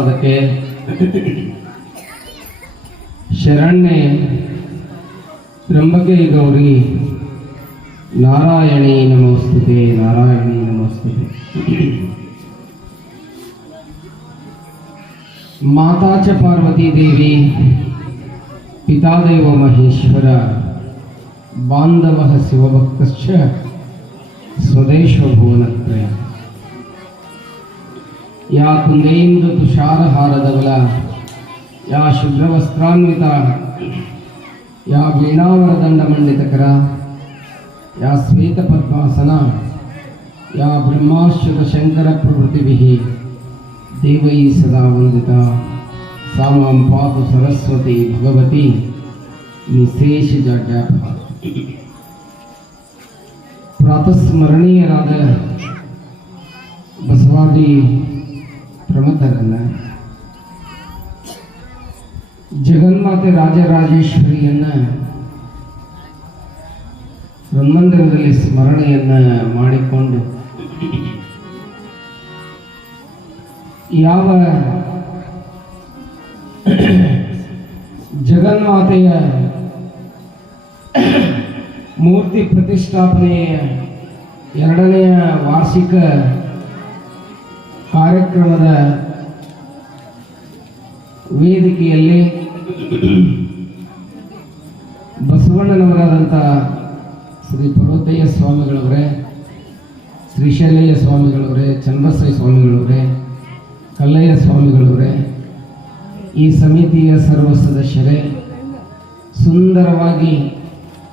ಸಾಧಕೆ ಶರಣ್ಯೆ ತ್ರ್ಯಂಬಕೆ ಗೌರಿ ನಾರಾಯಣಿ ನಮೋಸ್ತುತೆ ನಾರಾಯಣಿ ನಮೋಸ್ತುತೆ. ಮಾತಾ ಚ ಪಾರ್ವತಿ ದೇವಿ ಪಿತಾದೇವ ಮಹೇಶ್ವರ ಬಾಂಧವಃ ಶಿವಭಕ್ತಶ್ಚ ಸ್ವದೇಶೋ ಭುವನತ್ರಯ. ಯಾ ಕುಂದೇಂದು ತುಷಾರಹಾರದವಲ ಯಾ ಶುಭ್ರವಸ್ತ್ರಾನ್ವಿತ ಯಾ ವೀಣಾವರದಂಡಮಂಡಿತಕರ ಯಾ ಶ್ವೇತಪದ್ಮಾಸನ ಯಾ ಬ್ರಹ್ಮಾಶ್ವತ ಶಂಕರ ಪ್ರಭೃತಿಭಿಃ ದೇವೈ ಸದಾ ವಂದಿತ ಸಾ ಮಾಂ ಪಾತು ಸರಸ್ವತಿ ಭಗವತಿ ನಿಶೇಷಜಾಡ್ಯಾಪ. ಪ್ರಾತಸ್ಮರಣೀಯರಾದ ಬಸವಾದಿ ಪ್ರಮಥರನ್ನ ಜಗನ್ಮಾತೆ ರಾಜರಾಜೇಶ್ವರಿಯನ್ನ ಬ್ರಹ್ಮಂದಿರದಲ್ಲಿ ಸ್ಮರಣೆಯನ್ನ ಮಾಡಿಕೊಂಡು ಯಾವ ಜಗನ್ಮಾತೆಯ ಮೂರ್ತಿ ಪ್ರತಿಷ್ಠಾಪನೆಯ 2ನೇ ವಾರ್ಷಿಕ ಕಾರ್ಯಕ್ರಮದ ವೇದಿಕೆಯಲ್ಲಿ ಬಸವಣ್ಣನವರಾದಂಥ ಶ್ರೀ ಪರ್ವತಯ್ಯ ಸ್ವಾಮಿಗಳವರೇ, ಶ್ರೀಶೈಲಯ್ಯ ಸ್ವಾಮಿಗಳವರೇ, ಚನ್ನಬಸಯ್ಯ ಸ್ವಾಮಿಗಳವರೇ, ಕಲ್ಲಯ್ಯ ಸ್ವಾಮಿಗಳವರೇ, ಈ ಸಮಿತಿಯ ಸರ್ವ ಸದಸ್ಯರೇ, ಸುಂದರವಾಗಿ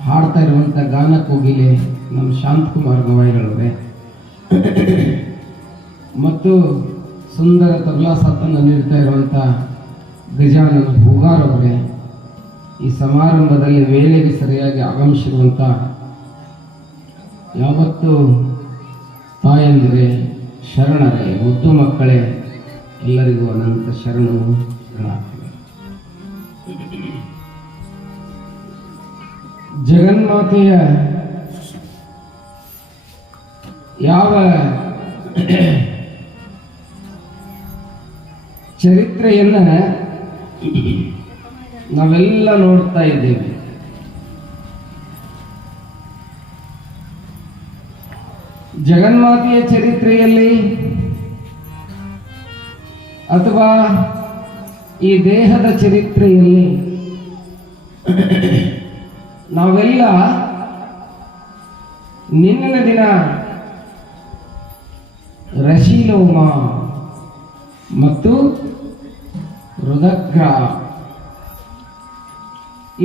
ಹಾಡ್ತಾ ಇರುವಂಥ ಗಾನ ಕೋಗಿಲೆ ನಮ್ಮ ಶಾಂತಕುಮಾರ್ ಗವಾಯಿಗಳವರೇ ಮತ್ತು ಸುಂದರ ತಬಲಾ ಸಾಥನ್ನು ನೀಡ್ತಾ ಇರುವಂಥ ಗಜಾನನ ಹೂಗಾರವರೇ, ಈ ಸಮಾರಂಭದಲ್ಲಿ ವೇಳೆಗೆ ಸರಿಯಾಗಿ ಆಗಮಿಸಿರುವಂಥ ಯಾವತ್ತು ತಾಯಂದಿರೇ, ಶರಣರೇ, ಮುದ್ದು ಮಕ್ಕಳೇ, ಎಲ್ಲರಿಗೂ ಅನಂತ ಶರಣು. ಜಗನ್ಮಾತೆಯ ಯಾವ ಚರಿತ್ರೆಯನ್ನ ನಾವೆಲ್ಲ ನೋಡ್ತಾ ಇದ್ದೇವೆ. ಜಗನ್ಮಾತೆಯ ಚರಿತ್ರೆಯಲ್ಲಿ ಅಥವಾ ಈ ದೇಹದ ಚರಿತ್ರೆಯಲ್ಲಿ ನಾವೆಲ್ಲ ನಿನ್ನಿನ ದಿನ ರಶಿಲೋಮ ಮತ್ತು ರುದಗ್ರ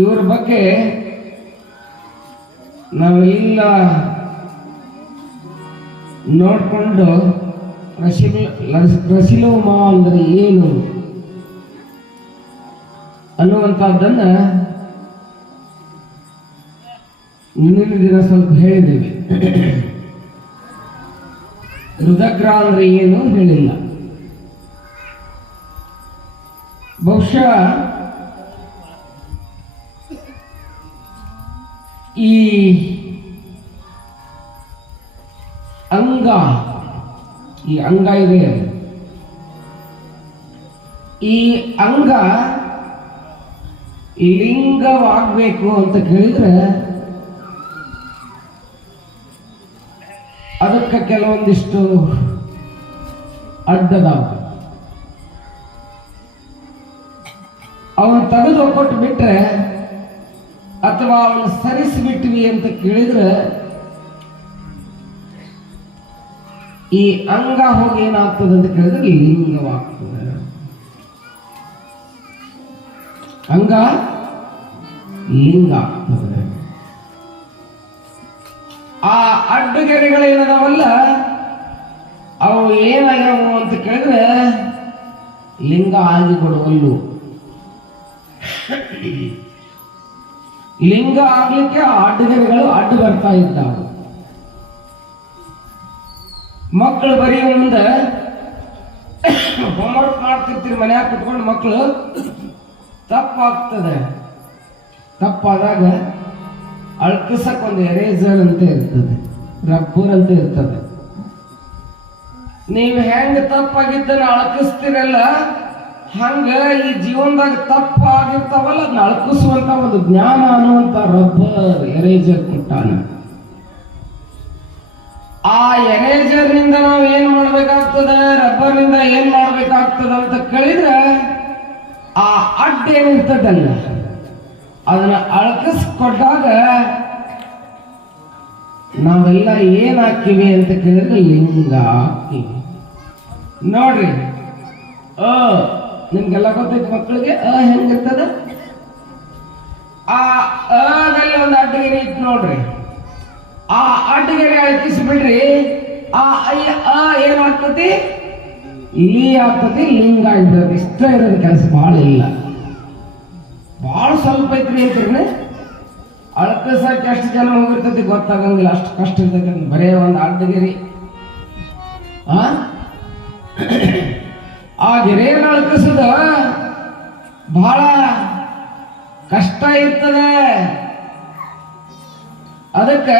ಇವರ ಬಗ್ಗೆ ನಾವೆಲ್ಲ ನೋಡಿಕೊಂಡು ರಶಿಲೋಮ ಅಂದರೆ ಏನು ಅನ್ನುವಂಥದ್ದನ್ನು ಮುಂದಿನ ದಿನ ಸ್ವಲ್ಪ ಹೇಳಿದ್ದೇವೆ. ರುದಗ್ರ ಅಂದರೆ ಏನು ಹೇಳಿಲ್ಲ. ಬಹುಶಃ ಈ ಅಂಗ ಇದೆ, ಈ ಅಂಗ ಲಿಂಗವಾಗಬೇಕು ಅಂತ ಕೇಳಿದ್ರೆ ಅದಕ್ಕೆ ಕೆಲವೊಂದಿಷ್ಟು ಅಡ್ಡದಾವ. ಅವನು ತೆಗೆದು ಕೊಟ್ಟು ಬಿಟ್ರೆ ಅಥವಾ ಅವನು ಸರಿಸಿಬಿಟ್ವಿ ಅಂತ ಕೇಳಿದ್ರೆ ಈ ಅಂಗ ಹೋಗಿ ಏನಾಗ್ತದೆ ಅಂತ ಕೇಳಿದ್ರೆ ಲಿಂಗವಾಗ್ತದೆ. ಅಂಗ ಲಿಂಗ ಆಗ್ತದೆ. ಆ ಅಡ್ಡಗೆರೆಗಳೇನದಾವಲ್ಲ ಅವು ಏನಾಗ್ಯಾವು ಅಂತ ಕೇಳಿದ್ರೆ ಲಿಂಗ ಆಗಿ ಕೊಡುವಲ್ಲು. ಲಿಂಗ ಆಗ್ಲಿಕ್ಕೆ ಆ ಅಡ್ಡಗೆರೆಗಳು ಅಡ್ಡು ಬರ್ತಾ ಇದ್ದಾವೆ. ಮಕ್ಕಳು ಬರೆಯೋ ಮುಂದೆ ಹೋಮ್ವರ್ಕ್ ಮಾಡ್ತಿರ್ತೀರಿ ಮನ್ಯಾಗ ಕುತ್ಕೊಂಡು, ಮಕ್ಕಳು ತಪ್ಪಾಗ್ತದೆ. ತಪ್ಪಾದಾಗ ಅಳ್ಕಿಸಕ್ ಒಂದು ಎರೇಸರ್ ಅಂತ ಇರ್ತದೆ, ರಬ್ಬರ್ ಅಂತ ಇರ್ತದೆ. ನೀವು ಹೆಂಗ ತಪ್ಪಾಗಿದ್ದನ್ನು ಅಳಕಿಸ್ತೀರಲ್ಲ ಹಂಗ ಈ ಜೀವನದಾಗ ತಪ್ಪ ಆಗಿರ್ತಾವಲ್ಲ ಅದನ್ನ ಅಳ್ಕಿಸುವಂತ ಒಂದು ಜ್ಞಾನ ಅನ್ನುವಂತ ರಬ್ಬರ್ ಎರೇಜರ್ ಕೊಟ್ಟಾನ. ಆ ಎರೇಜರ್ ನಿಂದ ನಾವು ಏನ್ ಮಾಡ್ಬೇಕಾಗ್ತದ, ರಬ್ಬರ್ ನಿಂದ ಏನ್ ಮಾಡ್ಬೇಕಾಗ್ತದ ಅಂತ ಕೇಳಿದ್ರೆ ಆ ಅಡ್ಡ ಏನಿರ್ತದಲ್ಲ ಅದನ್ನ ಅಳ್ಕಿಸ್ಕೊಟ್ಟಾಗ ನಾವೆಲ್ಲ ಏನ್ ಹಾಕಿವಿ ಅಂತ ಕೇಳಿದ್ರೆ ಲಿಂಗ ಹಾಕಿವಿ. ನೋಡ್ರಿ ನಿಮ್ಗೆಲ್ಲ ಗೊತ್ತೈತಿ ಮಕ್ಕಳಿಗೆ ಹೆಂಗಿರ್ತದ. ಆ ಅದಲ್ಲಿ ಒಂದು ಅಡ್ಡಗೆರೆ ಇತ್ತು ನೋಡ್ರಿ, ಆ ಅಡ್ಡಗೆರೆ ಅಳಕಿಸ್ಬಿಡ್ರಿ, ಆ ಏನಾಗ್ತತಿ, ಇಲಿ ಆಗ್ತತಿ, ಲಿಂಗ ಆಗ್ತದೆ. ಇಷ್ಟ ಇರೋದು ಕೆಲಸ ಭಾಳ ಇಲ್ಲ, ಭಾಳ ಸ್ವಲ್ಪ ಐತ್ರಿ ಅಂತೀರಿ. ಅಳಕಸಕ್ಕೆ ಎಷ್ಟು ಜನ ಹೋಗಿರ್ತತಿ ಗೊತ್ತಾಗಂಗಿಲ್ಲ, ಅಷ್ಟು ಕಷ್ಟ ಇರ್ತೈತಿ. ಬರೇ ಒಂದು ಅಡ್ಡಗೆರೆ, ಆ ಗೆರೆಯನ್ನು ಅಳಕಿಸೋದು ಬಹಳ ಕಷ್ಟ ಇರ್ತದೆ. ಅದಕ್ಕೆ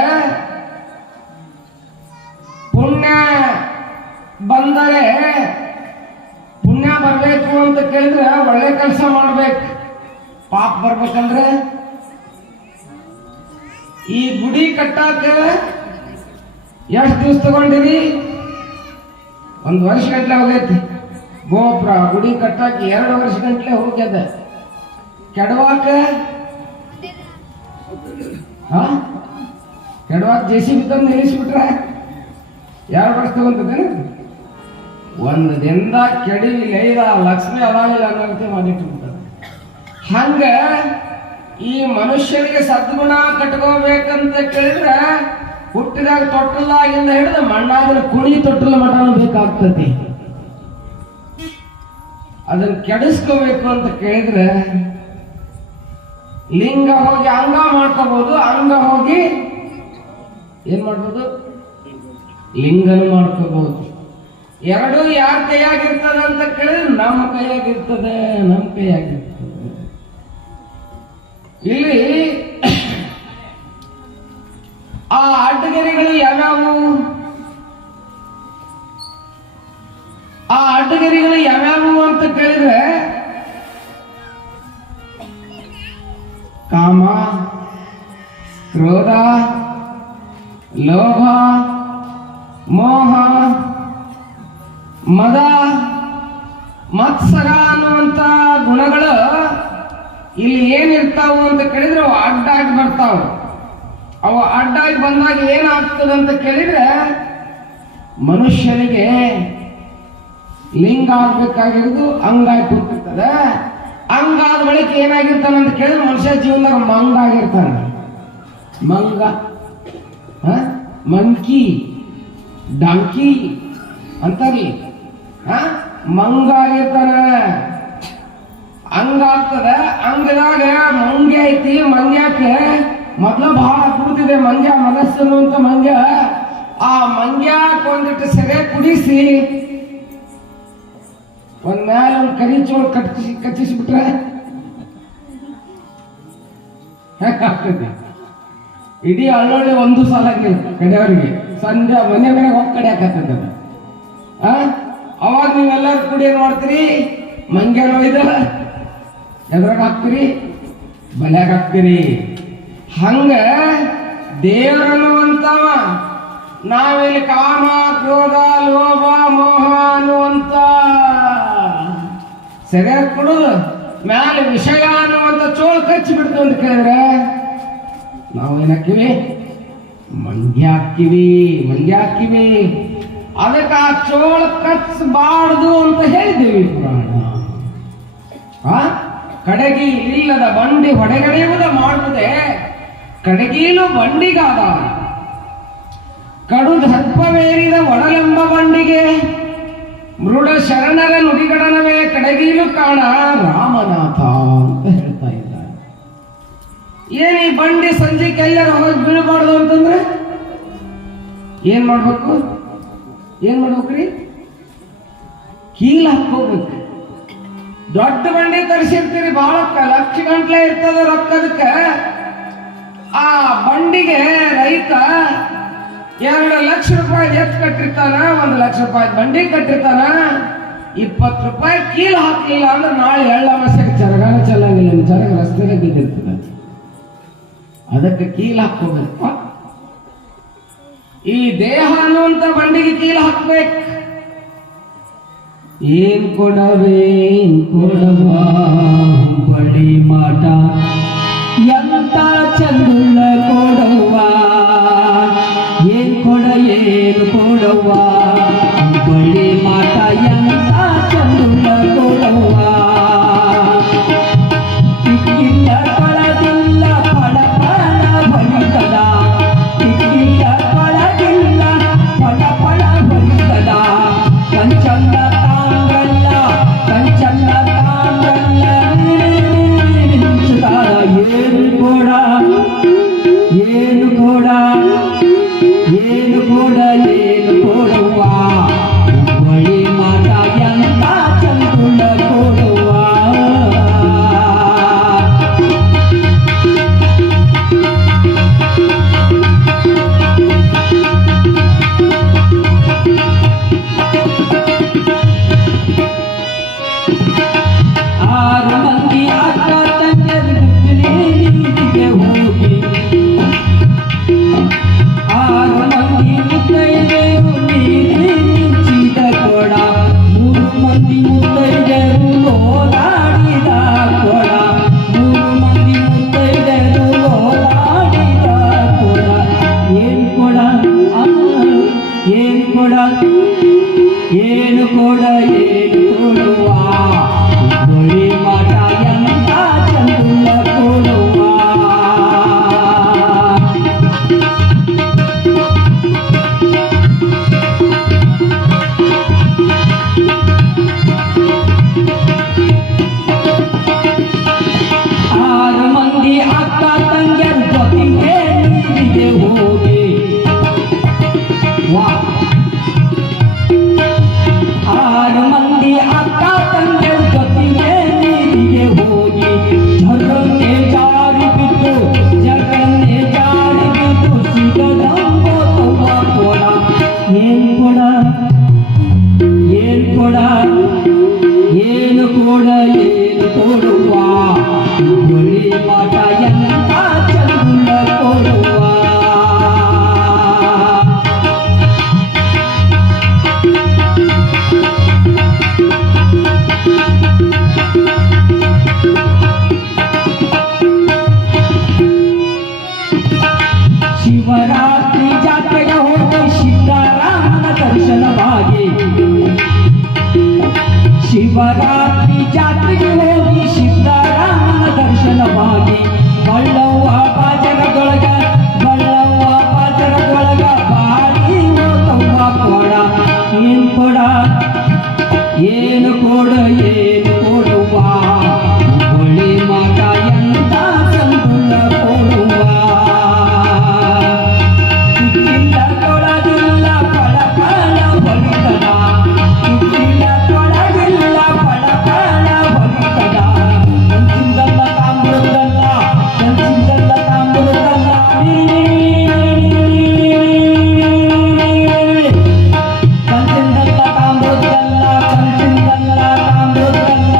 ಪುಣ್ಯ ಬಂದರೆ, ಪುಣ್ಯ ಬರಬೇಕು ಅಂತ ಕೇಳಿದ್ರೆ ಒಳ್ಳೆ ಕೆಲಸ ಮಾಡ್ಬೇಕು. ಪಾಪ ಬರ್ಬೇಕಂದ್ರೆ ಈ ಗುಡಿ ಕಟ್ಟಾಕ ಎಷ್ಟು ದಿವಸ ತಗೊಂಡಿರಿ? 1 ವರ್ಷ ಗಂಟ್ಲೆ ಹೋಗೈತಿ. ಗೋಪುರ ಗುಡಿ ಕಟ್ಟಾಕಿ 2 ವರ್ಷ ಗಂಟ್ಲೆ ಹೋಗ್ಯದ. ಕೆಡವಾಕ JCB ತಂದು ನಿಲ್ಲಿಸ್ಬಿಟ್ರೆ 2 ವರ್ಷ ತಗೊಂತದೇನು? 1 ದಿನದಾಗ ಕೆಡವಿಲ್ಲ, ಲಕ್ಷ್ಮಿ ಅದಾಗಿಲ್ಲ ಅನ್ನೋಂತೆ ಮಾಡಿಟ್ಬಿಡ್ತಾರೆ. ಹಂಗ ಈ ಮನುಷ್ಯನಿಗೆ ಸದ್ಗುಣ ಕಟ್ಕೋಬೇಕಂತ ಕೇಳಿದ್ರೆ ಹುಟ್ಟಿದಾಗ ತೊಟ್ಟಲಾಗಿಂದ ಹಿಡಿದು ಮಣ್ಣಾಗಿನ ಕುಣಿ ತೊಟ್ಟಲ ಮಟನ ಬೇಕಾಗ್ತತಿ. ಅದನ್ನ ಕೆಡಿಸ್ಕೋಬೇಕು ಅಂತ ಕೇಳಿದ್ರೆ ಲಿಂಗ ಹೋಗಿ ಅಂಗ ಮಾಡ್ಕೋಬಹುದು, ಅಂಗ ಹೋಗಿ ಏನ್ ಮಾಡ್ಬೋದು, ಲಿಂಗನು ಮಾಡ್ಕೋಬಹುದು. ಎರಡೂ ಯಾರ ಕೈಯಾಗಿರ್ತದ ಅಂತ ಕೇಳಿದ್ರೆ ನಮ್ಮ ಕೈಯಾಗಿರ್ತದೆ, ನಮ್ಮ ಕೈಯಾಗಿರ್ತದೆ. ಇಲ್ಲಿ ಆ ಅಡ್ಡಗೆರೆಗಳು ಯಾವ್ಯಾವು? ಆ ಅಡ್ಡಗೆರೆಗಳು ಯಾವ್ಯಾವು ಅಂತ ಕೇಳಿದ್ರೆ ಕಾಮ, ಕ್ರೋಧ, ಲೋಭ, ಮೋಹ, ಮದ, ಮತ್ಸರ ಅನ್ನುವಂತ ಗುಣಗಳು ಇಲ್ಲಿ ಏನಿರ್ತಾವು ಅಂತ ಕೇಳಿದ್ರೆ ಅವು ಅಡ್ಡಾಗಿ ಬರ್ತಾವ. ಅವು ಅಡ್ಡಾಗಿ ಬಂದಾಗ ಏನಾಗ್ತದೆ ಅಂತ ಕೇಳಿದ್ರೆ ಮನುಷ್ಯನಿಗೆ ಲಿಂಗ ಆಗ್ಬೇಕಾಗಿರೋದು ಅಂಗಾಗಿ ಕೂತಿರ್ತದೆ. ಅಂಗಾದ ಬಳಿಕ ಏನಾಗಿರ್ತಾನೆ ಅಂತ ಕೇಳಿದ್ರೆ ಮನುಷ್ಯ ಜೀವನದಾಗ ಮಂಗ ಆಗಿರ್ತಾನೆ. ಮಂಗ, ಮಂಕಿ, ಡಾಂಕಿ ಅಂತಾರಿ, ಮಂಗ ಆಗಿರ್ತಾನೆ. ಅಂಗಾಗ್ತದೆ. ಅಂಗದಾಗ ಮಂಗ್ಯ ಐತಿ. ಮಂಗ್ಯಕ್ಕೆ ಮೊದ್ಲು ಬಹಳ ಕೂಡ್ತಿದೆ ಮಂಗ್ಯ, ಮನಸ್ಸನ್ನು ಅಂತ ಮಂಗ್ಯ. ಆ ಮಂಗ್ಯಕ್ಕೆ ಒಂದಿಟ್ಟು ಸೆರೆ ಕುಡಿಸಿ ಒಂದ್ ಮೇಲೆ ಒಂದು ಕರಿ ಚೋಳು ಕಚ್ಚಿಸ್ಬಿಟ್ರೆ ಹೇಗಾಗ್ತದೆ? ಇಡೀ ಹಳ್ಳೊಳ್ಳಿ ಒಂದು ಸಾಲ ಕಡೆಯವರಿಗೆ ಸಂಜೆ ಮನೆ ಮೇಲೆ ಹೋಗಿ ಕಡೆ ಹಾಕತ್ತದ. ಅವಾಗ ನೀವೆಲ್ಲರೂ ಕೂಡಿ ಏನ್ ಮಾಡ್ತೀರಿ? ಮಂಗ್ಯ ನೋಯ್ದ ಎದ್ರಾಗ ಹಾಕ್ತೀರಿ, ಬಲ್ಯಾಗ ಹಾಕ್ತೀರಿ. ಹಂಗ ದೇವರನ್ನುವಂತವ ನಾವಿಲ್ಲಿ ಕಾಮ, ಕ್ರೋಧ, ಲೋಭ, ಮೋಹ ಅನ್ನುವಂತ ಸರಿಯಾಗಿ ಕೊಡೋದು ಮ್ಯಾಲೆ ವಿಷಯ ಅನ್ನುವಂತ ಚೋಳು ಕಚ್ಚಿ ಬಿಡ್ತು ಅಂತ ಕೇಳಿದ್ರೆ ನಾವು ಏನಾಕಿವಿ? ಮಂಗ್ಯ ಹಾಕಿವಿ, ಮಂಗ್ಯ ಹಾಕಿವಿ. ಅದಕ್ಕೆ ಆ ಚೋಳು ಕಚ್ಚಬಾರ್ದು ಅಂತ ಹೇಳಿದ್ದೀವಿ ಪುರಾಣ. ಕಡಗಿ ಇಲ್ಲದ ಬಂಡಿ ಹೊಡೆಗಡೆಯುವುದ ಮಾಡುವುದೇ ಕಡಗೀಲು ಬಂಡಿಗಾದ, ಕಡು ದರ್ಪವೇರಿದ ಒಡಲೆಂಬ ಬಂಡಿಗೆ ಮೃಡ ಶರಣರ ನುಡಿಗಡನವೇ ಕಡಗೀಲು ಕಾಣ ರಾಮನಾಥ ಅಂತ ಹೇಳ್ತಾ ಇದ್ದಾರೆ. ಏನ್ ಈ ಬಂಡಿ ಸಂಜೆಗೆ ಎಲ್ಲರೂ ಹೋಗಿ ಬೀಳಬಾರ್ದು ಅಂತಂದ್ರೆ ಏನ್ ಮಾಡ್ಬೇಕು? ಏನ್ ಮಾಡ್ಬೇಕ್ರಿ? ಕೀಲ್ ಹಾಕೋಬೇಕು. ದೊಡ್ಡ ಬಂಡಿ ತರಿಸಿರ್ತೀರಿ, ಬಹಳ ಲಕ್ಷ ಗಂಟ್ಲೆ ಇರ್ತದ ರೊಕ್ಕದಕ್ಕೆ. ಆ ಬಂಡಿಗೆ ರೈತ 2 ಲಕ್ಷ ರೂಪಾಯಿ ಎತ್ತು ಕಟ್ಟಿರ್ತಾನ, 1 ಲಕ್ಷ ರೂಪಾಯಿ ಬಂಡಿ ಕಟ್ಟಿರ್ತಾನ. 20 ರೂಪಾಯಿ ಕೀಲ್ ಹಾಕ್ಲಿಲ್ಲ ಅಂದ್ರೆ ನಾಳೆ ಎಳ್ಳಮಸಕ್ಕೆ ಚರಗಾನ ಚೆಲ್ಲಂಗಿಲ್ಲ, ಚರಗ ರಸ್ತೆಗೆ ಬಿದ್ದಿರ್ತದೆ. ಅದಕ್ಕೆ ಕೀಲ್ ಹಾಕೋಬೇಕು. ಈ ದೇಹ ಅನ್ನುವಂತ ಬಂಡಿಗೆ ಕೀಲ್ ಹಾಕ್ಬೇಕು. ಏನ್ ಕೊಡವೇನ್ ಕೊಡವ ಬಳಿ ಮಾಟ ಎಂತ ಚಂದುಳ್ಳ ಕೊಡವ್ವ, ಏನ್ ಕೊಡ ಏನು ಕೊಡವ್ವ ಬಳಿ ಮಾಟ ಎಂತ ಚಂದುಳ್ಳ ಕೊಡವ್ವ. ಟಿಕ್ಕಿಲ್ಲ ಪಳದಿಲ್ಲ ಪಳ ಪಳ ಬಳಿತದ, ಟಿಕ್ಕಿಲ್ಲ ಪಳದಿಲ್ಲ ಪಳ ಪಳ ಬಳಿತದ. ಕಂಚನ್ನ ತಾಂಗಲ್ಲ ಕಂಚನ್ನ ತಾಂಗಲ್ಲ ಏನು ಕೊಡ ಏನು ಕೊಡ ಏನು ಕೊಡ ಏನು ಕೊಡುವ ಬಳಿ ಮಾತ ಎಂತ ಚಂದುಳ್ಳ ಕೊಡುವ. ಆರು ಮಂದಿ ಅಕ್ಕ ತಂಗಿಯರು ನೀರಿಗೆ ಹೋಗಿ, ಆರು ಮಂದಿ ಮುತ್ತೈದೆಯರು ನೀರಿಗೆ ನಿಂಚಿದ ಕೊಡ, 3 ಮಂದಿ ಮುತ್ತೈದೆಯರು ಓಲಾಡಿದ ಕೊಡ, 3 ಮಂದಿ ಮುತ್ತೈದೆಯರು ಓಲಾಡಿದ ಕೊಡ. ಏನ್ ಕೊಡ ಏನ್ ಕೊಡ ಏನು ಕೊಡ ಏನು ಕೊಡುವ ಬಳಿ ಮಾಟ ಎಂತ ಚಂದುಳ್ಳ ಕೊಡುವ. ಆರು ಮಂದಿ ಅಕ್ಕ ತಂಗಿಯರ ಜೊತೆಗೆ ನೀರಿಗೆ ಹೋಗಿ, ವಾ 6 ಮಂದಿ ಅಕ್ಕ ತಂಗಿಯರ ಜೊತೆಗೆ ನೀರಿಗೆ ಹೋಗಿ, ಜಗನ್ನೇ ಜಾರಿ ಬಿದ್ದು ಜಗನ್ನೇ ಜಾರಿ ಬಿದ್ದು ಸಿಗದಂಗೋ ತವ್ವ ಕೊಡ. ಏನ್ ಕೊಡ ಏನ್ ಕೊಡ ಏನು ಕೊಡ ಏನು ಕೊಡುವ ಬಳಿ ಮಾಟ ಎಂತ ಚಂದುಳ್ಳ ಕೊಡುವ. ಶಿವರಾತ್ರಿ ಜಾತ್ರೆಗೆ ಹೋಗಿ ಸಿದ್ದರಾಮನ ದರ್ಶನವಾಗಿ, ಶಿವರಾತ್ರಿ ಜಾತ್ರೆಗೆ ಹೋಗಿ ಸಿದ್ದರಾಮನ ದರ್ಶನವಾಗಿ, ಬಳ್ಳವ್ವ ಬಾಜರದೊಳಗ ಬಳ್ಳವ್ವ ಬಾಜರದೊಳಗ ಬಾಡಿ ಹೋತವ್ವ ಕೊಡ. ಏನ್ ಕೊಡ ಏನು ಕೊಡ ಏನು ಕೊಡುವ ಬಳಿ ಮಾಟ ಎಂತ ಚಂದುಳ್ಳ ಕೊಡುವ. ಟಿಕ್ಕಿಲ್ಲ ಕೊಡದಿಲ್ಲ ಪಳ ಪಳ ಬಳಿತದ, ಟಿಕ್ಕಿಲ್ಲ ಕೊಡದಿಲ್ಲ ಪಳ ಪಳ ಬಳಿತದ. ಕಂಚಿಂದಲ್ಲ ತಾಮ್ರದಲ್ಲ ಕಂಚಿಂದಲ್ಲ ತಾಮ್ರದಲ್ಲ ಕಂಚಿಂದಲ್ಲ ತಾಮ್ರದಲ್ಲ ಕಂಚಿಂದಲ್ಲ ತಾಮ್ರದಲ್ಲ.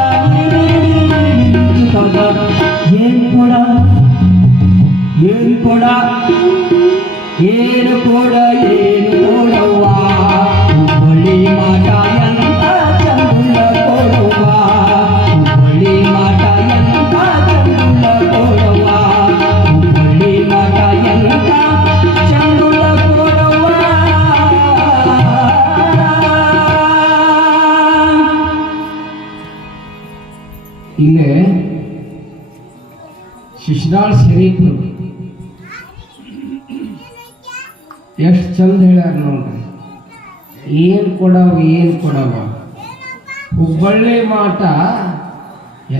ಏನ್ ಕೊಡ ಏನ್ ಕೊಡ ಏನು ಕೊಡ ಏನು ಕೊಡುವ ಬಳಿ ಮಾಟ ಎಂತ ಚಂದುಳ್ಳ ಕೊಡುವ ಬಳಿ ಮಾಟ ಎಂತ ಚಂದುಳ್ಳ ಕೊಡುವ ಬಳಿ ಮಾಟ ಎಂತ ಚಂದುಳ್ಳ ಕೊಡುವ. ಇಲ್ಲೇ ಶಿಶುನಾಳ್ ಶರೀಫ್ ಎಷ್ಟು ಚಂದ ಹೇಳ್ಯಾರ ನೋಡ್ರಿ. ಏನ್ ಕೊಡವ ಏನ್ ಕೊಡವ ಹುಬ್ಬಳ್ಳಿ ಮಾಟ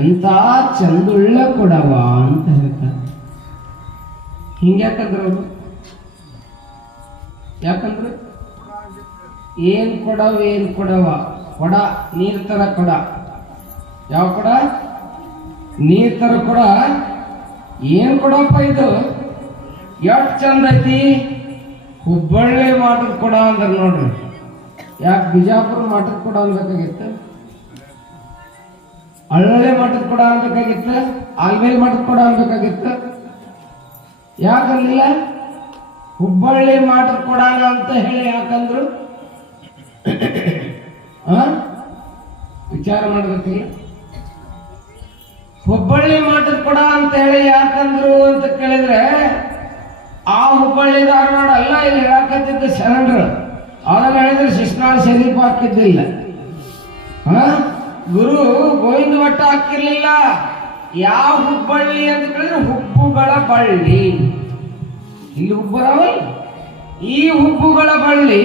ಎಂತ ಚಂದುಳ್ಳ ಕೊಡವ ಅಂತ ಹೇಳ್ತಾರೆ. ಹಿಂಗ್ಯಾಕಂದ್ರ ಅವರು ಯಾಕಂದ್ರೆ ಏನ್ ಕೊಡವ ಏನ್ ಕೊಡವ ಕೊಡ ನೀರ್ ತರ ಕೊಡ. ಯಾವ ಕೊಡ? ನೀರ್ ತರ ಕೊಡ. ಏನ್ ಕೊಡಪ್ಪ ಇದು ಎಷ್ಟು ಚಂದ ಐತಿ. ಹುಬ್ಬಳ್ಳಿ ಮಾಟದ ಕೊಡ ಅಂದ್ರೆ ನೋಡ್ರಿ, ಯಾಕೆ ಬಿಜಾಪುರ ಮಾಟದ ಕೊಡ ಅನ್ಬೇಕಾಗಿತ್ತು? ಅಳ್ಳೊಳ್ಳೆ ಮಠದ ಕೊಡ ಅನ್ಬೇಕಾಗಿತ್ತ, ಆಲ್ಮೇಲ್ ಮಠದ ಕೊಡ ಅನ್ಬೇಕಾಗಿತ್ತ. ಯಾಕಂದಿಲ್ಲ? ಹುಬ್ಬಳ್ಳಿ ಮಠದ ಕೊಡಾನ ಅಂತ ಹೇಳಿ ಯಾಕಂದ್ರು? ವಿಚಾರ ಮಾಡ್ಬೇಕಿಲ್ಲ. ಹುಬ್ಬಳ್ಳಿ ಮಠದ ಕೊಡ ಅಂತ ಹೇಳಿ ಯಾಕಂದ್ರು ಅಂತ ಕೇಳಿದ್ರೆ, ಆ ಹುಬ್ಬಳ್ಳಿ ಧಾರವಾಡ ಅಲ್ಲ ಇಲ್ಲಿ ಹೇಳಕತ್ತಿದ್ದ ಶರಣರು. ಅದನ್ನ ಹೇಳಿದ್ರೆ ಶಿಸ್ನಾಳ ಶರೀಫ್ ಹಾಕಿದ್ದಿಲ್ಲ. ಗುರು ಗೋವಿಂದ ಭಟ್ಟ ಹಾಕಿರ್ಲಿಲ್ಲ. ಯಾವ ಹುಬ್ಬಳ್ಳಿ ಅಂತ ಕೇಳಿದ್ರೆ ಹುಬ್ಬುಗಳ ಬಳ್ಳಿ. ಇಲ್ಲಿ ಹುಬ್ಬರವಲ್ಲ, ಈ ಹುಬ್ಬುಗಳ ಬಳ್ಳಿ.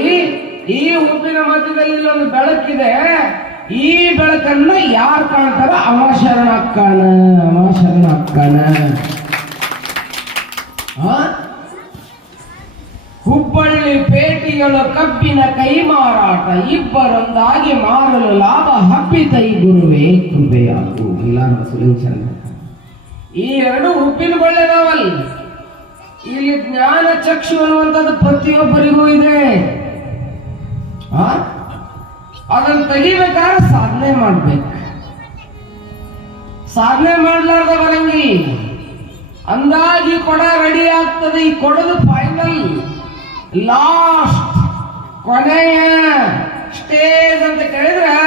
ಈ ಹುಬ್ಬಿನ ಮಧ್ಯದಲ್ಲಿ ಇಲ್ಲೊಂದು ಬೆಳಕಿದೆ. ಈ ಬೆಳಕನ್ನ ಯಾರು ಕಾಣ್ತಾರ? ಅವ ಶರಣ ಅಕ್ಕನ, ಅವ ಶರಣ ಅಕ್ಕನ. ಹುಬ್ಬಳ್ಳಿ ಪೇಟೆಗಳು ಕಬ್ಬಿನ ಕೈ ಮಾರಾಟ, ಇಬ್ಬರೊಂದಾಗಿ ಮಾರಲು ಲಾಭ, ಹಬ್ಬಿತೈ ಗುರುವೇ ಕೃಪೆಯಾಗು. ಎಲ್ಲಾರು ಸುಲಿಂಚನ. ಈ ಎರಡು ಹುಬ್ಬಿನ ಬಳ್ಳಿದಾವಲ್. ಇಲ್ಲಿ ಜ್ಞಾನ ಚಕ್ಷು ಅನ್ನುವಂಥದ್ದು ಪ್ರತಿಯೊಬ್ಬರಿಗೂ ಇದೆ. ಅದನ್ನು ತೆಗಿಬೇಕಾದ್ರೆ ಸಾಧನೆ ಮಾಡ್ಬೇಕು. ಸಾಧನೆ ಮಾಡ್ಲಾರ್ದ ಬರಂಗಿಲ್ಲ. ಅಂದಾಜಿ ಕೊಡ ರೆಡಿ ಆಗ್ತದೆ. ಈ ಕೊಡದು ಫೈನಲ್, ಲಾಸ್ಟ್, ಕೊನೆಯ ಸ್ಟೇಜ್ ಅಂತ ಕೇಳಿದ್ರೆ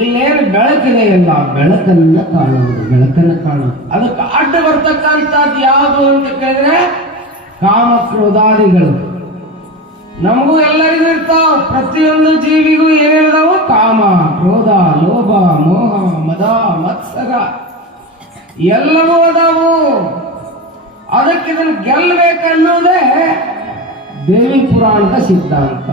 ಇಲ್ಲೇನು ಬೆಳಕಿದೆ ಇಲ್ಲ, ಬೆಳಕನ್ನ ಕಾಣುವುದು, ಬೆಳಕನ್ನ ಕಾಣುವುದು. ಅದಕ್ಕೆ ಅಡ್ಡ ಬರ್ತಕ್ಕಂಥದ್ದು ಯಾವುದು ಅಂತ ಕೇಳಿದ್ರೆ ಕಾಮ ಕ್ರೋಧಾದಿಗಳು. ನಮಗೂ ಎಲ್ಲರಿಗೂ ಇರ್ತಾವ. ಪ್ರತಿಯೊಂದು ಜೀವಿಗೂ ಏನಿರ್ತಾವ? ಕಾಮ, ಕ್ರೋಧ, ಲೋಭ, ಮೋಹ, ಮದ, ಮತ್ಸರ ಎಲ್ಲವೂ ಅದಾವು. ಅದಕ್ಕೆ ಇದನ್ನು ಗೆಲ್ಲಬೇಕನ್ನೋದೇ ದೇವಿ ಪುರಾಣದ ಸಿದ್ಧಾಂತ.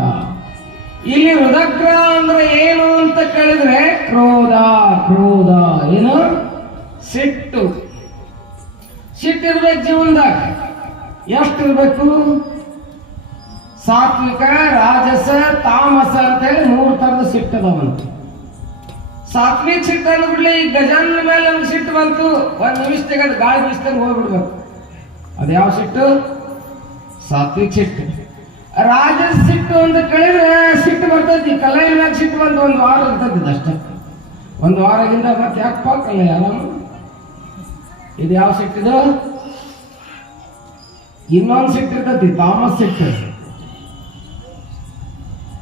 ಇಲ್ಲಿ ಹೃದಗ್ರಹ ಅಂದ್ರೆ ಏನು ಅಂತ ಕೇಳಿದ್ರೆ ಕ್ರೋಧ. ಕ್ರೋಧ ಏನು? ಸಿಟ್ಟು. ಸಿಟ್ಟಿರ್ಬೇಕು ಜೀವನದಾಗ. ಎಷ್ಟಿರ್ಬೇಕು? ಸಾತ್ವಿಕ, ರಾಜಸ, ತಾಮಸ ಅಂತ ಹೇಳಿ 3 ತರದ ಸಿಟ್ಟು ಅದಾವಂತ. ಸಾತ್ವಿಕ ಸಿಟ್ಟು ಅಂದ್ಬಿಡ್ಲಿ, ಈ ಗಜಾನನ ಮೇಲೆ ನಮ್ಗೆ ಸಿಟ್ಟು ಬಂತು, 1 ನಿಮಿಷದಾಗ ಅದು ಗಾಳಿ ಬೀಸ್ದಂಗೆ ಹೋಗ್ಬಿಡ್ಬೇಕು. ಅದು ಯಾವ ಸಿಟ್ಟು? ಸಾತ್ವಿಕ ಸಿಟ್ಟು. ರಾಜಸ ಸಿಟ್ಟು ಅಂತ ಕೇಳಿದ್ರೆ ಸಿಟ್ಟು ಬರ್ತೈತಿ. ಕಲ್ಲೈನ ಮ್ಯಾಗ ಸಿಟ್ಟು ಬಂತು, 1 ವಾರ ಇರ್ತೈತಿ ಅಷ್ಟೇ. 1 ವಾರದಿಂದ ಮತ್ತೆ ಯಾಕೆ ಪಾಕಲ್ಲ ಆರಾಮ. ಇದು ಯಾವ ಸಿಟ್ಟಿದು? ಇನ್ನೊಂದು ಸಿಟ್ಟು ಇರ್ತೈತಿ, ತಾಮಸ್ ಸಿಟ್ಟು.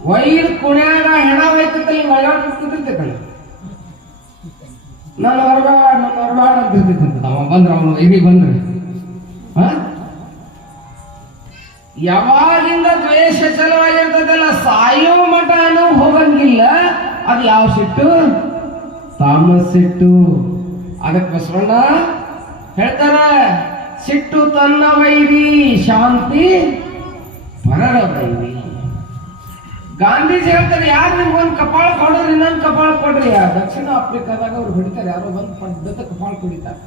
ವೈರ್ ಕುಣ್ಯಾಗ ಹೆಣ ಹೋಯ್ತೈತಲ್ಲ, ಮಳ್ಳಾಡ್ತಿರ್ತೈತಲ್ಲ, ನನ್ನ ಹೊರಬಾಡ ಅಂತ ಇರ್ತೈತಂತ. ಅವ ಬಂದ್ರ, ಅವನು ಇಲ್ಲಿ ಬಂದ್ರೆ ಯಾವಾಗಿಂದ ದ್ವೇಷ ಚಲವಾಗಿರ್ತದಲ್ಲ, ಸಾಯೋ ಮಠನೂ ಹೋಗಂಗಿಲ್ಲ. ಅದು ಯಾವ ಸಿಟ್ಟು? ತಾಮಸ್ ಸಿಟ್ಟು. ಅದಕ್ಕೆ ಬಸವಣ್ಣ ಹೇಳ್ತಾರ, ಸಿಟ್ಟು ತನ್ನ ವೈರಿ, ಶಾಂತಿ ಪರರ ವೈರಿ. ಗಾಂಧೀಜಿ ಹೇಳ್ತಾರೆ, ಯಾರು ನಿಮ್ಗೊಂದು ಕಪಾಳ ಕೊಡ್ರಿ, ಇನ್ನೊಂದು ಕಪಾಳ ಕೊಡ್ರಿ. ದಕ್ಷಿಣ ಆಫ್ರಿಕಾದಾಗ ಅವ್ರು ಹೊಡಿತಾರೆ, ಯಾರೋ ಬಂದು ಪಡ್ಡದ ಕಪಾಳ ಕುಡಿತಾರೆ.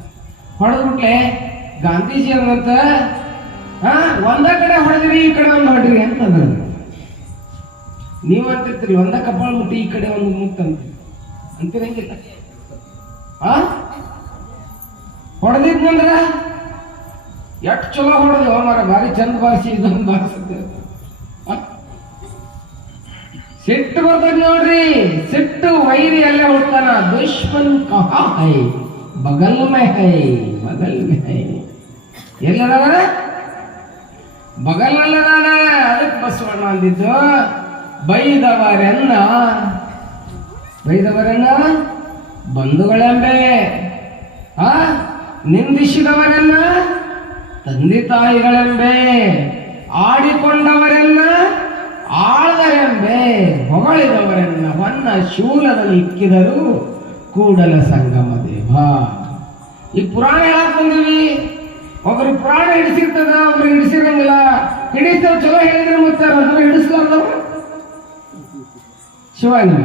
ಹೊಡೆದ್ಬಿಟ್ಲೆ ಗಾಂಧೀಜಿ ಅನ್ನಂತ, ಒಂದ ಕಡೆ ಹೊಡೆದ್ರಿ, ಈ ಕಡೆ ಒಂದು ಹೊಡ್ರಿ ಅಂತಂದ್ರೆ ನೀವ್ ಅಂತಿರ್ತೀರಿ, ಒಂದ ಕಪಾಳ ಮುಟ್ಟಿ ಈ ಕಡೆ ಒಂದು ಮುಟ್ಟಂತ ಅಂತಿರಂಗಿಲ್ಲ. ಹೊಡೆದಿದ್ನಂದ್ರ ಎಷ್ಟು ಚಲೋ ಹೊಡೆದ ಮರ, ಭಾರಿ ಚಂದ ಬಾರಿಸಿ, ಇದೊಂದು ಬಾರಿಸುತ್ತೆ. ಸಿಟ್ಟು ಬರ್ತದ ನೋಡ್ರಿ. ಸಿಟ್ಟು ವೈರಿ ಅಲ್ಲೇ ಹುಡ್ತಾನ. ದುಶ್ಮನ್ ಕಹಾ ಹೈ, ಬಗಲ್ ಮೇ ಹೈ, ಬಗಲ್ ಮೇ ಹೈ. ಎಲ್ಲದಾನ? ಬಗಲಲ್ಲದಾನ. ಅದಕ್ಕೆ ಬಸವಣ್ಣ ಅಂದಿದ್ದು, ಬೈದವರೆನ್ನ ಬಂಧುಗಳೆಂಬೆ, ನಿಂದಿಸಿದವರೆನ್ನ ತಂದೆ ತಾಯಿಗಳೆಂಬೆ, ಆಡಿಕೊಂಡವರೆನ್ನ ಆಳದರೆಂಬೆ, ಹೊಗಳಿದವರೆನ್ನ ಹೊನ್ನ ಶೂಲದಲ್ಲಿ ಇಕ್ಕಿದರು ಕೂಡಲ ಸಂಗಮ ದೇವ. ಈ ಪುರಾಣ ಹೇಳಕ್ ಬಂದಿವಿ. ಒಬ್ರು ಪುರಾಣ ಹಿಡಿಸಿರ್ತದ, ಒಬ್ರು ಹಿಡಿಸಿರಂಗಿಲ್ಲ. ಹಿಡಿಸ್ತವ್ ಚಲೋ ಹೇಳಿದ್ರೆ ಮತ್ತೆ ಅದನ್ನ ಹಿಡಿಸ್ಲಾರ್ದವ್ರು ಶಿವಾನಿ.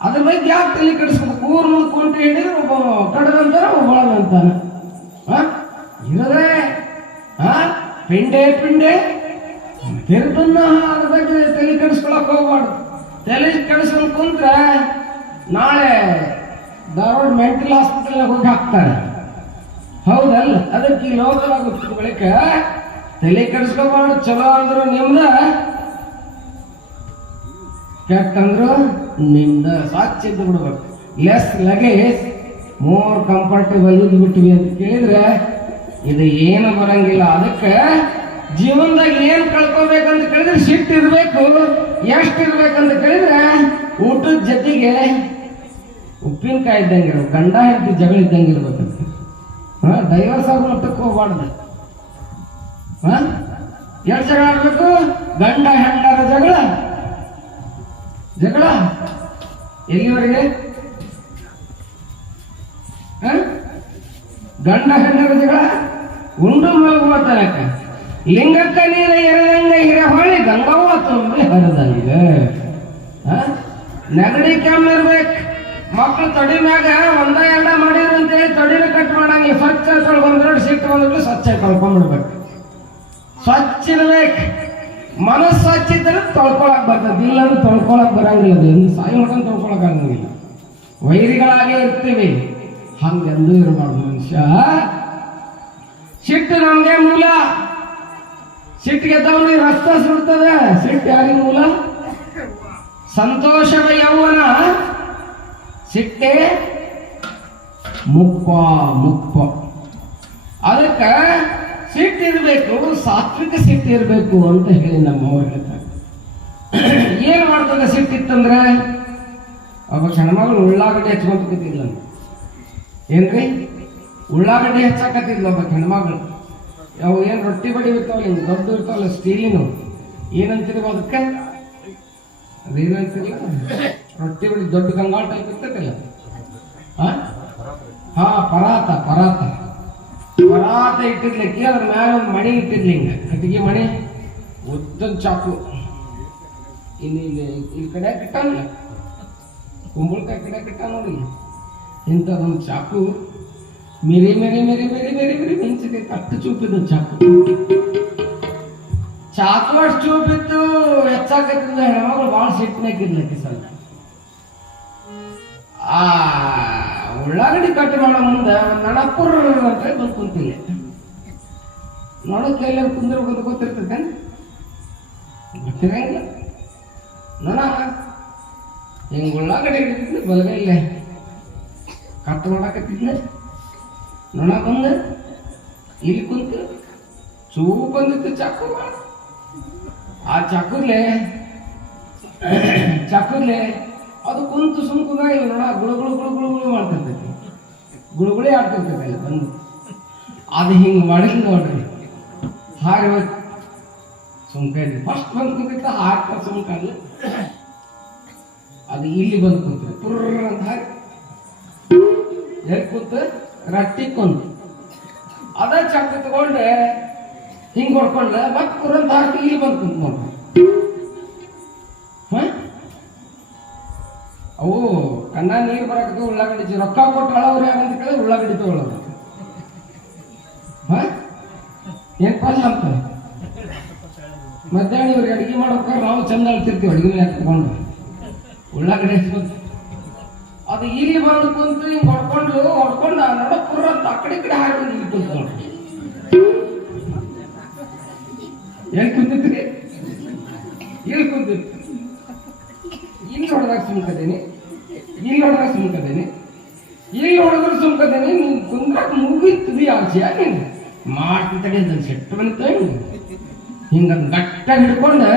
ಅದ್ರ ಬಗ್ಗೆ ಯಾಕೆ ತಲೆ ಕೆಡಿಸ್ಬೇಕು? ಊರ್ ಮುಂದೆ ಕುಂಟೆ ಹಿಡಿದ್ರೆ ಒಬ್ಬ ಕಡದಂತಾನ, ಒಬ್ಬ ಬಳದಂತಾನ. ಇರದೆ ಪಿಂಡೆ ತಿರುಪನ್ನ ಅದ್ರ ಬಗ್ಗೆ ತಲೆ ಕೆಡಿಸ್ಕೊಳಕ್ ಹೋಗ್ಬಾರ್ದು. ತಲೆ ಕೆಡಿಸ್ಕೊಂಡು ಕುಂತ್ರೆ ನಾಳೆ ಧಾರವಾಡ ಮೆಂಟಲ್ ಹಾಸ್ಪಿಟಲ್ ಹೋಗಿ ಹಾಕ್ತಾರೆ. ಹೌದಲ್ಲ? ಅದಕ್ಕೆ ಈ ಲೋಕವಾಗುತ್ತೆ ಬಳಿಕ ತಲೆ ಕೆಡಿಸ್ಕೋಬಾರ್ದು. ಚಲೋ ಅಂದ್ರು ನಿಮ್ದ, ಕೆಟ್ಟಂದ್ರು ನಿಮ್ದ. ಸಾಕ್ಷಿ ಇದ್ದು ಬಿಡ್ಬೇಕು. ಲೆಸ್ ಲಗೇಜ್ ಮೋರ್ ಕಂಫರ್ಟೇಬಲ್ ಇದ್ಬಿಟ್ವಿ ಅಂತ ಕೇಳಿದ್ರೆ ಇದು ಏನು ಬರಂಗಿಲ್ಲ. ಅದಕ್ಕೆ ಜೀವನದಾಗ ಏನು ಕಳ್ಕೋಬೇಕಂತ ಕೇಳಿದ್ರೆ ಸಿಟ್ಟು ಇರಬೇಕು. ಎಷ್ಟು ಇರ್ಬೇಕಂತ ಕೇಳಿದ್ರೆ ಊಟದ ಜೊತೆಗೆ ಉಪ್ಪಿನಕಾಯಿ ಇದ್ದಂಗೆ ಇರ್ಬೇಕು, ಗಂಡ ಹೆಂಡತಿ ಜಗಳ ಇದ್ದಂಗೆ ಇರ್ಬೇಕಂತ. ಡೈವರ್ಸ್ ಆಗೋ ಮಟ್ಟಕ್ಕೆ ಹೋಗ್ಬಾರ್ದು. ಎಷ್ಟು ಜಗಳ ಆಡ್ಬೇಕು? ಗಂಡ ಹೆಂಡರ ಜಗಳ ಜಗಳ ಎಲ್ಲಿವರೆಗೆ? ಗಂಡ ಹೆಂಡರ ಜಗಳ ಉಂಡು ಮಲಗುವ ತನಕ. ಲಿಂಗಕ್ಕ ನೀರ ಎರದಂಗ ಹಿರಹೊಳಿ ಗಂಗವ್ವ ತುಂಬಿ ಹರಿದಂಗ. ನೆಗಡಿ ಕೆಮ್ಮು ಇರ್ಬೇಕು. ಮಕ್ಕಳು ತೊಡಿ ಮ್ಯಾಗ ಒಂದ ಎಂಡ ಮಾಡಿದ್ರು ಅಂತೇಳಿ ತೊಡಿನ ಕಟ್ ಮಾಡಂಗಿಲ್ಲ. ಸ್ವಚ್ಛ ತೊಳ್ಕೊಂಡ್ರೆ ಸಿಟ್ಟು ಬಂದ್ರು ಸ್ವಚ್ಛ ತೊಳ್ಕೊಂಡ್ಬಿಡ್ಬೇಕು. ಸ್ವಚ್ಛ ಇರ್ಬೇಕು. ಮನಸ್ಸು ಸ್ವಚ್ಛ ಇದ್ರೆ ತೊಳ್ಕೊಳಕ್ ಬರ್ತದೆ, ಇಲ್ಲಾಂದ್ರೆ ತೊಳ್ಕೊಳಕ್ ಬರಂಗಿಲ್ಲ. ಅದು ಸಾಯಿ ಹೊಡ್ಕೊಂಡು ತೊಳ್ಕೊಳಕ್ ಆಗಂಗಿಲ್ಲ. ವೈರಿಗಳಾಗೇ ಇರ್ತೀವಿ, ಹಂಗೆಂದೂ ಇರಬಾರ್ದು ಮನುಷ್ಯ. ಸಿಟ್ಟು ನಮ್ಗೆ ಮೂಲ. ಸಿಟ್ಟಿಗೆ ತಗೊಂಡು ರಸ್ತ ಸುಡ್ತದೆ. ಸಿಟ್ಟು ಯಾರಿಗೆ ಮೂಲ? ಸಂತೋಷವ ಯೌವನ ಸಿಟ್ಟೆ ಮುಪ್ಪ ಮುಪ್ಪ. ಅದಕ್ಕೆ ಸಿಟ್ಟಿರ್ಬೇಕು, ಸಾತ್ವಿಕ ಸಿಟ್ಟು ಇರಬೇಕು ಅಂತ ಹೇಳಿ ನಮ್ಮವ್ರು ಹೇಳ್ತಾರೆ. ಏನ್ ಮಾಡ್ತದೆ ಸಿಟ್ಟಿತ್ತಂದ್ರೆ, ಒಬ್ಬ ಹೆಣ್ಮಗಳು ಉಳ್ಳಾಗಡ್ಡಿ ಹಚ್ಕೊಂತಿದ್ದಿಲ್ಲ. ಏನ್ರಿ? ಉಳ್ಳಾಗಡ್ಡಿ ಹಚ್ಚಾಕತ್ತಿದ್ಲು ಒಬ್ಬ ಹೆಣ್ಮಗಳು. ಅವು ಏನು ರೊಟ್ಟಿ ಬಡಿ ಇರ್ತಾವಲ್ಲ, ಹಿಂಗೆ ದೊಡ್ಡ ಇರ್ತಾವಲ್ಲ ಸ್ಟೀಲಿನ, ಏನಂತೀರಿ ಅದಕ್ಕೆ? ಅದೇನಂತಿಲ್ಲ, ರೊಟ್ಟಿ ಬಡಿ ದೊಡ್ಡ ಗಂಗಾಳ ಟೈಪ್ ಇರ್ತೈತಿಲ್ಲ. ಪರಾತ ಪರಾತ ಪರಾತ ಇಟ್ಟಿದ್ಲಿಕ್ಕೆ ಅದ್ರ ಮ್ಯಾಲ ಒಂದು ಮಣಿ ಇಟ್ಟಿದ್ಲಿ, ಹಿಂಗ ಕಟ್ಟಿಗೆ ಮಣಿ, ಉದ್ದದ ಚಾಕು. ಇಲ್ಲಿ ಕಡೆ ಕಿಟ್ಟಾನ, ಕುಂಬಳಕಾಯಿ ಕಡೆ ಕಿಟ್ಟ ನೋಡಿ, ಇಂಥದೊಂದು ಚಾಕು ಮೇರಿ ಮೇರಿ ಮೇರಿ ಮೇರಿ ಮೇರಿ ಮೇರಿ ಮೆಣಸಿಗೆ ಕಟ್ಟು ಚೂಪಿದ್ದು ಚಾಕು. ಚಾಕು ಅಷ್ಟು ಚೂಪಿತ್ತು. ಹೆಚ್ಚಾಕತ್ತಿದ್ದ ಹೆಣ್ಮಗಳು ಭಾಳ ಸಿಟ್ಟಿನಾಕಿದ್ಲಕ್ಕೆ ಸ್ವಲ್ಪ. ಉಳ್ಳಾಗಡ್ಡಿ ಕಟ್ ಮಾಡೋ ಮುಂದೆ ನಡಪುರ್ ಅಂತ ಬಂದು ಕುಂತಿಲ್ಲ. ನೋಡೋಕೆ ಎಲ್ಲ ಕುಂದ್ರ ಬಂದು ಗೊತ್ತಿರ್ತದೆ, ಗೊತ್ತಿರಂಗಿಲ್ಲ. ನೋಡ ಹಿಂಗೆ ಉಳ್ಳಾಗಡ್ಡಿ ಹಿಡಿತಿದ್ದೆ ಬಲಗೈಲೆ ಕಟ್ ಮಾಡಾಕತ್ತಿದ್ಲೆ. ನೋಡ ಬಂದ ಇಲ್ಲಿ ಕುಂತು ಚೂಪ್ ಬಂದಿತ್ತು ಚಾಕು. ಆ ಚಾಕುರ್ಲೆ ಅದು ಕುಂತು ಸುಮ್ಕುದ ಇಲ್ಲ. ನೋಡ ಗುಳುಗುಳು ಗುಳುಗುಳು ಗುಳು ಮಾಡ್ತಿರ್ತೈತಿ, ಗುಳುಗುಳಿ ಆಡ್ತಿರ್ತೈತಿ ಅಲ್ಲಿ ಬಂದು. ಅದು ಹಿಂಗೆ ಮಾಡಿದ್ ನೋಡ್ರಿ, ಹಾಗೆ ಸುಮ್ಕೈಲಿ ಫಸ್ಟ್ ಬಂದು ಕುಂತಿತ್ತ, ಹಾಕ ಸುಮ್ಕಲ್ಲ. ಅದು ಇಲ್ಲಿ ಬಂದು ಕುಂತ್ರಿ ಪುರ್ರ ಅಂತ ಹಾಕಿ ಎಲ್ಲಿ ಕೂತ ರಟ್ಟಿ ಕೊಂದು ಅದ ಚಾಕು ತಗೊಂಡೆ ಹಿಂಗೆ ಹೊಡ್ಕೊಂಡೆ ಮತ್ತೆ ಪುರಂತ ಹಾಕಿ ಇಲ್ಲಿ ಬಂದು ಕುಂತ ನೋಡ್ರಿ. ಅವು ಕಣ್ಣ ನೀರು ಬರಕ್ಕೆ ಉಳ್ಳಾಗಡ್ಡಿ ರೊಕ್ಕ ಕೊಟ್ಟು ಹಳವ್ರು ಯಾರಂತ ಕೇಳಿದ್ರೆ ಉಳ್ಳಾಗಡ್ಡಿ ತಗೊಳ್ಳೋದು. ಏನ್ ಪಾಸ್ ಅಂತ ಮಧ್ಯಾಹ್ನ ಇವ್ರಿಗೆ ಅಡಿಗೆ ಮಾಡೋಕೆ ನಾವು ಚಂದ ಅಳ್ತಿರ್ತೀವಿ. ಅಡಿಗೆ ಹಾಕಿಕೊಂಡು ಉಳ್ಳಾಗಡ್ಡಿ ಅದು ಇಲ್ಲಿ ಬಂದು ಕುಂತು ಹಿಂಗೆ ಹೊಡ್ಕೊಂಡು ನೋಡ ಪುರ ಅಂತ ಆ ಕಡೆ ಹಾರಿ ಇಲ್ಲಿ ಕುಂತು ನೋಡ್ರಿ. ಎಲ್ಲಿ ಕುಂತಿದ್ರಿ? ಇಲ್ಲಿ ಕುಂತಿತ್ತು. ಇಲ್ಲಿ ಹೊಡೆದಾಗ ಸುಮ್ಕದೇನಿ, ಇಲ್ಲಿ ಹೊಡೆದಾಗ ಸುಮ್ಕದೇನಿ, ಇಲ್ಲಿ ಹೊಡೆದ್ರೆ ಸುಮ್ಕದೇನಿ. ನೀನು ಕುಂದ್ರಾಗ ಮುಗಿತದಿ ಆಚೆ ನೀನು ಮಾಡ್ತಿದ್ದೆ ಅಂತ ಸೆಟ್ಟು ಬಂತ ಹಿಂಗ ಗಟ್ಟಾಗಿ ಹಿಡ್ಕೊಂಡೆ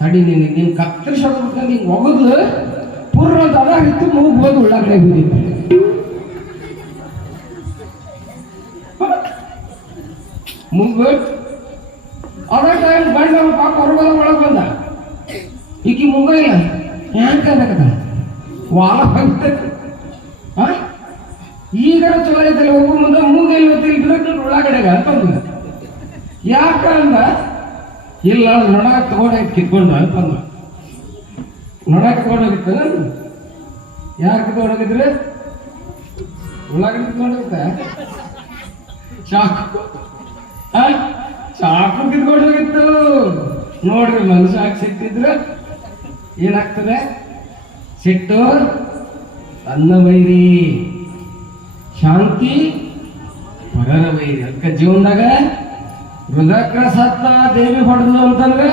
ತಡಿ ನೀನು ಕತ್ತರಿಸಿ ಹೊಡೆದ್ಬಿಟ್ಟು ಹಿಂಗೆ ಒಗದು ಪೂರ್ಣ ಅದ ಹಿತ್ತು ಮೂಗ್ಬೋದು ಉಳ್ಳಾಗಡೆ ಬಿದ್ದಿತ್ತು. ಮುಗ್ಬಿಟ್ಟು ಅದ ಟೈಮ್ ಗಂಡ ಪಾಪ ಹೊರಗೋದ ಒಳಗೆ ಬಂದ. ಈಕಿ ಮುಂಗ ಇಲ್ಲ ಯಾಕಂದ ವಾಲ ಹೋಗ್ತೈತಿ. ಈಗ ಚಲೋ ಐತಲ್ಲ ಒಬ್ಬ ಮುಂದೆ ಮೂಗ ಇಲ್ವತ್ತಿಲ್ಲ ಉಳ್ಳಾಗಡೆಗ ಅಂತಂದ. ಯಾಕಂದ ಇಲ್ಲ ನೊಣಾಗ ತಗೊಂಡಾಗ ಕಿತ್ಕೊಂಡು ಅಂತಂದ. ನೊಣಾಗ ತಗೊಂಡೋಗಿತ್ತ ಯಾರು ಕಿತ್ಕೊಂಡೋಗಿದ್ರೆ ಉಳ್ಳಾಗಡೆ ಕಿತ್ಕೊಂಡೋಗಿತ್ತ ಚಾಕು ಚಾಕು ಕಿತ್ಕೊಂಡೋಗಿತ್ತು ನೋಡ್ರಿ. ಮನುಷ್ಯ ಸಿಟ್ಟಿದ್ರೆ ಏನಾಗ್ತದೆ? ಸಿಟ್ಟು ತನ್ನ ವೈರಿ, ಶಾಂತಿ ಪರರ ವೈರಿ. ಅದಕ್ಕೆ ಜೀವನದಾಗ ಹೃದಯಕ್ಕ ಸತ್ತ ದೇವಿ ಹೊಡೆದು ಅಂತಂದ್ರೆ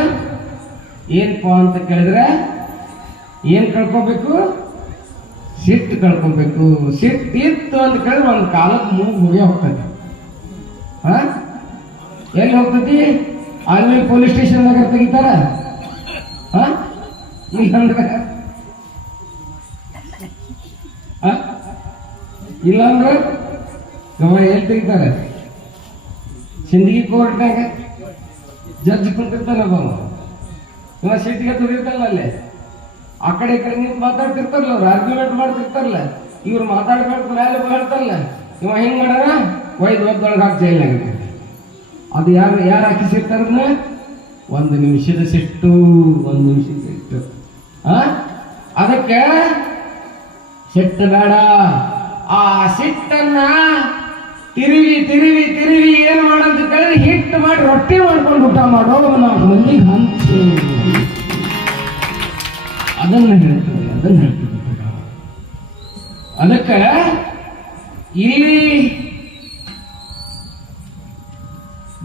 ಏನಪ್ಪ ಅಂತ ಕೇಳಿದ್ರೆ ಏನ್ ಕಳ್ಕೋಬೇಕು? ಸಿಟ್ಟು ಕಳ್ಕೊಬೇಕು. ಸಿಟ್ಟು ಇತ್ತು ಅಂತ ಕೇಳಿದ್ರೆ ಒಂದು ಕಾಲಕ್ಕೆ ಮೂಗು ಹೋಗೇ ಹೋಗ್ತದೆ. ಹಾ, ಎಲ್ಲಿ ಹೋಗ್ತತಿ? ಅಲ್ಲಿ ಪೊಲೀಸ್ ಸ್ಟೇಷನ್ದಾಗ ತೆಗಿತಾರ. ಹಾ, ಇಲ್ಲಂದ್ರೆ ಇಲ್ಲಾಂದ್ರೆ ಎಲ್ಲಿ ತೆಗಿತಾರೆ? ಸಿಂದಗಿ ಕೋರ್ಟ್ನಾಗ ಜಡ್ಜ್ ಕುಂತಿರ್ತಾನಲ್ಲ, ಇವ ಸಿಟ್ಟಿಗೆ ತುರಿರ್ತಾರಲ್ಲ, ಅಲ್ಲೇ ಆ ಕಡೆ ಈ ಕಡೆ ನಿಂತು ಮಾತಾಡ್ತಿರ್ತಾರಲ್ಲ, ಅವ್ರು ಆರ್ಗ್ಯುಮೆಂಟ್ ಮಾಡ್ತಿರ್ತಾರಲ್ಲ, ಇವ್ರು ಮಾತಾಡ್ಬೇಕು ಮೇಲೆ ಹೇಳ್ತಾರಲ್ಲ, ಇವ ಹಿಂಗ್ ಮಾಡ್ಯಾರ ಒಯ್ದು ಒದ್ದೊಳಗೆ ಹಾಕಿ ಜೈಲಾಗಿದೆ. ಅದು ಯಾರು ಹಾಕಿಸಿರ್ತಾರನ್ನ? 1 ನಿಮಿಷದ ಸಿಟ್ಟು, 1 ನಿಮಿಷದ ಸಿಟ್ಟು. ಅದಕ್ಕೆ ಸಿಟ್ಟು ಬೇಡ. ಆ ಸಿಟ್ಟನ್ನ ತಿರುವಿ ತಿರುವಿ ತಿರುವಿ ಏನ್ ಮಾಡಂತ ಕೇಳಿದ್ರೆ ಹಿಟ್ಟು ಮಾಡಿ ರೊಟ್ಟಿ ಮಾಡ್ಕೊಂಡು ಊಟ ಮಾಡೋ ನಾವು ಮಂದಿಗೆ ಹಂಚು. ಅದನ್ನ ಹೇಳ್ತೀವಿ. ಅದಕ್ಕೆ ಇಲ್ಲಿ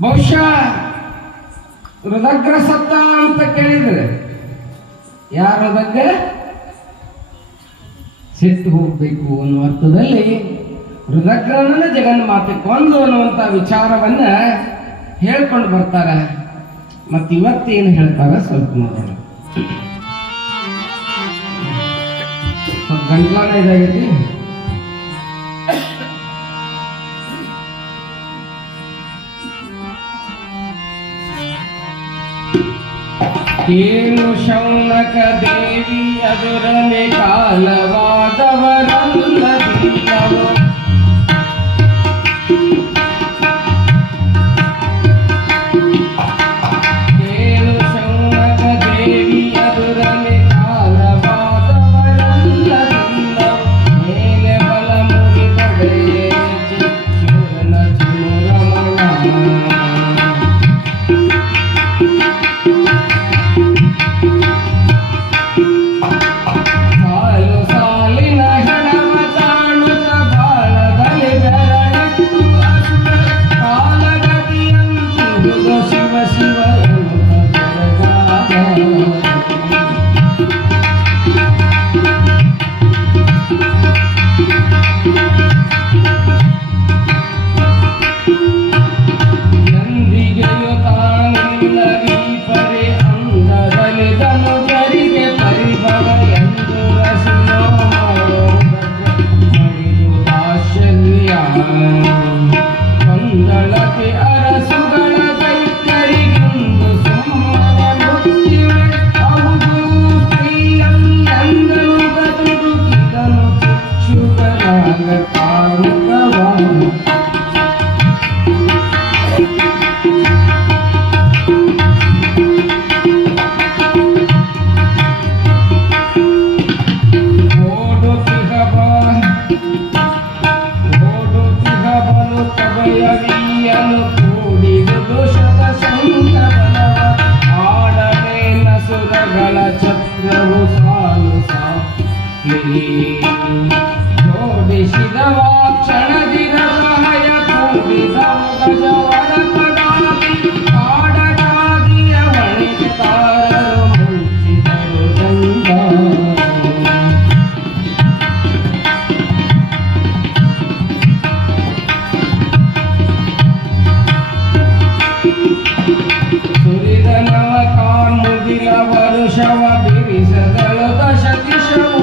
ಬಹುಶಃ ಹೃದಗ್ರ ಸತ್ತ ಅಂತ ಕೇಳಿದ್ರೆ ಯಾರ ಹೃದಗ್ಗ? ಸಿಟ್ಟು ಹೋಗ್ಬೇಕು ಅನ್ನುವ ಅರ್ಥದಲ್ಲಿ ಹೃದಗ್ರನ ಜಗನ್ಮಾತೆ ಕೊಂದು ಅನ್ನುವಂಥ ವಿಚಾರವನ್ನ ಹೇಳ್ಕೊಂಡು ಬರ್ತಾರೆ. ಮತ್ತೆ ಇವತ್ತೇನು ಹೇಳ್ತಾರ ಸ್ವಲ್ಪ ನೋಡೋಣ. ಸ್ವಲ್ಪ ಗಂಟ್ಲಾನ ಇದಾಗೈತಿ. ಏನು ಶೌನಕ ದೇವಿ ಅದುರನೆ ಕಾಲವಾದವರಲ್ಲದಿಲ್ಲವೋ, ಏನು ಶೌನಕ ದೇವಿ ಅದುರನೆ ಕಾಲವಾದವರಲ್ಲದಿಲ್ಲವೋ, ಮೇಲೆ ಬಲ ಮುರಿದೊಡೆ ಚಿಚ್ಚುರನ ಚಿಮುರಮಣ, ಜೋಡಿಸಿದವ ಕ್ಷಣದಿರಯ ಕೂಡಿದವ ಗಜವರ ಪದಾತಿ ಕಾಡಗಾದಿಯ ವಣಿತಾರರು ಮುಚ್ಚಿದರು ಗಂಧ. ಸುರಿದ ನವ ಕಾಮುದಿಲ ವರುಷವ ಬಿರಿಸದಳು ದಶದಿಶವು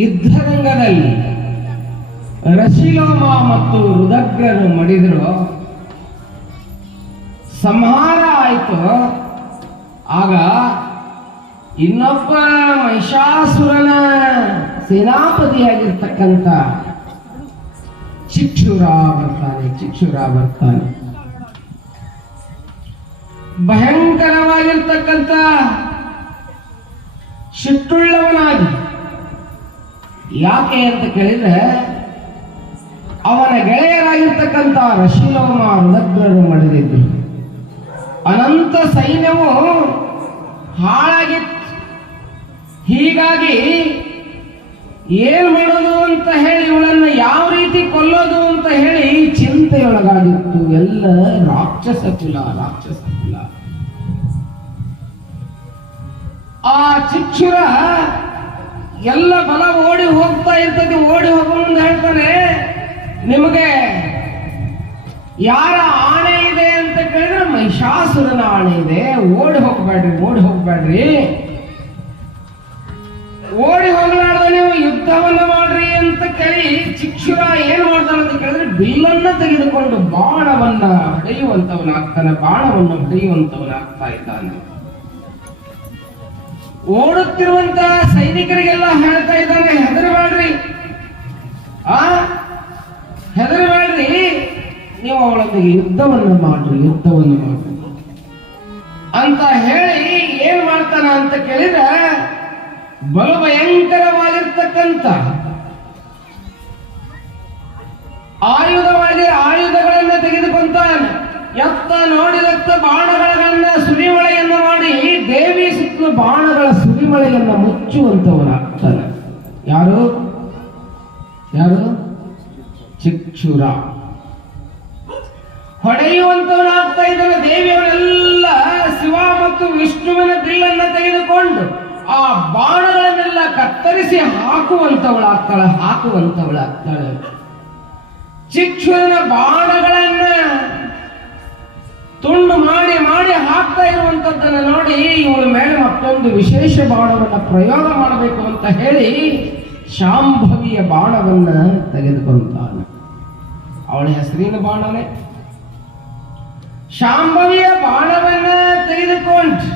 ಯುದ್ಧರಂಗದಲ್ಲಿ ರಶಿಲೋಮ ಮತ್ತು ರುದಗ್ರರು ಮಡಿದರು, ಸಂಹಾರ ಆಯಿತು. ಆಗ ಇನ್ನೊಬ್ಬ ಮಹಿಷಾಸುರನ ಸೇನಾಪತಿಯಾಗಿರ್ತಕ್ಕಂಥ ಚಿಕ್ಷುರ ಬರ್ತಾನೆ. ಭಯಂಕರವಾಗಿರ್ತಕ್ಕಂಥ ಸಿಟ್ಟುಳ್ಳವನಾಗಿ. ಯಾಕೆ ಅಂತ ಕೇಳಿದ್ರೆ, ಅವನ ಗೆಳೆಯರಾಗಿರ್ತಕ್ಕಂಥ ರಶಿಲೋಮ ರುದಗ್ರರು ಮಡಿದಿದ್ರು. ಅನಂತ ಸೈನ್ಯವು ಹಾಳಾಗಿತ್ತು. ಹೀಗಾಗಿ ಏನ್ ಮಾಡೋದು ಅಂತ ಹೇಳಿ, ಇವಳನ್ನು ಯಾವ ರೀತಿ ಕೊಲ್ಲೋದು ಅಂತ ಹೇಳಿ ಚಿಂತೆಯೊಳಗಾಗಿತ್ತು ಎಲ್ಲ ರಾಕ್ಷಸ ಕುಲ. ಆ ಚಿಕ್ಷುರ ಎಲ್ಲ ಬಲ ಓಡಿ ಹೋಗ್ತಾ ಇರ್ತದೆ. ಓಡಿ ಹೋಗೋ ಮುಂದೆ ಹೇಳ್ತಾನೆ, ನಿಮಗೆ ಯಾರ ಆಣೆ ಇದೆ ಅಂತ ಕೇಳಿದ್ರೆ ಮಹಿಷಾಸುರನ ಆಣೆ ಇದೆ. ಓಡಿ ಹೋಗ್ಬೇಡ್ರಿ. ಓಡಿ ಹೋಗಲಾರ್ದ ನೀವು ಯುದ್ಧವನ್ನ ಮಾಡ್ರಿ ಅಂತ ಕೇಳಿ ಚಿಕ್ಷುರ ಏನ್ ಮಾಡ್ತಾನೆ ಅಂತ ಕೇಳಿದ್ರೆ, ಬಿಲ್ಲನ್ನ ತೆಗೆದುಕೊಂಡು ಬಾಣವನ್ನು ಹೊಡೆಯುವಂತವನಾಗ್ತಾ ಇದ್ದಾನೆ. ಓಡುತ್ತಿರುವಂತ ಸೈನಿಕರಿಗೆಲ್ಲ ಹೇಳ್ತಾ ಇದ್ದಾನೆ, ಹೆದರಬೇಡ್ರಿ, ನೀವು ಅವಳೊಂದಿಗೆ ಯುದ್ಧವನ್ನು ಮಾಡ್ರಿ ಅಂತ ಹೇಳಿ ಏನ್ ಮಾಡ್ತಾನ ಅಂತ ಕೇಳಿದ್ರೆ, ಬಲು ಭಯಂಕರವಾಗಿರ್ತಕ್ಕಂಥ ಆಯುಧಗಳನ್ನ ತೆಗೆದುಕೊಂತಾನೆ. ಎತ್ತ ನೋಡಿದತ್ತ ಬಾಣಗಳನ್ನ ಸುರಿಮಳೆಯನ್ನು ಮಾಡಿ ದೇವಿ ಸುತ್ತಲೂ ಬಾಣಗಳ ಸುರಿಮಳೆಯನ್ನ ಮುಚ್ಚುವಂತವನಾಗ್ತಾನೆ. ಯಾರು ಚಿಕ್ಷುರ ಹೊಡೆಯುವಂತವನಾಗ್ತಾ ಇದ್ದಾನೆ. ದೇವಿಯವರೆಲ್ಲ ಶಿವ ಮತ್ತು ವಿಷ್ಣುವಿನ ಬಿಲ್ಲನ್ನ ತೆಗೆದುಕೊಂಡು ಆ ಬಾಣಗಳನ್ನೆಲ್ಲ ಕತ್ತರಿಸಿ ಹಾಕುವಂತವಳಾಗ್ತಾಳೆ. ಚಿಕ್ಷುರನ ಬಾಣಗಳನ್ನ ತುಂಡು ಮಾಡಿ ಹಾಕ್ತಾ ಇರುವಂತದ್ದನ್ನು ನೋಡಿ, ಇವಳ ಮೇಲೆ ಮತ್ತೊಂದು ವಿಶೇಷ ಬಾಣವನ್ನು ಪ್ರಯೋಗ ಮಾಡಬೇಕು ಅಂತ ಹೇಳಿ ಶಾಂಭವಿಯ ಬಾಣವನ್ನ ತೆಗೆದುಕೊಂತಾನೆ. ಅವಳ ಹೆಸರಿನ ಬಾಣವೇ ಶಾಂಭವಿಯ ಬಾಣವನ್ನ ತೆಗೆದುಕೊಂಡು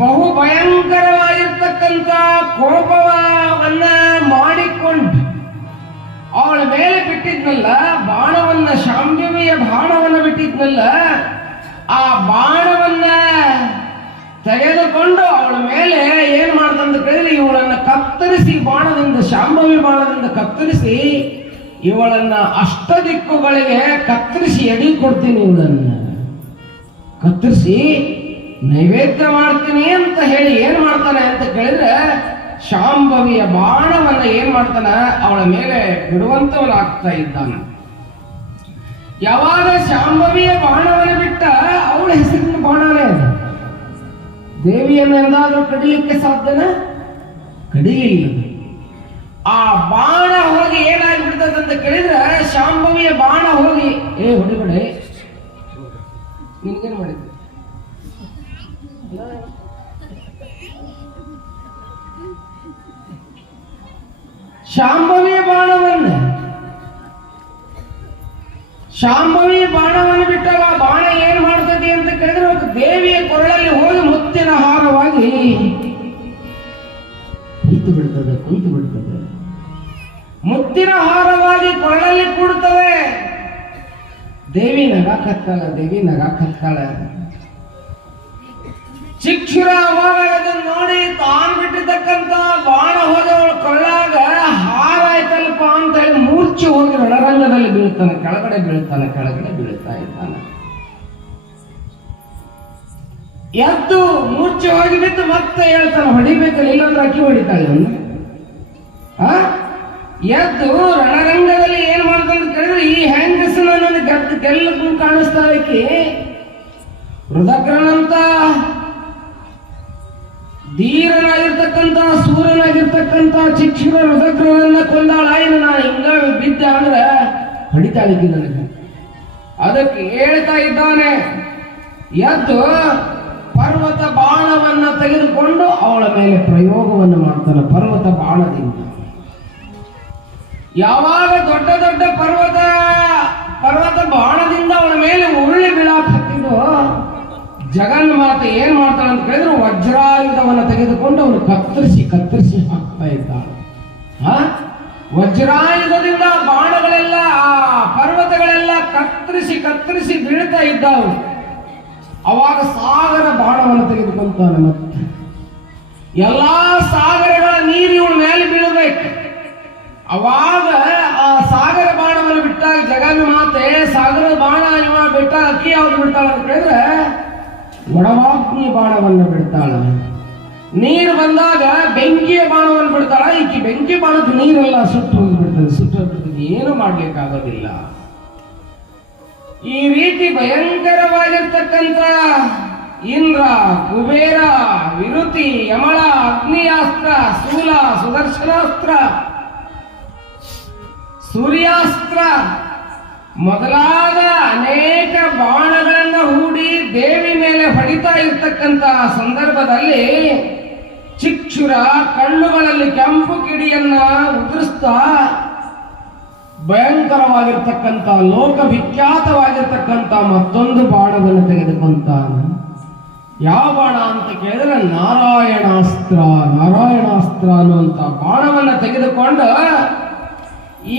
ಬಹು ಭಯಂಕರವಾಗಿರ್ತಕ್ಕಂಥ ಕೋಪವನ್ನ ಮಾಡಿಕೊಂಡು ಅವಳ ಮೇಲೆ ಬಿಟ್ಟಿದ್ನಲ್ಲ ಬಾಣವನ್ನ, ಶಾಂಭವಿಯ ಬಾಣವನ್ನ ಬಿಟ್ಟಿದ್ನಲ್ಲ, ಆ ಬಾಣವನ್ನ ತೆಗೆದುಕೊಂಡು ಅವಳ ಮೇಲೆ ಏನ್ ಮಾಡ್ದಂತ ಕೇಳಿದ್ರೆ, ಇವಳನ್ನ ಕತ್ತರಿಸಿ ಶಾಂಭವಿ ಬಾಣದಿಂದ ಕತ್ತರಿಸಿ ಇವಳನ್ನ ಅಷ್ಟ ದಿಕ್ಕುಗಳಿಗೆ ಕತ್ತರಿಸಿ ಎಡಿ ಕೊಡ್ತೀನಿ, ಇವಳನ್ನ ಕತ್ತರಿಸಿ ನೈವೇದ್ಯ ಮಾಡ್ತೀನಿ ಅಂತ ಹೇಳಿ ಏನ್ ಮಾಡ್ತಾನೆ ಅಂತ ಕೇಳಿದ್ರೆ, ಶಾಂಭವಿಯ ಬಾಣವನ್ನ ಏನ್ ಮಾಡ್ತಾನ ಅವಳ ಮೇಲೆ ಬಿಡುವಂತವನಾಗ್ತಾ ಇದ್ದಾನೆ. ಯಾವಾಗ ಶಾಂಭವಿಯ ಬಾಣವನ್ನು ಬಿಟ್ಟ, ಅವಳ ಹೆಸರಿನ ಬಾಣವೇ ಅದು. ದೇವಿಯನ್ನು ಎಂದಾದ್ರೂ ಕಡಿಲಿಕ್ಕೆ ಸಾಧ್ಯನ? ಕಡಿಲಿಲ್ಲ. ಆ ಬಾಣ ಹೋಗಿ ಏನಾಗ್ಬಿಡ್ತದಂತ ಕೇಳಿದ್ರೆ, ಶಾಂಭವಿಯ ಬಾಣ ಹೋಗಿ ಹೊಡಿಬೇಡೆ, ನಿನ್ಗೇನು ಮಾಡಿದ್ದೆ? ಶಾಂಭವಿಯ ಬಾಣವನ್ನು ಬಿಟ್ಟಾಗ ಆ ಬಾಣ ಏನ್ ಮಾಡ್ತದೆ ಅಂತ ಕೇಳಿದ್ರೆ, ದೇವಿಯ ಕೊರಳಲ್ಲಿ ಹೋಗಿ ಮುತ್ತಿನ ಹಾರವಾಗಿ ಕುಂತು ಬಿಡ್ತದೆ. ಮುತ್ತಿನ ಹಾರವಾಗಿ ಕೊರಳಲ್ಲಿ ಕೂಡುತ್ತದೆ. ದೇವಿ ನಗಾಕತ್ತಾಳೆ. ಚಿಕ್ಷುರ ಅವಾಗ ಅದನ್ನು ನೋಡಿ ತಾನು ಬಿಟ್ಟಿದ್ದಕ್ಕಂತ ಬಾಣ ಹೋಗಿ ಅವಳ ಕೊಳ್ಳಾಗ ಹಾರ ಆಯ್ತಲ್ಪ ಅಂತ ಹೇಳಿ ಮೂರ್ಛೆ ಹೋಗಿ ರಣರಂಗದಲ್ಲಿ ಬೀಳ್ತಾನೆ. ಕೆಳಗಡೆ ಬೀಳ್ತಾ ಇದ್ದಾನೆ. ಎದ್ದು ಮೂರ್ಛೆ ಹೋಗಿ ಬಿದ್ದು ಮತ್ತೆ ಹೇಳ್ತಾನೆ, ಹೊಡಿಬೇಕಲ್ಲ, ಇಲ್ಲಂದ್ರೆ ಅಕ್ಕಿ ಹೊಡಿತಾಳೆ ಅವನು. ಎದ್ದು ರಣರಂಗದಲ್ಲಿ ಏನ್ ಮಾಡ್ತಾನೆ ಕೇಳಿದ್ರೆ, ಈ ಹೆಂಗಸನ ನನಗೆ ಗೆಲ್ಲ ಕಾಣಿಸ್ತಾ ಇಕ್ಕಿ ರುದಗ್ರನಂತ ಧೀರನಾಗಿರ್ತಕ್ಕಂಥ ಸೂರ್ಯನಾಗಿರ್ತಕ್ಕಂಥ ಚಿಕ್ಷುರ ರುದಗ್ರನನ್ನ ಕೊಂದಾಳ. ನಾನು ಹಿಂಗ ಬಿದ್ದೆ ಅಂದ್ರೆ ಹೊಡಿತಾಳಿದ್ದಿ ನನಗೆ. ಅದಕ್ಕೆ ಹೇಳ್ತಾ ಇದ್ದಾನೆ, ಎದ್ದು ಪರ್ವತ ಬಾಣವನ್ನ ತೆಗೆದುಕೊಂಡು ಅವಳ ಮೇಲೆ ಪ್ರಯೋಗವನ್ನು ಮಾಡ್ತಾನೆ. ಪರ್ವತ ಬಾಣದಿಂದ ಯಾವಾಗ ದೊಡ್ಡ ದೊಡ್ಡ ಪರ್ವತ ಬಾಣದಿಂದ ಅವಳ ಮೇಲೆ ಉರುಳಿ ಬೀಳಾಕ್ ಹತ್ತಿದ್ದು, ಜಗನ್ಮಾತೆ ಏನ್ ಮಾಡ್ತಾಳೆ ಅಂತ ಕೇಳಿದ್ರೆ ವಜ್ರಾಯುಧವನ್ನು ತೆಗೆದುಕೊಂಡು ಅವನು ಕತ್ತರಿಸಿ ಹಾಕ್ತಾ ಇದ್ದಾಳೆ. ವಜ್ರಾಯುಧದಿಂದ ಬಾಣಗಳೆಲ್ಲ ಆ ಪರ್ವತಗಳೆಲ್ಲ ಕತ್ತರಿಸಿ ಬೀಳ್ತಾ ಇದ್ದಾವೆ. ಅವಾಗ ಸಾಗರ ಬಾಣವನ್ನು ತೆಗೆದುಕೊಂತಾನೆ. ಮತ್ತೆ ಎಲ್ಲಾ ಸಾಗರಗಳ ನೀರು ಇವಳ ಮೇಲೆ ಬೀಳಬೇಕು. ಅವಾಗ ಆ ಸಾಗರ ಬಾಣವನ್ನು ಬಿಟ್ಟಾಗ ಜಗನ್ಮಾತೆ ಸಾಗರದ ಬಾಣ ಇವ ಬಿಟ್ಟಾಗ ಅಕ್ಕಿ ಯಾವ್ದು ಬಿಡ್ತಾಳ ಅಂತ ಕೇಳಿದ್ರೆ ಒಡವಾಗ್ನಿ ಬಾಣವನ್ನು ಬಿಡ್ತಾಳ. ನೀರು ಬಂದಾಗ ಬೆಂಕಿಯ ಬಾಣವನ್ನು ಬಿಡ್ತಾಳ. ಈಕಿ ಬೆಂಕಿ ಬಾಣದ ನೀರೆಲ್ಲ ಸುಟ್ಟು ಹೋಗ್ಬಿಡ್ತದೆ. ಏನು ಮಾಡ್ಲಿಕ್ಕಾಗೋದಿಲ್ಲ. ಈ ರೀತಿ ಭಯಂಕರವಾಗಿರ್ತಕ್ಕಂಥ ಇಂದ್ರ, ಕುಬೇರ, ವಿರುತಿ, ಯಮಳ, ಅಗ್ನಿಯಾಸ್ತ್ರ, ಶೂಲ, ಸುದರ್ಶನಾಸ್ತ್ರ, ಸೂರ್ಯಾಸ್ತ್ರ ಮೊದಲಾದ ಅನೇಕ ಬಾಣಗಳನ್ನು ಹೂಡಿ ದೇವಿ ಮೇಲೆ ಹೊಡಿತಾ ಇರ್ತಕ್ಕಂಥ ಸಂದರ್ಭದಲ್ಲಿ ಚಿಕ್ಷುರ ಕಣ್ಣುಗಳಲ್ಲಿ ಕೆಂಪು ಕಿಡಿಯನ್ನ ಉದುರಿಸ್ತಾ ಭಯಂಕರವಾಗಿರ್ತಕ್ಕಂಥ ಲೋಕವಿಖ್ಯಾತವಾಗಿರ್ತಕ್ಕಂಥ ಮತ್ತೊಂದು ಬಾಣವನ್ನು ತೆಗೆದುಕೊಂತಾನೆ. ಯಾವ ಬಾಣ ಅಂತ ಕೇಳಿದ್ರೆ ನಾರಾಯಣಾಸ್ತ್ರ ಅನ್ನುವಂಥ ಬಾಣವನ್ನು ತೆಗೆದುಕೊಂಡು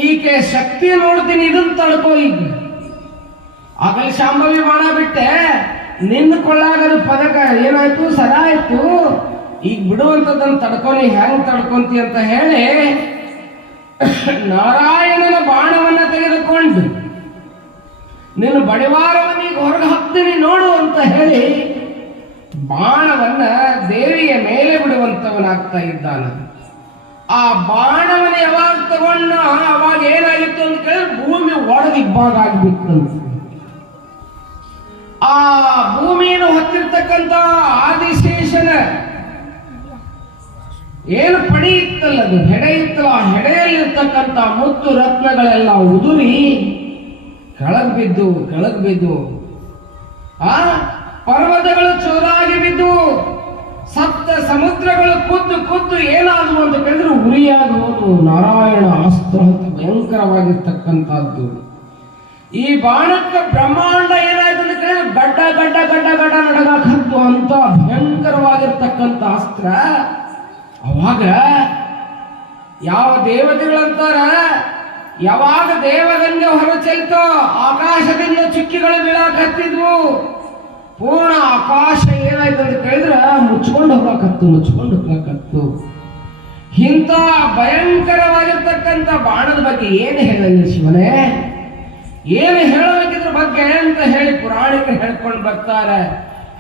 ಈಕೆ ಶಕ್ತಿ ನೋಡ್ತೀನಿ ಇದನ್ನು ತಡ್ಕೋ. ಈಗ ಆಗಲಿ ಶಾಂಭವಿ ಬಾಣ ಬಿಟ್ಟೆ ನಿಂದುಕೊಳ್ಳಾಗದು ಪದಕ ಏನಾಯ್ತು, ಸರ ಆಯ್ತು. ಈಗ ಬಿಡುವಂಥದ್ದನ್ನು ತಡ್ಕೊನಿ, ಹೆಂಗ್ ತಡ್ಕೊಂತಿ ಅಂತ ಹೇಳಿ ನಾರಾಯಣನ ಬಾಣವನ್ನ ತೆಗೆದುಕೊಂಡು ನಿನ್ನ ಬಡಿವಾರವನ್ನು ಈಗ ಹೊರಗೆ ಹಾಕ್ತೀನಿ ನೋಡು ಅಂತ ಹೇಳಿ ಬಾಣವನ್ನ ದೇವಿಯ ಮೇಲೆ ಬಿಡುವಂತವನಾಗ್ತಾ ಇದ್ದಾನೆ. ಆ ಬಾಣವನ್ನ ಯಾವಾಗ ತಗೊಂಡ ಅವಾಗ ಏನಾಗಿತ್ತು ಅಂತ ಕೇಳಿದ್ರೆ ಭೂಮಿ ಒಡೆದು ಇಬ್ಬಾಗ ಆಗ್ಬಿಟ್ಟಂತೆ. ಆ ಭೂಮಿಯನ್ನು ಹೊತ್ತಿರ್ತಕ್ಕಂಥ ಆದಿಶೇಷನ ಏನು ಪಡಿ ಇತ್ತಲ್ಲ, ಅದು ಹೆಡೆ ಇತ್ತಲ್ಲ, ಆ ಹೆಡೆಯಲ್ಲಿರ್ತಕ್ಕಂಥ ಮುತ್ತು ರತ್ನಗಳೆಲ್ಲ ಉದುರಿ ಕೆಳಗ್ ಬಿದ್ದು ಆ ಪರ್ವತಗಳು ಚೂರಾಗಿ ಬಿದ್ದು ಸಪ್ತ ಸಮುದ್ರಗಳು ಕುದ್ದು ಏನಾದವು ಅಂತ ಕೇಳಿದ್ರೆ ಉರಿಯಾಗಿ ಹೋದು. ನಾರಾಯಣ ಅಸ್ತ್ರ ಅಂತ ಭಯಂಕರವಾಗಿರ್ತಕ್ಕಂಥದ್ದು. ಈ ಬಾಣಕ್ಕೆ ಬ್ರಹ್ಮಾಂಡ ಏನಾಯ್ತು ಅಂತ ಕೇಳಿದ್ರೆ ಗಡ್ಡ ನಡಗಾಕತ್ತು ಅಂತ ಭಯಂಕರವಾಗಿರ್ತಕ್ಕಂಥ ಅಸ್ತ್ರ. ಅವಾಗ ಯಾವ ದೇವತೆಗಳಂತಾರ, ಯಾವಾಗ ದೇವಗಂಗೆ ಹೊರ ಚೆಲ್ತೋ ಆಕಾಶದಿಂದ ಚುಕ್ಕಿಗಳು ಬೀಳಾಕತ್ತಿದ್ವು. ಪೂರ್ಣ ಆಕಾಶ ಏನಾಯ್ತು ಅಂತ ಕೇಳಿದ್ರೆ ಮುಚ್ಕೊಂಡು ಹೋಗಕತ್ತು. ಇಂಥ ಭಯಂಕರವಾಗಿರ್ತಕ್ಕಂಥ ಬಾಣದ ಬಗ್ಗೆ ಏನು ಹೇಳಲಿ ಶಿವನೇ, ಏನು ಹೇಳಬೇಕಿದ್ರ ಬಗ್ಗೆ ಅಂತ ಹೇಳಿ ಪುರಾಣಿಕರು ಹೇಳ್ಕೊಂಡು ಬರ್ತಾರೆ.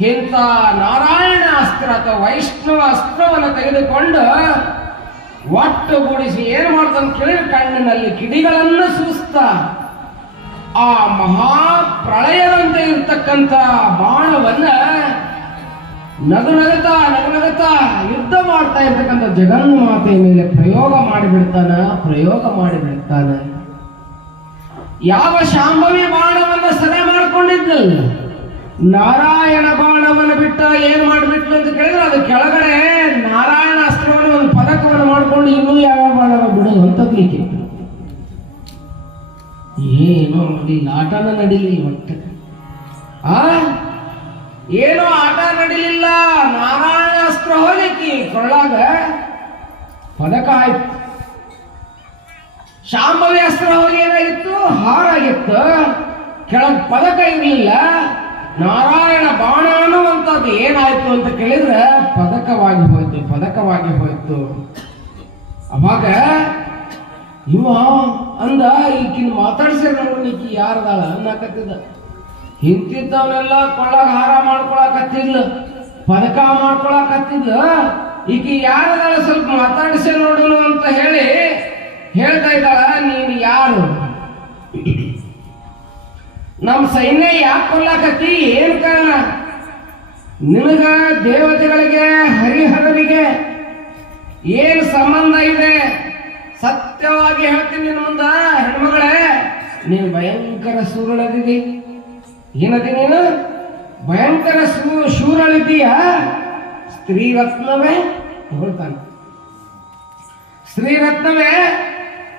ಇಂಥ ನಾರಾಯಣ ಅಸ್ತ್ರ ಅಥವಾ ವೈಷ್ಣವ ಅಸ್ತ್ರವನ್ನು ತೆಗೆದುಕೊಂಡು ಒಟ್ಟುಗೂಡಿಸಿ ಏನು ಮಾಡ್ತಾನೆ ಕೇಳಿದ್ರೆ ಕಣ್ಣಿನಲ್ಲಿ ಕಿಡಿಗಳನ್ನು ಸೂಸ್ತಾ ಆ ಮಹಾಪ್ರಳಯದಂತೆ ಇರ್ತಕ್ಕಂಥ ಬಾಣವನ್ನ ನಗುನಗುತ್ತಾ ಯುದ್ಧ ಮಾಡ್ತಾ ಇರ್ತಕ್ಕಂಥ ಜಗನ್ಮಾತೆಯ ಮೇಲೆ ಪ್ರಯೋಗ ಮಾಡಿಬಿಡ್ತಾನೆ. ಯಾವ ಶಾಂಭವಿ ಬಾಣವನ್ನ ಸದೆ ಮಾಡಿಕೊಂಡಿದ್ದಲ್ಲ, ನಾರಾಯಣ ಬಾಣವನ್ನು ಬಿಟ್ಟ ಏನ್ ಮಾಡಿಬಿಟ್ಲು ಅಂತ ಕೇಳಿದ್ರೆ ಅದು ಕೆಳಗಡೆ ನಾರಾಯಣ ಅಸ್ತ್ರವನ್ನು ಒಂದು ಪದಕವನ್ನು ಮಾಡಿಕೊಂಡು ಇನ್ನೂ ಯಾವ ಬಾಣವ ಬಿಡೋದು ಅಂತದ್ಲಿಕ್ಕೆ ಏನೋ ನಡೀಲಿ, ಆಟನ ನಡೀಲಿಲ್ಲ. ಒಟ್ಟು ಏನೋ ಆಟ ನಡೀಲಿಲ್ಲ. ನಾರಾಯಣ ಅಸ್ತ್ರ ಹೋಲಿಕ್ಕಿ ಕೊಳ್ಳಾಗ ಪದಕ ಆಯ್ತು. ಶಾಂಭವಿ ಅಸ್ತ್ರ ಹೋಗಿ ಏನಾಗಿತ್ತು, ಹಾರಾಗಿತ್ತು, ಕೆಳಗೆ ಪದಕ ಇರಲಿಲ್ಲ. ನಾರಾಯಣ ಬಾಣ ಅನ್ನುವಂಥದ್ದು ಏನಾಯ್ತು ಅಂತ ಕೇಳಿದ್ರೆ ಪದಕವಾಗಿ ಹೋಯ್ತು. ಅವಾಗ ಇವ ಅಂದ ಈಕಿನ ಮಾತಾಡ್ಸಿರ ನೋಡ್ಲಿಕ್ಕೆ ಯಾರದಾಳ ಅನ್ನಕತ್ತಿದ್ದ. ಹಿಂತಿದ್ದವನೆಲ್ಲ ಕೊಳ್ಳಾಗ ಹಾರ ಮಾಡ್ಕೊಳಕತ್ತಿದ್ಲ, ಪದಕ ಮಾಡ್ಕೊಳಕತ್ತಿದ್ಲ. ಈಕಿ ಯಾರದಾಳ ಸ್ವಲ್ಪ ಮಾತಾಡಿಸಿ ನೋಡೋಣ ಅಂತ ಹೇಳಿ ಹೇಳ್ತಾ ಇದ್ದಾಳ. ನೀನು ಯಾರು, ನಮ್ಮ ಸೈನ್ಯ ಯಾಕೆ ಕೊಲ್ಲಾಕತ್ತಿ, ಏನ್ ಕಾರಣ, ನಿನಗ ದೇವತೆಗಳಿಗೆ ಹರಿಹರರಿಗೆ ಏನು ಸಂಬಂಧ ಇದೆ, ಸತ್ಯವಾಗಿ ಹೇಳ್ತೀನಿ ನಿನ್ನ ಮುಂದ. ಹೆಣ್ಮಗಳೇ, ನೀನು ಭಯಂಕರ ಸುರುಳದಿದಿ. ಏನದಿ ನೀನು ಭಯಂಕರ ಶೂರಳಿದೀಯ ಸ್ತ್ರೀರತ್ನವೇ ಹೊರತಾನೆ. ಸ್ತ್ರೀರತ್ನವೇ,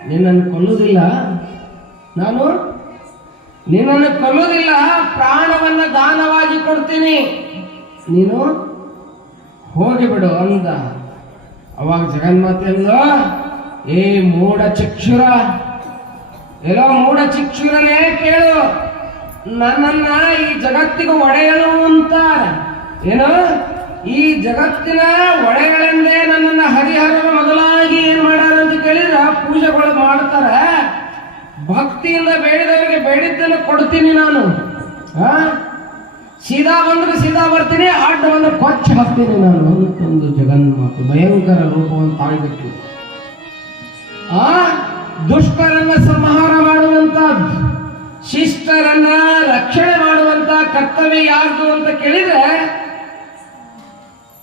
ನಿನ್ನನ್ನು ಕೊಲ್ಲುವುದಿಲ್ಲ, ನಾನು ನಿನ್ನನ್ನು ಕೊಲ್ಲುವುದಿಲ್ಲ, ಪ್ರಾಣವನ್ನ ದಾನವಾಗಿ ಕೊಡ್ತೀನಿ, ನೀನು ಹೋಗಿಬಿಡು ಅಂದ. ಅವಾಗ ಜಗನ್ಮಾತೆ ಅಂದ, ಏ ಮೂಢ ಚಕ್ಷುರ, ಎಲ್ಲೋ ಮೂಢ ಚಿಕ್ಷುರನೇ ಕೇಳು, ನನ್ನನ್ನ ಈ ಜಗತ್ತಿಗೆ ಒಡೆಯಲು ಅಂತ ಏನು, ಈ ಜಗತ್ತಿನ ಒಡೆಯಳೆಂದೇ ನನ್ನನ್ನ ಹರಿಹರನ ಮೊದಲಾಗಿ ಏನ್ ಮಾಡ್ಯಾರ ಅಂತ ಕೇಳಿದ್ರ ಪೂಜೆಗಳು ಮಾಡ್ತಾರೆ. ಭಕ್ತಿಯಿಂದ ಬೇಡಿದವರಿಗೆ ಬೇಡಿದ್ದನ್ನು ಕೊಡ್ತೀನಿ ನಾನು. ಸೀದಾ ಬಂದ್ರೆ ಸೀದಾ ಬರ್ತೀನಿ, ಅಡ್ಡ ಬಂದ್ರೆ ಕೊಚ್ಚ ಹಾಕ್ತೀನಿ ನಾನು ಅಂತಂದು ಜಗನ್ಮಾತು ಭಯಂಕರ ರೂಪವನ್ನು ತಾಳ್ಬಿಟ್ಟು ದುಷ್ಟರನ್ನ ಸಂಹಾರ ಮಾಡುವಂತದ್ದು, ಶಿಷ್ಟರನ್ನ ರಕ್ಷಣೆ ಮಾಡುವಂತ ಕರ್ತವ್ಯ ಯಾರ್ದು ಅಂತ ಕೇಳಿದ್ರೆ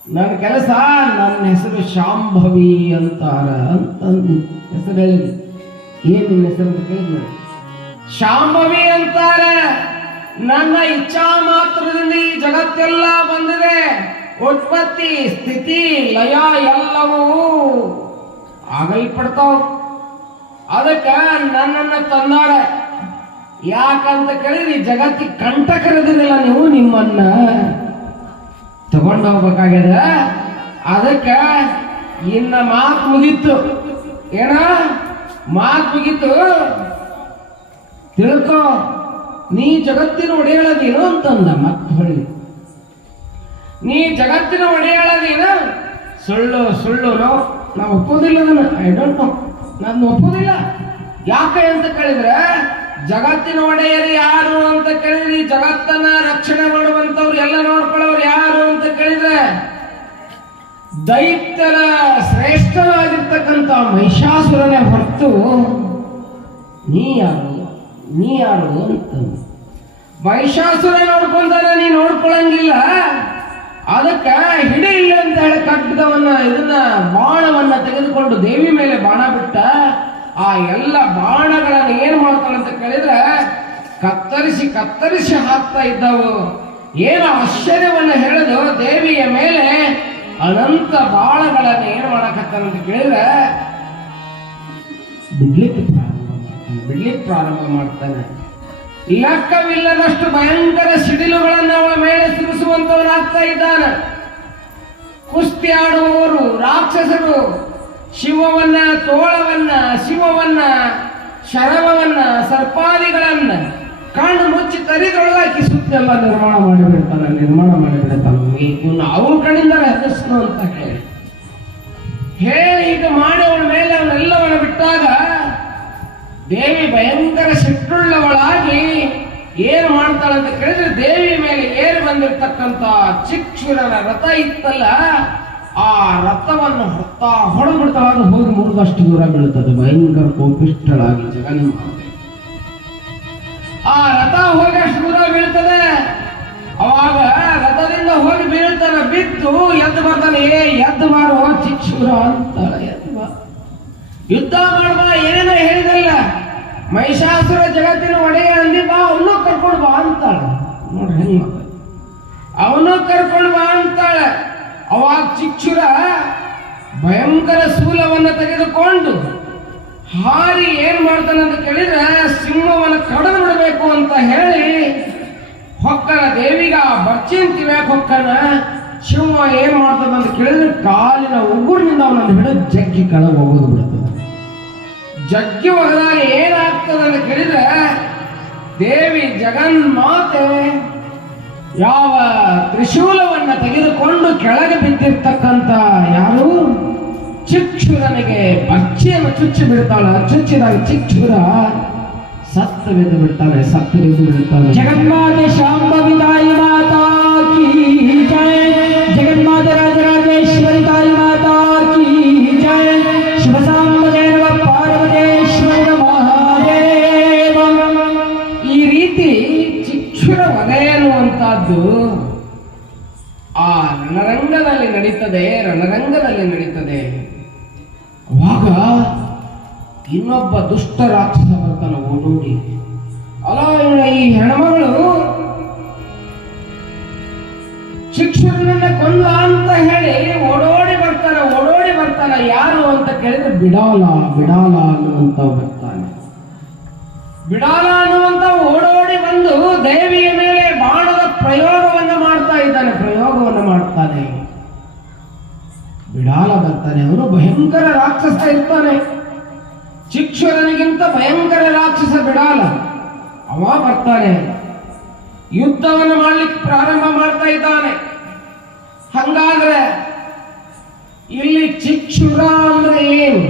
ನನ್ನ ಕೆಲಸ, ನನ್ನ ಹೆಸರು ಶಾಂಭವಿ ಅಂತಾರ ಅಂತಂದು ಹೆಸರು ಹೇಳಿದೆ. ಏನ್ ನಿನ್ನ ಹೆಸರು ಅಂತ ಕೇಳಿದ್ರೆ ಶಾಂಭವಿ ಅಂತಾರೆ. ನನ್ನ ಇಚ್ಛಾ ಮಾತ್ರದಿಂದ ಈ ಜಗತ್ತೆಲ್ಲ ಬಂದಿದೆ. ಉತ್ಪತ್ತಿ ಸ್ಥಿತಿ ಲಯ ಎಲ್ಲವೂ ಆಗಲ್ಪಡ್ತಾವ. ಅದಕ್ಕೆ ನನ್ನನ್ನ ತಂದಾಳೆ. ಯಾಕಂತ ಕೇಳಿದ್ರೆ ಈ ಜಗತ್ತಿಗೆ ಕಂಟಕರದಿರಲಿಲ್ಲ, ನೀವು ನಿಮ್ಮನ್ನ ತಗೊಂಡು ಹೋಗ್ಬೇಕಾಗ್ಯದ. ಅದಕ್ಕೆ ಇನ್ನ ಮಾತು ಮುಗೀತು, ಏನ ಮಾತು ಮುಗೀತು, ತಿಳ್ಕೊ, ನೀ ಜಗತ್ತಿನ ಒಡೆಯಳದೇನು ಅಂತಂದ. ಮತ್ತೆ ಹೊಳ್ಳಿ ನೀ ಜಗತ್ತಿನ ಒಡೆಯಳದೇನು, ಸುಳ್ಳು ಸುಳ್ಳು ನಾವು ಒಪ್ಪೋದಿಲ್ಲ, ಅದನ್ನ ಐ ಡೋಂಟ್ ನೋ, ನಾನು ಒಪ್ಪೋದಿಲ್ಲ. ಯಾಕೆ ಅಂತ ಕೇಳಿದ್ರೆ ಜಗತ್ತಿನ ಒಡೆಯರು ಯಾರು ಅಂತ ಕೇಳಿದ್ರೆ ಈ ಜಗತ್ತನ್ನ ರಕ್ಷಣೆ ಮಾಡುವಂತವ್ರು ಎಲ್ಲ ನೋಡ್ಕೊಳ್ಳೋರು ಯಾರು ಅಂತ ಕೇಳಿದ್ರೆ ದೈತ್ಯರ ಶ್ರೇಷ್ಠವಾಗಿರ್ತಕ್ಕಂಥ ಮಹಿಷಾಸುರನೇ ಹೊರತು ನೀ ಯಾರು ಅಂತ. ಮಹಿಷಾಸುರ ನೋಡ್ಕೊಂತಾರೆ, ನೀ ನೋಡ್ಕೊಳಂಗಿಲ್ಲ. ಅದಕ್ಕೆ ಹಿಡಿ ಇಲ್ಲ ಅಂತ ಹೇಳಿ ಕಟ್ಟದವನ್ನ ಇದನ್ನ ಬಾಣವನ್ನ ತೆಗೆದುಕೊಂಡು ದೇವಿ ಮೇಲೆ ಬಾಣ ಬಿಟ್ಟ. ಆ ಎಲ್ಲ ಬಾಣಗಳನ್ನು ಏನ್ ಮಾಡ್ತಾಳೆ ಅಂತ ಕೇಳಿದ್ರೆ ಕತ್ತರಿಸಿ ಹಾಕ್ತಾ ಇದ್ದವು. ಏನು ಆಶ್ಚರ್ಯವನ್ನ ಹೇಳಿದು, ದೇವಿಯ ಮೇಲೆ ಅನಂತ ಬಾಣಗಳನ್ನು ಏನ್ ಮಾಡಕತ್ತಾನಂತ ಕೇಳಿದ್ರೆ ಬಿಡ್ಲಿಕ್ಕೆ ಪ್ರಾರಂಭ ಮಾಡ್ತಾನೆ. ಲೆಕ್ಕವಿಲ್ಲದಷ್ಟು ಭಯಂಕರ ಸಿಡಿಲುಗಳನ್ನು ಅವಳ ಮೇಲೆ ಸುರಿಸುವಂತವನಾಗ್ತಾ ಇದ್ದಾನೆ. ಕುಸ್ತಿ ಆಡುವವರು ರಾಕ್ಷಸರು ಶಿವವನ್ನ, ತೋಳವನ್ನ, ಶಿವವನ್ನ, ಶರವವನ್ನ, ಸರ್ಪಾದಿಗಳನ್ನ ಕಣ್ಣು ಮುಚ್ಚಿ ತರಿದೊಳಗಾಕಿ ಸುತ್ತೆಲ್ಲ ನಿರ್ಮಾಣ ಮಾಡಿಬಿಡ್ತಾನೆ. ಇವನು ಅವನ ಕಡೆಯಿಂದ ಹೆದರ್ಸ್ನು ಅಂತ ಹೇಳಿ ಈಗ ಮಾಡಿ ಅವನ ಮೇಲೆ ಅವನೆಲ್ಲವನ್ನ ಬಿಟ್ಟಾಗ ದೇವಿ ಭಯಂಕರ ಸಿಟ್ಟುಳ್ಳವಳಾಗಿ ಏನ್ ಮಾಡ್ತಾಳೆ ಅಂತ ಕೇಳಿದ್ರೆ ದೇವಿ ಮೇಲೆ ಏರಿ ಬಂದಿರತಕ್ಕಂತ ಚಿಕ್ಷುರನ ರಥ ಇತ್ತಲ್ಲ, ಆ ರಥವನ್ನು ಹೊಡೆದ್ಬಿಡ್ತಾಳ. ಅದು ಹೋಗಿ ಮುರಿದಷ್ಟು ದೂರ ಬೀಳುತ್ತದೆ. ಭಯಂಕರ ಕೋಪಿಷ್ಟಳಾಗಿ ಜಗನ್ಮಾತೆ ಆ ರಥ ಹೋಗಿ ಅಷ್ಟು ದೂರ ಬೀಳ್ತದೆ. ಅವಾಗ ರಥದಿಂದ ಹೋಗಿ ಬೀಳ್ತಾನೆ, ಬಿದ್ದು ಎದ್ದು ಬರ್ತಾನೆ. ಎದ್ದು ಮಾಡುವ ಚಿಕ್ಷುರ ಅಂತಾಳೆ, ಎದ್ದು ಬಾ, ಯುದ್ಧ ಮಾಡುವ ಏನೇನೋ ಹೇಳಿದಲ್ಲ. ಮಹಿಷಾಸುರ ಜಗತ್ತಿನ ಒಡೆಯ ಅಂದಿ, ಬಾ ಅವನು ಕರ್ಕೊಂಡು ಬಾ ಅಂತಾಳೆ. ನೋಡ್ರಿ ಹೆಂಗ್ ಅವನು ಕರ್ಕೊಂಡು ಬಾ ಅಂತಾಳೆ. ಅವಾಗ ಚಿಕ್ಷುರ ಭಯಂಕರ ಶೂಲವನ್ನು ತೆಗೆದುಕೊಂಡು ಹಾರಿ ಏನ್ ಮಾಡ್ತಾನೆ ಅಂತ ಕೇಳಿದ್ರೆ ಸಿಂಹವನ್ನು ಕಡಿದು ಬಿಡಬೇಕು ಅಂತ ಹೇಳಿ ಹೊಕ್ಕನ ದೇವಿಗ ಬರ್ಚಿಂತಿವೆ. ಹೊಕ್ಕನ ಸಿಂಹ ಏನ್ ಮಾಡ್ತದ ಅಂತ ಕೇಳಿದ್ರೆ ಕಾಲಿನ ಉಗುರಿನಿಂದ ಅವನನ್ನು ಹಿಡಿದು ಜಗ್ಗಿ ಕಳೆದು ಹೋಗೋದು ಬಿಡ್ತದೆ. ಜಗ್ಗಿ ಹೋಗದಾಗ ಏನಾಗ್ತದೆ ಅಂತ ಕೇಳಿದ್ರೆ ದೇವಿ ಜಗನ್ಮಾತೆ ಯಾವ ತ್ರಿಶೂಲವನ್ನ ತೆಗೆದುಕೊಂಡು ಕೆಳಗೆ ಬಿದ್ದಿರ್ತಕ್ಕಂಥ ಯಾರು ಚಿಕ್ಷುರನಿಗೆ ಬಚ್ಚಿಯನ್ನು ಚುಚ್ಚಿ ಬಿಡ್ತಾಳ. ಚುಚ್ಚಿದಾಗ ಚಿಕ್ಷುರ ಸತ್ತು ಬಿದ್ದು ಬಿಡ್ತಾನೆ. ಜಗನ್ಮಾತೆ ಶಾಂಭವಿ ತಾಯಿ ಮಾತಾ ಕೀ ಜಯ, ಜಗನ್ಮಾತೆ ರಾಜರಾಜೇಶ್ವರಿ ತಾಯಿ ಮಾತಾ ಕೀ ಜಯ, ಶಿವಸಾಂಬ ಜಯ ಪಾರ್ವತೇಶ್ವರ ಮಹಾದೇವ. ಈ ರೀತಿ ಚಿಕ್ಷುರ ವಧೆ ಅನ್ನುವಂತಹದ್ದು ಆ ರಣರಂಗದಲ್ಲಿ ನಡೀತದೆ. ಅವಾಗ ಇನ್ನೊಬ್ಬ ದುಷ್ಟ ರಾಕ್ಷಸ ಬರ್ತಾನ ಓಡೋಡಿ. ಅಲ್ಲ, ಈ ಹೆಣ್ಮಗಳು ಚಕ್ಷುರನನ್ನ ಕೊಂದ ಅಂತ ಹೇಳಿ ಓಡೋಡಿ ಬರ್ತಾನೆ ಯಾರು ಅಂತ ಕೇಳಿದ್ರೆ ಬಿಡಾಲ ಅನ್ನುವಂತ ಬರ್ತಾನೆ. ಬಿಡಾಲ ಅನ್ನುವಂತ ಓಡೋಡಿ ಬಂದು ದೇವಿಯ ಮೇಲೆ ಬಾಣದ ಪ್ರಯೋಗವನ್ನ ಮಾಡ್ತಾನೆ. ಬಿಡಾಲ ಬರ್ತಾನೆ. ಅವನು ಭಯಂಕರ ರಾಕ್ಷಸ ಇರ್ತಾನೆ. ಚಿಕ್ಷುರನಿಗಿಂತ ಭಯಂಕರ ರಾಕ್ಷಸ ಬಿಡಾಲ. ಅವ ಬರ್ತಾನೆ, ಯುದ್ಧವನ್ನು ಮಾಡ್ಲಿಕ್ಕೆ ಪ್ರಾರಂಭ ಮಾಡ್ತಾ ಇದ್ದಾನೆ. ಹಂಗಾದ್ರೆ ಇಲ್ಲಿ ಚಿಕ್ಷುರ ಅಂದ್ರೆ ಏನು?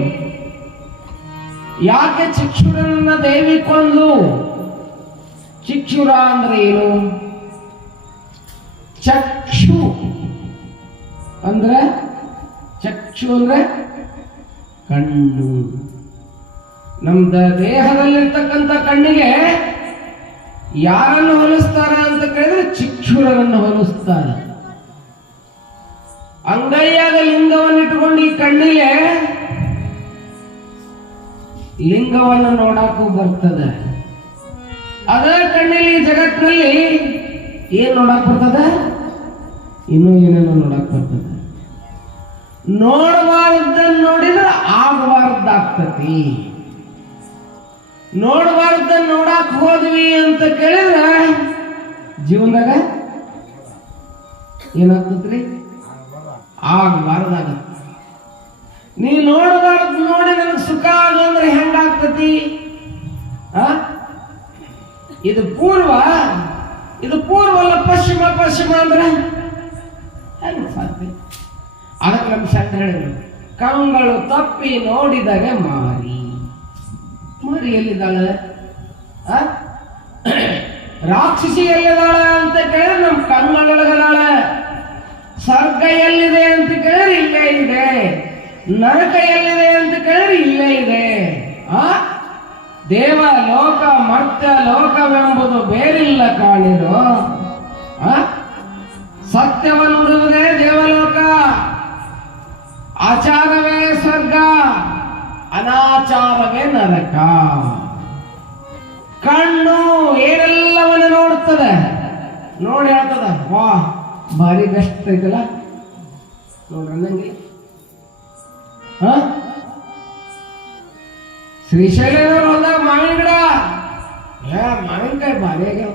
ಯಾಕೆ ಚಿಕ್ಷುರನನ್ನ ದೇವಿ ಕೊಂದು? ಚಿಕ್ಷುರ ಅಂದ್ರೆ ಏನು? ಚಕ್ಷು ಅಂದ್ರೆ ಕಣ್ಣು. ನಮ್ದ ದೇಹದಲ್ಲಿರ್ತಕ್ಕಂಥ ಕಣ್ಣಿಗೆ ಯಾರನ್ನು ಹೋಲಿಸ್ತಾರ ಅಂತ ಕೇಳಿದ್ರೆ ಚಿಕ್ಷುರನನ್ನು ಹೋಲಿಸ್ತಾರೆ. ಅಂಗೈಯಾಗ ಲಿಂಗವನ್ನು ಇಟ್ಟುಕೊಂಡು ಈ ಕಣ್ಣಿಗೆ ಲಿಂಗವನ್ನು ನೋಡಕ್ಕೂ ಬರ್ತದೆ. ಅದೇ ಕಣ್ಣಲ್ಲಿ ಜಗತ್ತಿನಲ್ಲಿ ಏನ್ ನೋಡಕ್ ಬರ್ತದೆ? ಇನ್ನೂ ಏನೇನೋ ನೋಡಕ್ ಬರ್ತದೆ. ನೋಡಬಾರ್ದನ್ನು ನೋಡಿದ್ರೆ ಆಗಬಾರ್ದಾಗ್ತತಿ. ನೋಡಬಾರ್ದನ್ನು ನೋಡಕ್ ಹೋದ್ವಿ ಅಂತ ಕೇಳಿದ್ರೆ ಜೀವನದಾಗ ಏನಾಗ್ತದ್ರಿ? ಆಗಬಾರ್ದಾಗತ್ತೆ. ನೀ ನೋಡಬಾರ್ದು ನೋಡಿ ನನಗೆ ಸುಖ ಅಂದ್ರೆ ಹೆಂಗಾಗ್ತತಿ? ಇದು ಪೂರ್ವ ಅಲ್ಲ ಪಶ್ಚಿಮ ಅಂದ್ರೆ ಹೆಂಗ ಸಾಧ್ಯ? ಅದಕ್ಕೆ ನಮ್ಮ ಶಂಕರ ಹೇಳಿದ್ರು, ಕಂಗಳು ತಪ್ಪಿ ನೋಡಿದರೆ ಮಾರಿ ಎಲ್ಲಿದ್ದಾಳೆ? ರಾಕ್ಷಸಿ ಎಲ್ಲಿದ್ದಾಳೆ ಅಂತ ಕೇಳಿದ್ರೆ ನಮ್ಮ ಕಂಗಳೊಳಗದಾಳೆ. ಸ್ವರ್ಗ ಎಲ್ಲಿದೆ ಅಂತ ಕೇಳಿದ್ರೆ ಇಲ್ಲೇ ಇದೆ. ನರಕ ಎಲ್ಲಿದೆ ಅಂತ ಕೇಳಿದ್ರೆ ಇಲ್ಲೇ ಇದೆ. ದೇವ ಲೋಕ ಮರ್ತ್ಯ ಲೋಕವೆಂಬುದು ಬೇರಿಲ್ಲ ಕಾಣಿರೋ. ಸತ್ಯವನ್ನು ನುಡುವುದೇ ದೇವಲೋಕ, ಆಚಾರವೇ ಸ್ವರ್ಗ, ಅನಾಚಾರವೇ ನರಕ. ಕಣ್ಣು ಏನೆಲ್ಲವನ್ನು ನೋಡುತ್ತದೆ, ನೋಡಿ ಹೇಳ್ತದ, ವಾ ಭಾರಿ ಬೆಸ್ಟ್ ಐತಲ್ಲ ನೋಡ್ರಿ ನಂಗೆ. ಶ್ರೀಶೈಲದವ್ರು ಹೋದಾಗ ಮಾವಿನ ಗಿಡ, ಮಾವಿನಕಾಯಿ ಭಾರಿ ಆಗ್ಯಾವ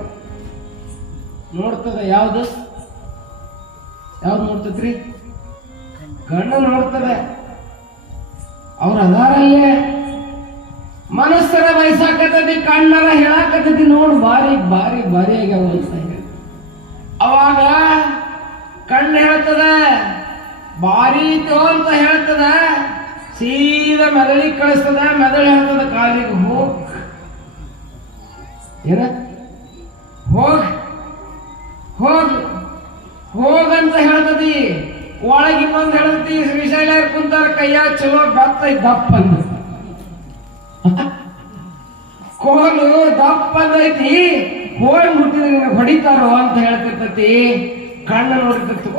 ನೋಡ್ತದ. ಯಾವ್ದು ನೋಡ್ತದ್ರಿ? ಕಣ್ಣು ನೋಡ್ತದೆ. ಅವ್ರ ಅದಾರಲ್ಲೇ ಮನಸ್ಸರ ವಯಸ್ಸಾಕತತಿ, ಕಣ್ಣರ ಹೇಳಾಕತತಿ, ನೋಡು ಭಾರಿ ಆಗ್ಯಾವ ಅಂತ ಹೇಳಿ. ಅವಾಗ ಕಣ್ಣು ಹೇಳ್ತದ ಭಾರೀತು ಅಂತ ಹೇಳ್ತದ, ಸೀದಾ ಮೆದಳಿಗೆ ಕಳಿಸ್ತದ. ಮೆದಳು ಹೇಳ್ತದ ಕಾಲಿಗೆ ಹೋಗಂತ ಹೇಳ್ತದಿ. ಒಳಗೆ ಇನ್ನೊಂದು ಹೇಳ್ತತಿ, ಶ್ರೀಶೈಲ ಕುಂತಾರ ಕೈಯ ಚಲೋ ಬೆತ್ತ ದಪ್ಪ ಅಂದ. ಕೋಲು ದಪ್ಪ ಅಂದೈತಿ, ಹೋಗಿ ಮುಟ್ಟಿದ್ರೆ ಹೊಡಿತಾರೋ ಅಂತ ಹೇಳ್ತಿರ್ತತಿ. ಕಣ್ಣು ನೋಡಿರ್ತತಿ,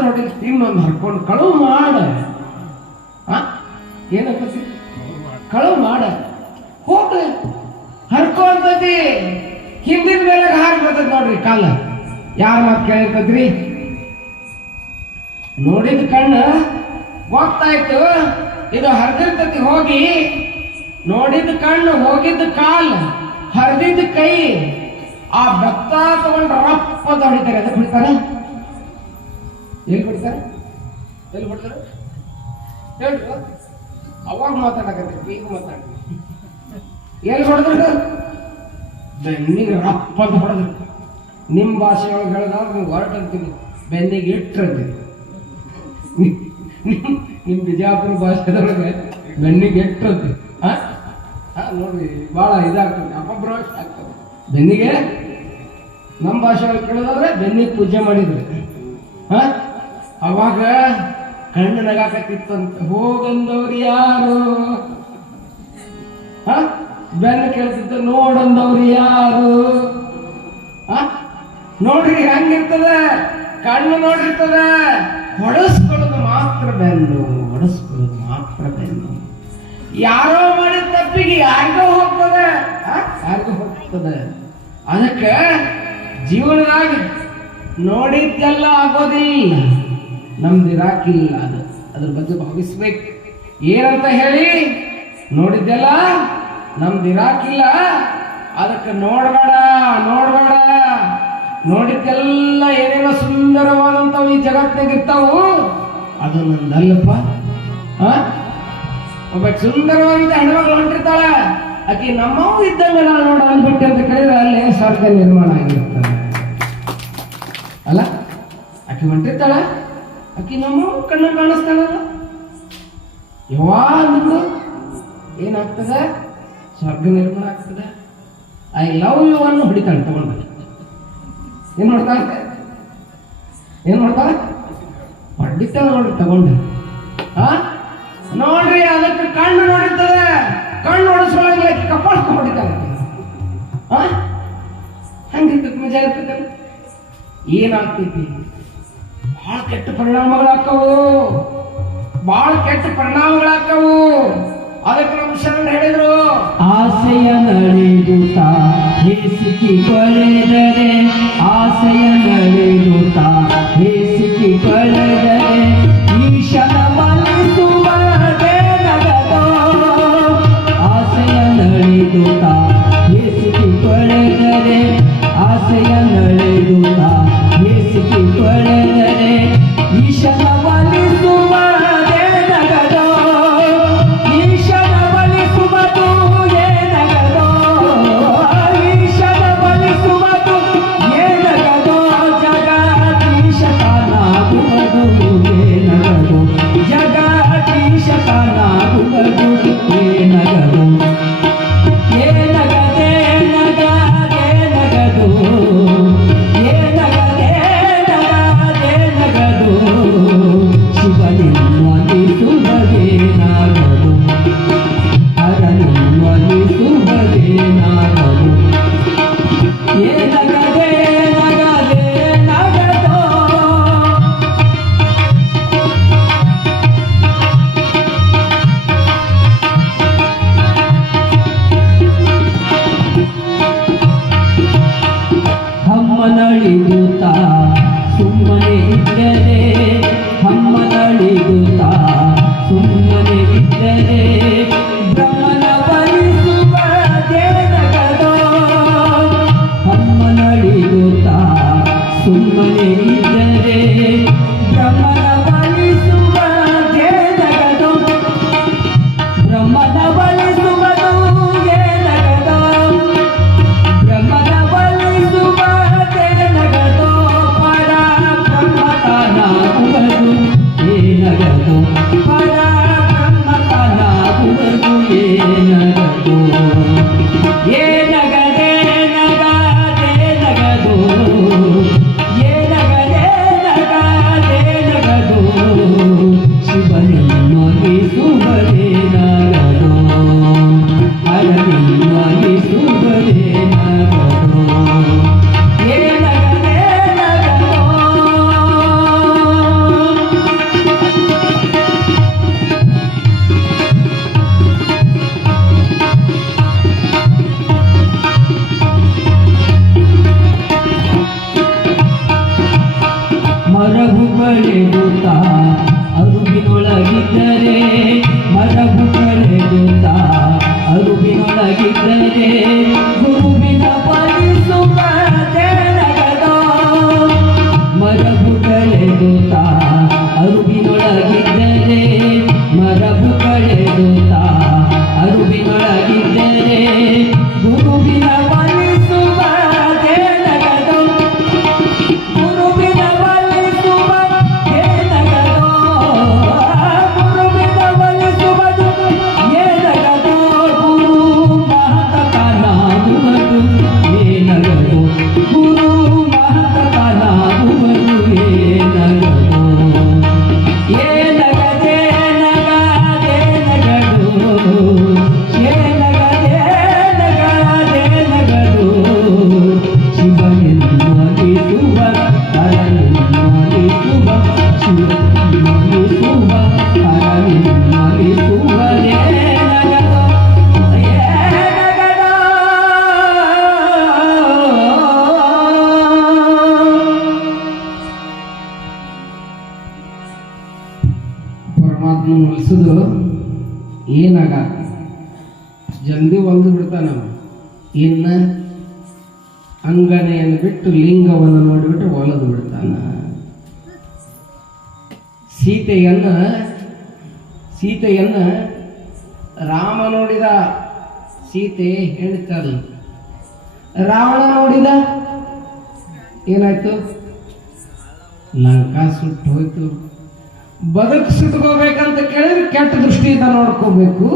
ಹೊಡೆದು ಇನ್ನೊಂದು ಹರ್ಕೊಂಡು ಕಳುವು ಮಾಡ. ಏನಪ್ಪತಿ ಕಳುವು ಮಾಡ, ಹೋಗ ಹರ್ಕೊಂತತಿ. ಹಿಂದಿನ ಮೇಲೆ ಹಾರಿ ಬರ್ತದ ನೋಡ್ರಿ ಕಾಲ. ಯಾರ ಮಾತು ಕೇಳಿರ್ತದ್ರಿ? ನೋಡಿದ ಕಣ್ಣು ಗೊತ್ತಾಯ್ತು ಇದು ಹರಿದಿರ್ತತಿ. ಹೋಗಿ ನೋಡಿದ ಕಣ್ಣು, ಹೋಗಿದ್ದ ಕಾಲ್, ಹರಿದಿದ್ದ ಕೈ, ಆ ಬೆತ್ತ ತಗೊಂಡು ರಪ್ಪದ ಹೊಡಿತಾರೆ. ಅದಕ್ಕೆ ಬಿಡ್ತಾರೆ? ಎಲ್ಲಿ ಬಿಡ್ತಾರೆ? ಹೇಳ್ರಿ. ಅವಾಗ ಮಾತಾಡಕತ್ತೀವಿ, ಈಗ ಮಾತಾಡಿ. ಎಲ್ಲಿ ಹೊಡೆದ್ರು? ಬೆನ್ನಿಗೆ ರಪ್ಪದ ಹೊಡೆದ್ರು. ನಿಮ್ಮ ಭಾಷೆ ಒಳಗೆ ಹೇಳಿದಾಗ ನೀವು ಹೊರಟಂತೀವಿ, ಬೆನ್ನಿಗೆ ಇಟ್ಟಂತೀವಿ. ನಿಮ್ಮ ಬಿಜಾಪುರ ಭಾಷೆದೊಳಗೆ ಬೆನ್ನಿಗೆ ಇಟ್ಟಂತೀವಿ. ನೋಡ್ರಿ ಭಾಳ ಇದಾಗ್ತದೆ, ಅಪಭ್ರಂಶ ಆಗ್ತದೆ. ಬೆನ್ನಿಗೆ ನಮ್ಮ ಭಾಷೆ ಒಳಗೆ ಕೇಳೋದಾದ್ರೆ ಬೆನ್ನಿಗೆ ಪೂಜೆ ಮಾಡಿದ್ರು. ಅವಾಗ ಕಣ್ಣು ನಗಾಕತ್ತಿತ್ತಂತ. ಹೋಗಂದವ್ರು ಯಾರು? ಬೆನ್ನು ಕೇಳ್ತಿತ್ತು, ನೋಡಂದವ್ರು ಯಾರು? ನೋಡ್ರಿ ಹೆಂಗಿರ್ತದೆ, ಕಣ್ಣು ನೋಡಿರ್ತದೆ. ಹೊಡೆಸ್ಕೊಳ್ಳೋದು ಮಾತ್ರ ಬೆನ್ನು. ಯಾರೋ ಮಾಡಿದ ತಪ್ಪಿಗೆ ಯಾರಿಗೋ ಹೋಗ್ತದೆ. ಅದಕ್ಕೆ ಜೀವನದಾಗ ನೋಡಿದ್ದೆಲ್ಲ ಆಗೋದಿಲ್ಲ, ನಮ್ದಿರಾಕಿಲ್ಲ. ಅದ್ರ ಬಗ್ಗೆ ಭಾವಿಸ್ಬೇಕು. ಏನಂತ ಹೇಳಿ? ನೋಡಿದ್ದೆಲ್ಲ ನಮ್ದಿರಾಕಿಲ್ಲ, ಅದಕ್ಕೆ ನೋಡ್ಬೇಡ. ನೋಡಿದ್ದೆಲ್ಲ ಏನೇನೋ ಸುಂದರವಾದಂಥವು ಈ ಜಗತ್ತಿನಾಗ ಇರ್ತಾವು, ಅದು ನಂದಲ್ಲಪ್ಪ. ಒಬ್ಬ ಸುಂದರವಾದ ಹೆಣ್ಮಗಳು ಹೊಂಟಿರ್ತಾಳ, ಆಕಿ ನಮ್ಮವು ಇದ್ದಂಗೆ ನಾನು ನೋಡ ಅಂದ್ಬಿಟ್ಟೆ ಅಂತ ಕೇಳಿದ್ರೆ ಅಲ್ಲೇ ಸ್ವರ್ಗ ನಿರ್ಮಾಣ ಆಗಿರ್ತದೆ ಅಲ್ಲ. ಆಕಿ ಹೊಂಟಿರ್ತಾಳ, ಆಕಿ ನಮ್ಮವು ಕಣ್ಣ ಕಾಣಿಸ್ತಾಳಲ್ಲ, ಯಾವಾಗ ಏನಾಗ್ತದೆ? ಸ್ವರ್ಗ ನಿರ್ಮಾಣ ಆಗ್ತದೆ. ಐ ಲವ್ ಯು ಅನ್ನು ಹೊಡಿತಾಳೆ ತಗೊಂಡ. ಏನ್ ಮಾಡ್ತಾಳೆ? ಹೊಡಿತಾಳೆ ನೋಡ್ರಿ ತಗೊಂಡ. ನೋಡ್ರಿ, ಅದಕ್ಕೆ ಕಣ್ಣು ನೋಡಿರ್ತದೆ, ಕಣ್ಣು ಓಡಿಸೋಳಂಗಿಲ್ಲ, ಕಪಾಳ ಹೊಡಿತಾಳೆ. ಹಂಗಿರ್ತದೆ, ಮಜಾ ಇರ್ತದೆ. ಏನಾಗ್ತೈತಿ? ಬಹಳ ಕೆಟ್ಟ ಪರಿಣಾಮಗಳಾಕ್ಕವು. ಅದಕ್ಕೆ ನಮ್ಮ ಶರಣ ಹೇಳಿದ್ರು, ಆಸೆಯ ನಡೆಯುತ್ತಾ ಹೇಸಿಕಿ ಕೊಳೆದರೆ, ಆಸೆಯ ನಡೆಯುತ್ತಾ ಹೇಸಿಕಿ ಕೊಳೆದರೆ, ಈಶನ ಮಲಿಸುವುದೇ ನಗದೋ. ಆಸೆಯ ನಡೆಯುತ್ತಾ ಹೇಸಿಕಿ ಕೊಳೆದರೆ, ಆಸೆಯ ನಡೆಯುತ್ತಾ ಹೇಸಿಕಿ ಕೊಳೆದರೆ, ಈಶನ ಮಲಿಸುವುದೇ ನಗದೋ. ಈಶನ ಬಲಿಸುವುದು ಏನಗದೋ, ಈಶನ ಬಲಿಸುವುದು ಏನಗದೋ. ಜಗತ್ತಿನ ಜಲ್ದಿ ಒಲ್ದು ಬಿಡ್ತಾನ. ಇನ್ನ ಅಂಗನೆಯನ್ನು ಬಿಟ್ಟು ಲಿಂಗವನ್ನು ನೋಡಿಬಿಟ್ಟು ಒಲದು ಬಿಡ್ತಾನ. ಸೀತೆಯನ್ನ ರಾಮ ನೋಡಿದ, ಸೀತೆ ಹೇಳ್ತಾಳೆ. ರಾವಣ ನೋಡಿದ, ಏನಾಯ್ತು? ಲಂಕಾ ಸುಟ್ಟು ಹೋಯ್ತು. ಬದುಕು ಸುಟ್ಕೋಬೇಕಂತ ಕೇಳಿದ್ರೆ ಕೆಟ್ಟ ದೃಷ್ಟಿಯಿಂದ ನೋಡ್ಕೋಬೇಕು.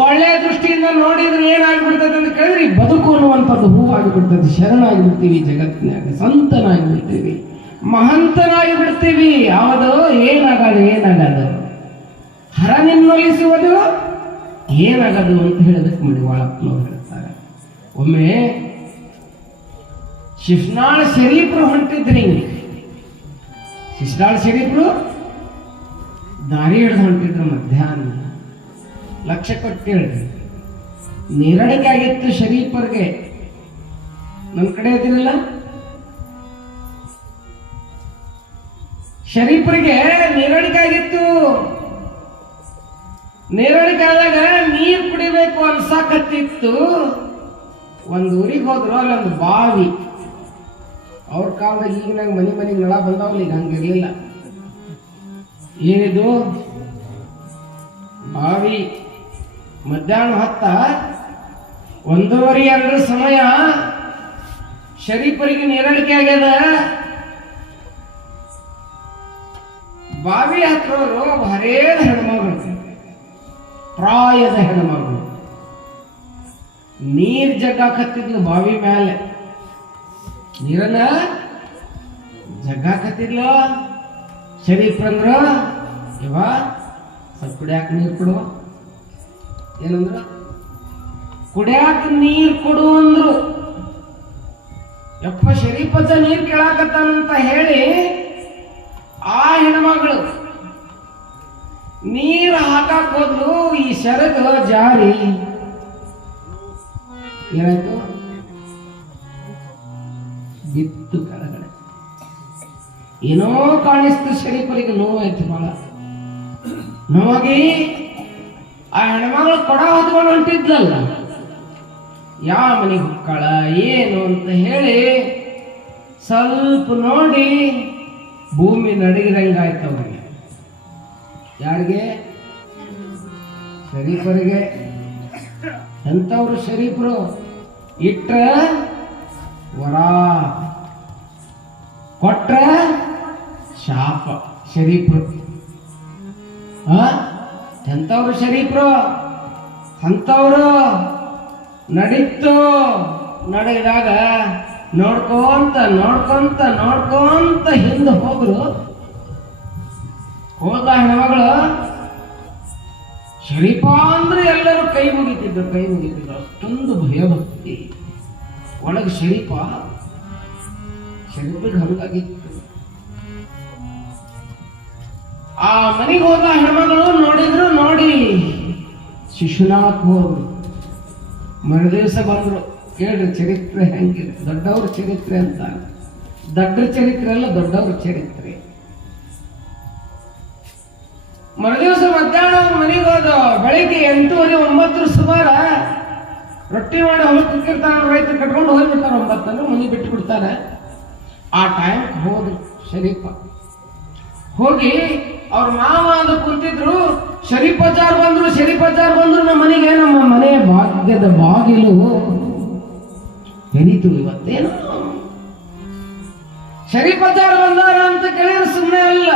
ಒಳ್ಳೆ ದೃಷ್ಟಿಯಿಂದ ನೋಡಿದ್ರೆ ಏನಾಗ್ಬಿಡ್ತದೆ ಅಂತ ಕೇಳಿದ್ರೆ ಈ ಬದುಕು ಅನ್ನುವಂಥದ್ದು ಹೂವಾಗಿಬಿಡ್ತದೆ. ಶರಣಾಗಿಬಿಡ್ತೀವಿ, ಜಗತ್ತಿನಾಗ ಸಂತನಾಗಿಬಿಡ್ತೀವಿ, ಮಹಂತನಾಗಿ ಬಿಡ್ತೀವಿ. ಯಾವುದು ಏನಾಗದು ಹರನಿನ್ನೊಲಿಸುವುದು ಏನಾಗದು ಅಂತ ಹೇಳೋದಕ್ಕೆ ಮಡಿವಾಳಪ್ಪನವ್ರು ಹೇಳ್ತಾರೆ. ಒಮ್ಮೆ ಶಿಶ್ನಾಳ ಶರೀಫ್ರು ಹೊಂಟಿದ್ರಿ. ಶಿಶ್ನಾಳ ಶರೀಫ್ರು ದಾರಿ ಹಿಡಿದು ಹೊಂಟಿದ್ರು. ಮಧ್ಯಾಹ್ನ ಲಕ್ಷ ಕೊಟ್ಟು ಹೇಳ್ರಿ, ನೀರಡಿಕೆ ಆಗಿತ್ತು ಶರೀಫರ್ಗೆ. ನನ್ನ ಕಡೆ ಇದ್ದೀರಲ್ಲ, ಶರೀಫರಿಗೆ ನೀರಡಿಕೆ ಆಗಿತ್ತು. ನೀರಡಿಕೆ ಆದಾಗ ನೀರು ಕುಡಿಬೇಕು ಅನ್ಸಾಕತ್ತಿತ್ತು. ಒಂದು ಊರಿಗೆ ಹೋದ್ರು, ಅಲ್ಲೊಂದು ಬಾವಿ. ಅವ್ರ ಕಾಲದಾಗ ಈಗಿನಾಗ ಮನೆಗೆ ನಳ ಬಂದಾವಲ್ಲ, ಈಗ ಹಂಗಿರ್ಲಿಲ್ಲ. ಏನಿದು ಬಾವಿ. ಮಧ್ಯಾಹ್ನ 1:30 ಸಮಯ. ಶರೀಫರಿಗೆ ನೀರಡಿಕೆ ಆಗ್ಯದ. ಬಾವಿ ಹತ್ರವರು ಹರೇದ ಹೆಣ್ಮಗಳು, ಪ್ರಾಯದ ಹೆಣ್ಮಗಳು ನೀರ್ ಜಗ್ಗಾಕತ್ತಿದ್ಲು ಬಾವಿ ಮೇಲೆ. ನೀರನ್ನ ಜಗ್ಗಾಕತ್ತಿದ್ಲು. ಶರೀಫ್ರಂದ್ರ, ಇವ ಸ್ವಲ್ಪ ಕುಡಿಯಾಕ ನೀರು ಕೊಡು. ಏನಂದ್ರು? ಕುಡಿಯಾಕ ನೀರು ಕೊಡು ಅಂದ್ರು. ಯಪ್ಪ ಶರೀಫಜ್ಜ ನೀರು ಕೇಳಾಕತ್ತಾನಂತ ಹೇಳಿ ಆ ಹೆಣ್ಮಗಳು ನೀರು ಹಾಕಕ್ ಹೋದ್ರು. ಈ ಶರಗ ಜಾರಿ ಏನಾಯ್ತು? ಬಿತ್ತು ಕೆಳಗಡೆ. ಏನೋ ಕಾಣಿಸ್ತು ಶರೀಫರಿಗೆ. ನೋವಾಯ್ತು, ಬಹಳ ನೋವಾಗಿ ಆ ಹೆಣ್ಮಗಳು ಕೊಡ ಹೊತ್ಕೊಂಡು ಹೊಂಟಿದ್ಲಲ್ಲ, ಯಾವ ಮನೆಗೆ ಹೊಕ್ಕಳ ಏನು ಅಂತ ಹೇಳಿ ಸ್ವಲ್ಪ ನೋಡಿ ಭೂಮಿ ನಡಗಿದಂಗಾಯ್ತು ಅವರಿಗೆ. ಯಾರಿಗೆ? ಶರೀಫರಿಗೆ. ಎಂಥವ್ರು ಶರೀಫರು? ಇಟ್ರ ವರ, ಕೊಟ್ರ ಶಾಪ. ಶರೀಫರು ಎಂಥವ್ರು ಶರೀಫರು? ಅಂಥವ್ರು ನಡೀತು. ನಡೆದಾಗ ನೋಡ್ಕೊಂತ ಹಿಂದೆ ಹೋದ್ರು. ಹೋದ ಹೆಣ್ಮಗಳು ಶರೀಫ ಅಂದ್ರೆ ಎಲ್ಲರೂ ಕೈ ಮುಗಿತಿದ್ರು. ಅಷ್ಟೊಂದು ಭಯಭಕ್ತಿ ಒಳಗೆ. ಶರೀಫಿಗೆ ಹಂಗಾಗಿತ್ತು. ಆ ಮನೆಗೆ ಹೋದ ಹೆಣ್ಮಗಳು ನೋಡಿ ಶಿಶುನಾಥ್ ಹೋದ್ರು. ಮರುದಿವಸ ಬಂದ್ರು. ಕೇಳ್ರಿ ಚರಿತ್ರೆ ಹೆಂಗಿದೆ, ದೊಡ್ಡವ್ರ ಚರಿತ್ರೆ ಅಂತ. ದೊಡ್ಡ ಚರಿತ್ರೆ ಅಲ್ಲ, ದೊಡ್ಡವ್ರ ಚರಿತ್ರೆ. ಮರುದಿವಸ ಮಧ್ಯಾಹ್ನ ಅವ್ರ ಮನೆಗೆ ಹೋದ. ಬೆಳಿಗ್ಗೆ 8:30-9 ಸುಮಾರ ರೊಟ್ಟಿ ಮಾಡಿ ಹೊಲಕ್ಕೆ ಹೋಗಿರ್ತಾರ. ರೈತರು ಕಟ್ಕೊಂಡು ಹೋಗ್ಬಿಡ್ತಾರೆ. 9 ಮನೆ ಬಿಟ್ಟು ಬಿಡ್ತಾರೆ. ಆ ಟೈಮ್ ಹೋದ್ರು ಶರೀಫ. ಹೋಗಿ ಅವ್ರ ಮಾವ ಅದು ಕುಂತಿದ್ರು. ಶರೀಫಜ್ಜಾರ್ ಬಂದ್ರು. ನಮ್ಮ ಮನೆಗೆ, ನಮ್ಮ ಮನೆ ಭಾಗ್ಯದ ಬಾಗಿಲು ತೆರೀತು. ಇವತ್ತೇನು ಶರೀಫಜ್ಜಾರ್ ಬಂದಾರ ಅಂತ ಕೇಳಿದ್ರೆ ಸುಮ್ಮನೆ ಅಲ್ಲ.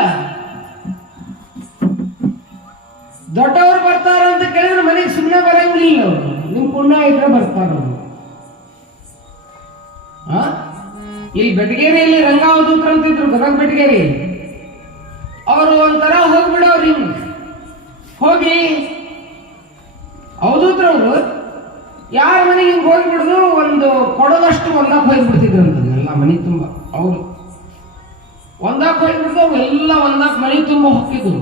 ದೊಡ್ಡವರು ಬರ್ತಾರ ಅಂತ ಕೇಳಿದ್ರೆ ಮನೆಗೆ ಸುಮ್ಮನೆ ಬರಂಗಿಲ್ಲ. ನಿಮ್ ಪುಣ್ಯ ಇದ್ರೆ ಬರ್ತಾರ. ಇಲ್ಲಿ ಬೆಟಗೇರಿಯಲ್ಲಿ ರಂಗಾವಧೂತ್ರ ಅಂತಿದ್ರು, ಗದಗ ಬೆಟಗೇರಿ. ಅವರು ಒಂಥರ ಹೋಗ್ಬಿಡವ್ರು. ಹಿಂಗ್ ಹೋಗಿ ಅವಧೂತ್ರವ್ರು ಯಾರ ಮನೆಗೆ ಹಿಂಗೆ ಹೋಗ್ಬಿಡುದು, ಒಂದು ಕೊಡೋದಷ್ಟು ಒಂದಾಕ್ ಹೋಗ್ಬಿಡ್ತಿದ್ರು ಅಂತ. ಎಲ್ಲ ಮನೆ ತುಂಬ ಅವರು ಒಂದಾಕ್ ಹೋಗ್ಬಿಡ್ದು. ಎಲ್ಲ ಒಂದಾಕ್ ಮನೆ ತುಂಬ ಹೋಗಿದ್ರು.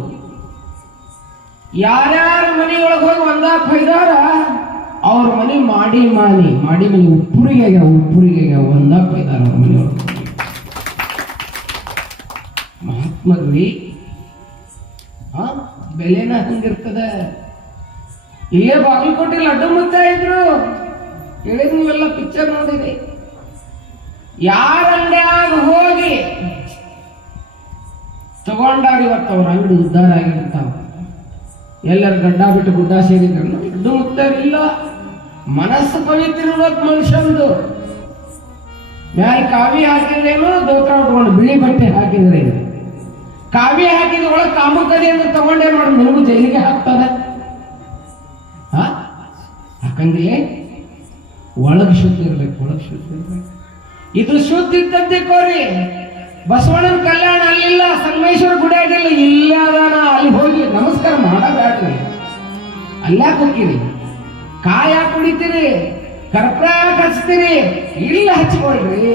ಯಾರ್ಯಾರ ಮನೆಯೊಳಗೆ ಹೋಗಿ ಒಂದಾಕ್ ಹೋಯ್ದಾರ ಅವ್ರ ಮನೆ ಮಾಡಿ ಮನೆ ಉಪ್ಪುರಿಗೆ ಒಂದಾಕ್ ಹೋಯ್ದಾರ ಅವ್ರ ಮನೆಯೊಳಗೆ. ಮಹಾತ್ಮರ್ವಿ ಬೆಲೆನ ಹಂಗಿರ್ತದ. ಇಲ್ಲೇ ಬಾಗಲಕೋಟೆ ಲಡ್ಡು ಮುತ್ತಾ ಇದ್ರು, ಕೇಳಿದ್ ನೀವೆಲ್ಲ ಪಿಕ್ಚರ್ ನೋಡಿರಿ. ಯಾರ ಅಂಗಡಿಯಾಗ ಹೋಗಿ ತಗೊಂಡಾರ ಇವತ್ತು ಅವ್ರ ಅಂಗಡಿ ಉದ್ಧಾರ ಆಗಿರ್ತಾವ. ಎಲ್ಲರ ಗಡ್ಡ ಬಿಟ್ಟು ಗುಡ್ಡ ಸೇರಿದ್ರು ಲಡ್ಡು ಮುತ್ತಾರಿಲ್ಲ. ಮನಸ್ಸು ಪವಿತ್ರ ಇರ್ಬೇಕು ಮನುಷ್ಯಂದು. ಮ್ಯಾಲೆ ಕಾವಿ ಹಾಕಿದ್ರೇನು, ದೋತ್ರ ಉಟ್ಕೊಂಡು ಬಿಳಿ ಬಟ್ಟೆ ಹಾಕಿದ್ರೇನು. ಕಾವಿ ಹಾಕಿದ ಒಳಗೆ ಕಾಮಕದಿಯನ್ನು ತಗೊಂಡೇ ಮಾಡಿ ನಿನಗೂ ಜೈಲಿಗೆ ಹಾಕ್ತಾರೆ. ಹಾಕಂಗಿಲ್ಲ. ಒಳಗೆ ಶುದ್ಧ ಇರ್ಬೇಕು, ಒಳಗೆ ಶುದ್ಧ ಇರ್ಬೇಕು. ಇದು ಶುದ್ಧ ಇದ್ದದ್ದೇ ಕೋರಿ. ಬಸವಣ್ಣನ ಕಲ್ಯಾಣ ಅಲ್ಲಿಲ್ಲ, ಸಂಗಮೇಶ್ವರ ಗುಡಿ ಆಗಿಲ್ಲ, ಇಲ್ಲ ಅದಾನ. ಅಲ್ಲಿ ಹೋಗಿ ನಮಸ್ಕಾರ ಮಾಡಬೇಡ್ರಿ. ಅಲ್ಲಾಕ ಹೋಗ್ತೀರಿ, ಕಾಯ ಕುಡಿತೀರಿ, ಕರ್ಪೂರ ಹಚ್ತೀರಿ, ಇಲ್ಲ ಹಚ್ಕೊಳ್ರಿ.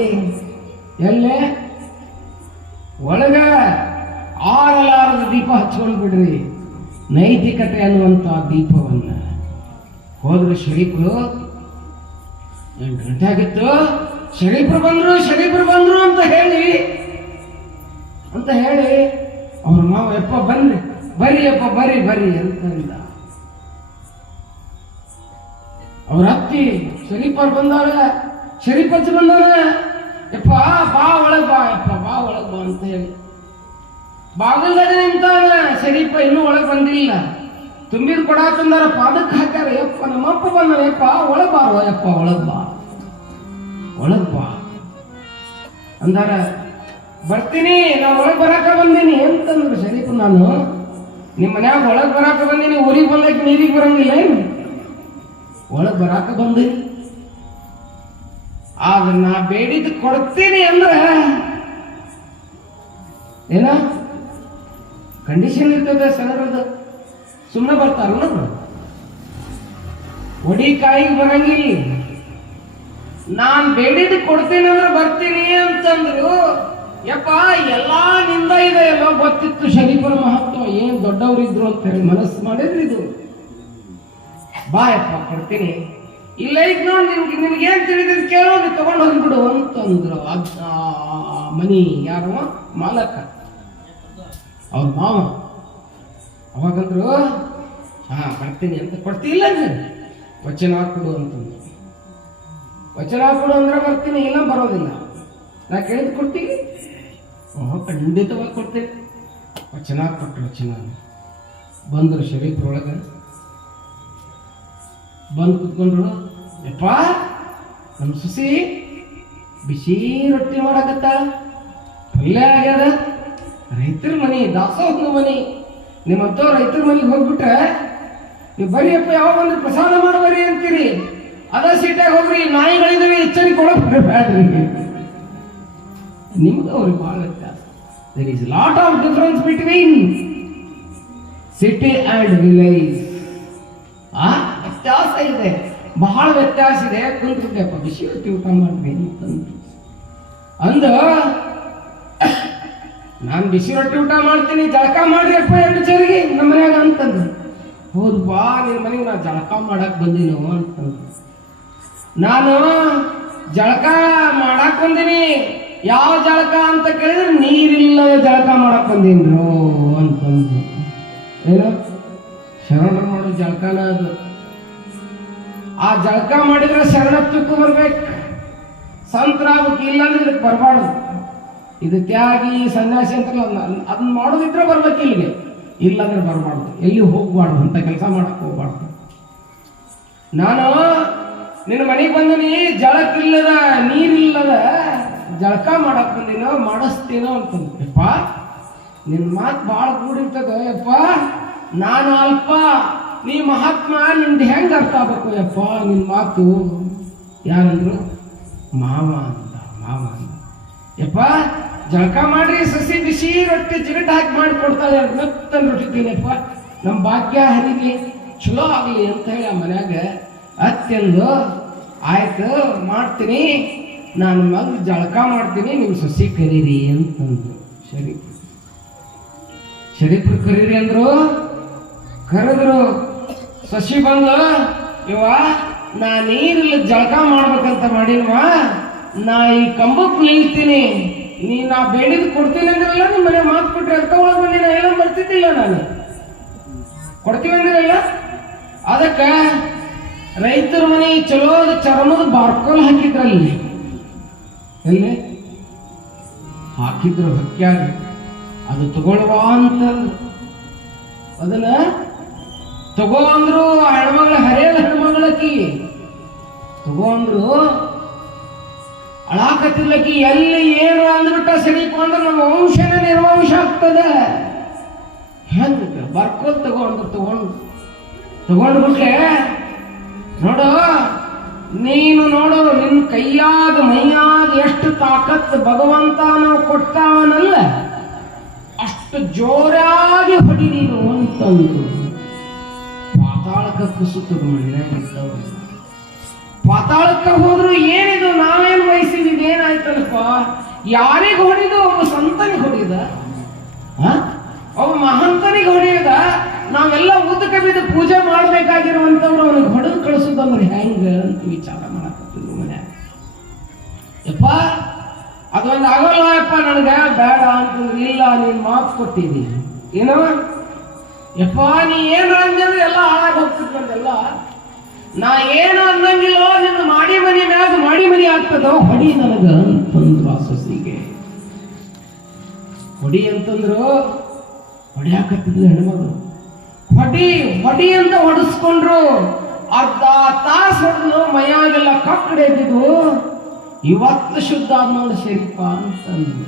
ಎಲ್ಲೇ ಒಳಗ ಆರಲಾರದ ದೀಪ ಹಚ್ಕೊಂಡು ಬಿಡ್ರಿ. ನೈತಿಕತೆ ಅನ್ನುವಂಥ ದೀಪವನ್ನ. ಹೋದ್ರು ಶರೀಫರು, 8 ಗಂಟೆ ಆಗಿತ್ತು. ಶರೀಫರು ಬಂದ್ರು ಅಂತ ಹೇಳಿ ಅವ್ರ ಮಾವ ಯಪ್ಪ ಬರ್ರಿ ಅಂತಂದ. ಅವ್ರ ಅತ್ತಿ ಶರೀಫರ್ ಬಂದವ್ರ, ಶರೀಫ್ ಬಂದವ್ರ, ಯಪ್ಪ ಬಾ ಒಳಗ್ ಬಾ ಅಂತ ಹೇಳಿ ಬಾಗಿಲ್ದಾಗ ನಿಂತಾವ. ಶರೀಫ ಇನ್ನೂ ಒಳಗ್ ಬಂದಿಲ್ಲ. ತುಂಬಿದ ಕೊಡ ತಂದಾರ, ಪಾದಕ್ಕೆ ಹಾಕ್ಯಾರ. ಯಪ್ಪ ನಮ್ಮಪ್ಪ ಬಂದ, ಯಪ್ಪ ಒಳಗ್ ಬಾರೋ, ಯಪ್ಪ ಒಳಗ್ ಬಾ ಅಂದಾರ. ಬರ್ತೀನಿ, ನಾ ಒಳಗ್ ಬರಾಕ ಬಂದೀನಿ ಅಂತಂದ್ರು ಶರೀಫ್. ನಾನು ನಿಮ್ಮ ಮನ್ಯಾಗ ಒಳಗ್ ಬರಾಕ ಬಂದೀನಿ, ಊರಿಗೆ ಬಂದಕ್ಕೆ ನೀರಿಗೆ ಬರಂಗಿಲ್ಲ ಏನು? ಒಳಗ್ ಬರಾಕ ಬಂದೀನಿ, ಆದ್ರೆ ನಾ ಬೇಡಿದ್ದು ಕೊಡ್ತೀನಿ ಅಂದ್ರ ಏನ ಕಂಡೀಷನ್ ಇರ್ತದೆ ಸರಳದ. ಸುಮ್ಮನೆ ಬರ್ತಾರಲ್ಲ, ಒಡಿ ಕಾಯಿಗೆ ಬರಂಗಿಲ್ಲ. ನಾನ್ ಬೇಡಿದ್ದು ಕೊಡ್ತೀನಿ ಅಂದ್ರೆ ಬರ್ತೀನಿ ಅಂತಂದ್ರು. ಯಪ್ಪ ಎಲ್ಲಾ ನಿಂದ ಇದೆ, ಎಲ್ಲ ಗೊತ್ತಿತ್ತು ಶರೀಫರ ಮಹತ್ವ, ಏನ್ ದೊಡ್ಡವರಿದ್ರು ಅಂತ ಹೇಳಿ ಮನಸ್ಸು ಮಾಡಿದ್ರಿ. ಇದು ಬಾ ಯಪ್ಪ ಕೊಡ್ತೀನಿ. ಇಲ್ಲ ಈಗ ನೋಡಿ ನಿನ್ಗೇನ್ ತಿಳಿದಿದ್ ಕೇಳೋ, ನೀ ತಗೊಂಡು ಹೋಗ್ಬಿಡು ಅಂತಂದ್ರು. ಮನಿ ಯಾರವ ಮಾಲಕ, ಅವ್ರ ಮಾವ. ಅವಾಗಂದ್ರು ಬರ್ತೀನಿ ಅಂತ. ಕೊಡ್ತಿಲ್ಲ ವಚನ ಕೊಡು ಅಂತಂದ್ರು. ವಚನ ಕೊಡು ಅಂದ್ರೆ ಬರ್ತೀನಿ, ಇಲ್ಲ ಬರೋದಿಲ್ಲ. ನಾ ಕೇಳಿದ್ ಕೊಡ್ತೀನಿ, ಖಂಡಿತವಾಗಿ ಕೊಡ್ತೀನಿ. ವಚನ ಕೊಟ್ಟರು. ವಚನ ಬಂದರು ಶರೀಫ್ರೊಳಗೆ, ಬಂದು ಕುತ್ಕೊಂಡ್ರು. ಯಪ್ಪ ನಮ್ಮ ಸುಸಿ ಬಿಸಿ ರೊಟ್ಟಿ ಮಾಡಕತ್ತಾಳ, ಪಲ್ಯ ಆಗ್ಯದ. ರೈತರ ಮನಿ, ದಾಸೋಹದ ಮನಿ. ನಿಮ್ಮಂತ ರೈತರ ಮನೆಗೆ ಹೋಗ್ಬಿಟ್ರೆ ನೀವು ಬರೀಯಪ್ಪ ಯಾವ ಬಂದ್ರೆ ಪ್ರಸಾದ ಮಾಡಬರಿ ಅಂತೀರಿ. ಅದ ಸೀಟಾಗಿ ಹೋಗ್ರಿ, ನಾಯಿಗಳಿದಾವೆ, ಎಚ್ಚರಿಕೆ ಕೊಡೋಕೆ ಬೇಡ್ರಿ. ನಿಮ್ಗೆ ಅವ್ರಿಗೆ ಬಹಳ ವ್ಯತ್ಯಾಸ. There is lot of difference between city and village. ವ್ಯತ್ಯಾಸ ಇದೆ, ಬಹಳ ವ್ಯತ್ಯಾಸ ಇದೆ. ಕುಂತ್ಬಿಟ್ಟೆಪ್ಪ ಬಿಸಿ ರೊಟ್ಟಿ ಊಟ ಮಾಡ್ರಿ ಅಂದ. ನಾನು ಬಿಸಿ ರೊಟ್ಟಿ ಊಟ ಮಾಡ್ತೀನಿ, ಜಳಕ ಮಾಡ್ರಿಯಪ್ಪ 2 ಚರಿಗೆ ನಮ್ಮ ಮನ್ಯಾಗ ಅಂತಂದು. ಹೌದು ಬಾ, ನಿನ್ನ ಮನೆಗೆ ನಾ ಜಳಕ ಮಾಡಕ್ ಬಂದಿನೋ ಅಂತಂದು. ನಾನು ಜಳಕ ಮಾಡಕ್ ಬಂದೀನಿ. ಯಾವ ಜಳಕ ಅಂತ ಕೇಳಿದ್ರೆ ನೀರಿಲ್ಲದ ಜಳಕ ಮಾಡಕ್ ಬಂದೀನ್ರು ಅಂತಂದು. ಏನು ಶರಣರು ಮಾಡೋ ಜಳಕನ ಅದು. ಆ ಜಳಕ ಮಾಡಿದ್ರೆ ಶರಣತ್ವಕ್ಕೂ ಬರ್ಬೇಕು, ಸಂತರಾಗಕ್ಕೆ. ಇಲ್ಲಾಂದ್ರೆ ಇದಕ್ಕೆ ಬರಬಾರ್ದು. ಇದು ತ್ಯಾಗಿ ಸನ್ಯಾಸಿ ಅಂತ ಅದನ್ನ ಮಾಡೋದಿದ್ರೆ ಬರ್ಬೇಕು ಇಲ್ಲಿಗೆ, ಇಲ್ಲಾಂದ್ರೆ ಬರಬಾರ್ದು. ಎಲ್ಲಿ ಹೋಗ್ಬಾರ್ದು, ಅಂತ ಕೆಲಸ ಮಾಡಕ್ ಹೋಗ್ಬಾರ್ದು. ನಾನು ನಿನ್ನ ಮನೆಗೆ ಬಂದೀನಿ, ಜಳಕ್ಕಿಲ್ಲದ ನೀರಿಲ್ಲದ ಜಳಕ ಮಾಡಕ್ ಬಂದಿನೋ, ಮಾಡಿಸ್ತೀನೋ ಅಂತಂದು. ಯಪ್ಪ ನಿನ್ನ ಮಾತು ಭಾಳ ಕೂಡಿರ್ತದ ಯಪ್ಪ. ನಾನು ಅಲ್ಪ, ನೀ ಮಹಾತ್ಮ, ನಿಂದು ಹೆಂಗೆ ಅರ್ಥ ಆಗ್ಬೇಕು ಯಪ್ಪ ನಿನ್ನ ಮಾತು. ಯಾರಂದ್ರು? ಮಾವ ಅಂತ. ಯಪ್ಪ ಜಳಕ ಮಾಡ್ರಿ, ಸಸಿ ಬಿಸಿ ರೊಟ್ಟಿ ಜಿಗಟ್ ಹಾಕಿ ಮಾಡಿ ಕೊಡ್ತಾಳೆ. ಮೆತ್ತನ್ ರೊಟ್ಟಿ ತಿನ್ನಪ್ಪ, ನಮ್ಮ ಭಾಗ್ಯ ಹರಿಲಿ, ಚಲೋ ಆಗಲಿ ಅಂತ ಹೇಳಿ ಆ ಮನ್ಯಾಗ ಅತ್ತೆಂದು. ಆಯ್ತು ಮಾಡ್ತೀನಿ, ನಾನು ಮಗ ಜಳಕ ಮಾಡ್ತೀನಿ, ನೀವು ಸಸಿ ಕರೀರಿ ಅಂತಂದ್ರು. ಶರೀಫ್ರು ಕರೀರಿ ಅಂದ್ರು. ಕರೆದ್ರು. ಸಸಿ ಬಂದು, ಇವ ನಾ ನೀರಿಲ್ಲ ಜಳಕ ಮಾಡ್ಬೇಕಂತ ಮಾಡಿಲ್ವ, ನಾ ಈ ಕಂಬಕ್ಕೆ ನಿಲ್ತೀನಿ, ನಾ ಬೇಡಿದ್ ಕೊಡ್ತೀನಿ ಅಂದ್ರಲ್ಲ, ನಿಮ್ಮ ಮನೆ ಮಾತು ಕೊಟ್ರೆ ಅರ್ಥ ಒಳಗೆ ಬಂದಿ. ನಾ ಎಲ್ಲ ಬರ್ತಿದ್ದಿಲ್ಲ, ನಾನು ಕೊಡ್ತೀವಿ ಅಂದ್ರಲ್ಲ. ಅದಕ್ಕೆ ರೈತರ ಮನೆ ಚಲೋದ ಚರ್ಮದ ಬಾರ್ಕೋಲ್ ಹಾಕಿದ್ರಲ್ಲಿ ಎಲ್ಲಿ ಹಾಕಿದ್ರು ಹಕ್ಕ್ಯಾಗ ಅದು ತಗೊಳ್ಳುವ ಅಂತಂದ್ರು. ಅದನ್ನ ತಗೋ ಅಂದ್ರು. ಹೆಣ್ಮಗಳ ಹರಿಯದ ಹೆಣ್ಮಗಳಕಿ ತಗೋ ಅಂದ್ರು. ಅಳಾಕತ್ತಿದ್ಲಕಿ ಎಲ್ಲಿ ಏನು ಅಂದ್ಬಿಟ್ಟ ಸರಿಕೊಂಡ್ರೆ ನಮ್ಮ ವಂಶನ ನಿರ್ವಂಶ ಆಗ್ತದೆ. ಹೆಂಗ ಬರ್ಕೋಲ್ ತಗೋ ಅಂದ್ರು. ತಗೊಂಡ್ಬಿಟ್ಲೆ ನೋಡು, ನೀನು ನೋಡು, ನಿನ್ ಕೈಯಾಗ ಮೈಯಾಗ ಎಷ್ಟು ತಾಕತ್ ಭಗವಂತ ನಾವು ಕೊಟ್ಟಾವನಲ್ಲ, ಅಷ್ಟು ಜೋರಾಗಿ ಹೊಡಿ ನೀನು ಅಂತಂದ್ರು. ಪಾತಾಳಕ್ಕೆ ಕುಸುತ್ತದ ಮಣ್ಣಿನಾಗಿದ್ದವರು. ಪಾತಾಳಕ್ಕೆ ಹೋದ್ರು ಏನಿದು ನಾವೇನು ವಹಿಸಿದೀವಿ, ಏನಾಯ್ತಲ್ಪ, ಯಾರಿಗೆ ಹೊಡಿದು? ಒಬ್ಬ ಸಂತನಿಗೆ ಹೊಡಿದ, ಒಬ್ಬ ಮಹಂತನಿಗೆ ಹೊಡೆಯದ. ನಾವೆಲ್ಲ ಉದಕ ಬಿದ್ದು ಪೂಜೆ ಮಾಡ್ಬೇಕಾಗಿರುವಂತವ್ರು ಅವನಿಗೆ ಹೊಡೆದು ಕಳಿಸೋದಂದ್ರೆ ಹೆಂಗ ಅಂತ ವಿಚಾರ ಮಾಡಕತ್ತಿದ್ರು ಮನ್ಯಾಗ. ಯಪ್ಪ ಅದೊಂದು ಆಗೋಲ್ಲ ಯಪ್ಪ, ನನಗ ಬೇಡ ಅಂತಂದ್ರೆ, ಇಲ್ಲ ನೀನ್ ಮಾತು ಕೊಟ್ಟಿದ್ದೀನಿ ಏನೋ ಯಪ್ಪ, ನೀ ಏನು ಅಂದ್ರೆ ಎಲ್ಲ ಹಾಳಾಗಿ ಹೋಗ್ತಿದ್ದಂತೆಲ್ಲ. ನಾ ಏನು ಅನ್ನಂಗಿಲ್ಲ, ನಿನ್ನ ಮಾಡಿ ಮನಿ ಮ್ಯಾಗ ಮಾಡಿ ಮನಿ ಆಗ್ತದೋ, ಹೊಡಿ ನನಗ ಅಂತಂದ್ರು. ಆ ಸೊಸಿಗೆ ಹೊಡಿ ಅಂತಂದ್ರು. ಹೊಡಿಯಾಕತ್ತಿದ್ಲು ಹೆಣ್ಮಗಳು. ಹೊಡಿ ಅಂತ ಹೊಡಿಸ್ಕೊಂಡ್ರು. ಅರ್ಧ ತಾಸು ಹೊಡೆದು ಮೈಯಾಗೆಲ್ಲ ಕಕ್ಕಡೆ ಇದ್ದಿದ್ದು. ಇವತ್ತು ಶುದ್ಧ ಆದ ನೋಡಿ ಶರೀಪ ಅಂತಂದ್ರು.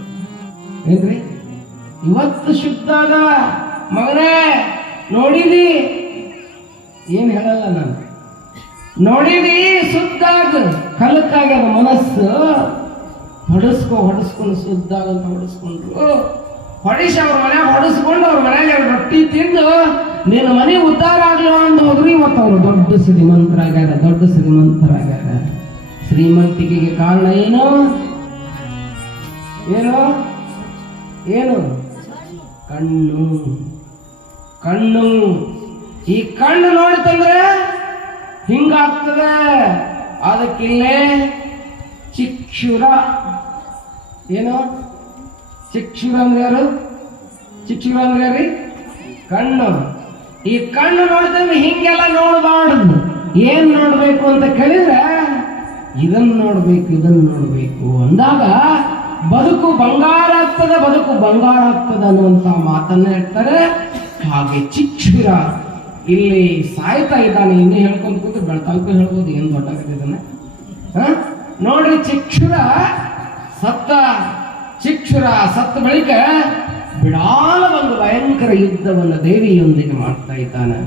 ಏನ್ರಿ ಇವತ್ತು ಶುದ್ಧ ಆದ ಮಗನೇ, ನೋಡಿದಿ? ಏನ್ ಹೇಳಲ್ಲ ನಾನು, ನೋಡಿದಿ? ಶುದ್ಧ ಆಗ ಕಲಕ್ಕಾಗ್ಯದ ಮನಸ್ಸು. ಹೊಡಿಸ್ಕೊಂಡು ಶುದ್ಧ ಆಗಂತ ಹೊಡಿಸ್ಕೊಂಡ್ರು. ಹೊಡಿಸಿ ಅವ್ರ ಮನ್ಯಾಗ ಹೊಡಿಸ್ಕೊಂಡು ಅವ್ರ ಮನ್ಯಾಗ ರೊಟ್ಟಿ ತಿಂದು ನಿನ್ನ ಮನೆ ಉದ್ಧಾರ ಆಗ್ಲೋ ಅಂತ ಹೋದ್ರು. ಇವತ್ತು ಅವ್ರು ದೊಡ್ಡ ಶ್ರೀಮಂತರಾಗ್ಯಾರ. ಶ್ರೀಮಂತಿಕೆಗೆ ಕಾರಣ ಏನು? ಕಣ್ಣು. ಈ ಕಣ್ಣು ನೋಡ್ತಂದ್ರೆ ಹಿಂಗಾಗ್ತದೆ. ಅದಕ್ಕಿಲ್ಲೇ ಚಿಕ್ಷುರ. ಏನು ಚಿಕ್ಷುರ ಅಂದ್ರೆ ಯಾರು? ಚಿಕ್ಷುರ ಅಂದ್ರೆ ಯಾರಿ? ಕಣ್ಣು. ಈ ಕಣ್ಣು ನೋಡ್ತಂದ್ರೆ ಹಿಂಗೆಲ್ಲ ನೋಡಬಾರ್ದು. ಏನ್ ನೋಡ್ಬೇಕು ಅಂತ ಕೇಳಿದ್ರೆ ಇದನ್ನ ನೋಡ್ಬೇಕು ಅಂದಾಗ ಬದುಕು ಬಂಗಾರ ಆಗ್ತದೆ ಅನ್ನುವಂತ ಮಾತನ್ನ ಹೇಳ್ತಾರೆ. ಹಾಗೆ ಚಿಕ್ಷುರ ಇಲ್ಲಿ ಸಾಯ್ತಾ ಇದ್ದಾನೆ. ಇನ್ನೇ ಹೇಳ್ಕೊಂತ ಕೂತು ಬೆಳ್ತಾಲ್ಕು ಹೇಳ್ಬೋದು, ಏನ್ ದೊಡ್ಡಾಗತ್ತೆ ಇದನ್ನ. ನೋಡ್ರಿ, ಚಿಕ್ಷುರ ಸತ್ತ ಬಳಿಕ ಬಿಡಾಲ ಒಂದು ಭಯಂಕರ ಯುದ್ಧವನ್ನು ದೇವಿಯೊಂದಿಗೆ ಮಾಡ್ತಾ ಇದ್ದಾನೆ.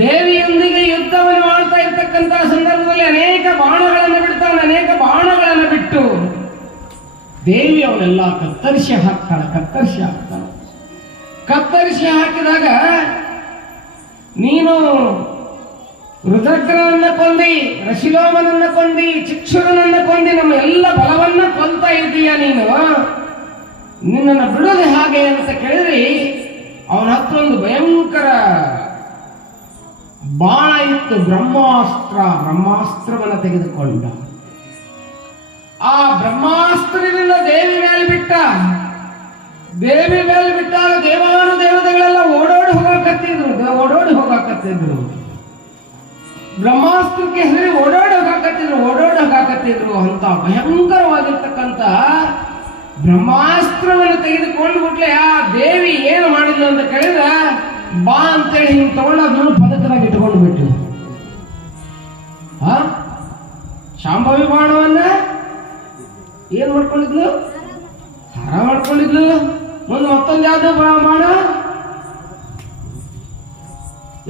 ದೇವಿಯೊಂದಿಗೆ ಯುದ್ಧವನ್ನು ಮಾಡ್ತಾ ಇರ್ತಕ್ಕಂಥ ಸಂದರ್ಭದಲ್ಲಿ ಅನೇಕ ಬಾಣಗಳನ್ನು ಬಿಡ್ತಾನೆ. ಅನೇಕ ಬಾಣಗಳನ್ನು ಬಿಟ್ಟು ದೇವಿ ಅವನೆಲ್ಲ ಕತ್ತರಿಸಿ ಹಾಕಿದಾಗ ನಿನ್ನನ್ನು ರುದ್ರಗ್ರಹನ್ನ ಕೊಂದಿ, ರಶಿಲೋಮನನ್ನ ಕೊಂದಿ, ಚಿಕ್ಷುರನನ್ನ ಕೊಂದಿ, ನಮ್ಮ ಎಲ್ಲ ಬಲವನ್ನ ಕೊಲ್ತಾ ಇದ್ದೀಯ ನೀನು. ನಿನ್ನನ್ನು ಬಿಡೋದು ಹಾಗೆ ಅಂತ ಕೇಳಿದ್ರಿ. ಅವನ ಹತ್ರ ಒಂದು ಭಯಂಕರ ಬಾಣ ಇತ್ತು, ಬ್ರಹ್ಮಾಸ್ತ್ರವನ್ನು ತೆಗೆದುಕೊಂಡ. ಆ ಬ್ರಹ್ಮಾಸ್ತ್ರದಿಂದ ದೇವಿ ಮೇಲೆ ಬಿಟ್ಟಾಗ ದೇವಾನು ದೇವತೆಗಳೆಲ್ಲ ಓಡೋಡಿ ಹೋಗಾಕತ್ತಿದ್ರು. ಬ್ರಹ್ಮಾಸ್ತ್ರಕ್ಕೆ ಹೆಸರಿ ಓಡೋಡಿ ಹೋಗಾಕತ್ತಿದ್ರು. ಅಂತ ಭಯಂಕರವಾಗಿರ್ತಕ್ಕಂಥ ಬ್ರಹ್ಮಾಸ್ತ್ರವನ್ನು ತೆಗೆದುಕೊಂಡು ಬಿಟ್ಲೆ ಆ ದೇವಿ ಏನು ಮಾಡಿದ್ಲು ಅಂತ ಕೇಳಿದ್ರೆ, ಬಾ ಅಂತೇಳಿ ಹಿಂಗೆ ತಗೊಂಡು ಪದಕನಾಗಿ ಇಟ್ಕೊಂಡು ಬಿಟ್ಲು. ಶಾಂಭವಿ ಬಾಣವನ್ನ ಏನ್ ಮಾಡ್ಕೊಂಡಿದ್ಲು? ಹಾರ ಮಾಡ್ಕೊಂಡಿದ್ಲು. ಮುಂದೆ ಮತ್ತೊಂದು ಯಾವ್ದು ಬಾಣ?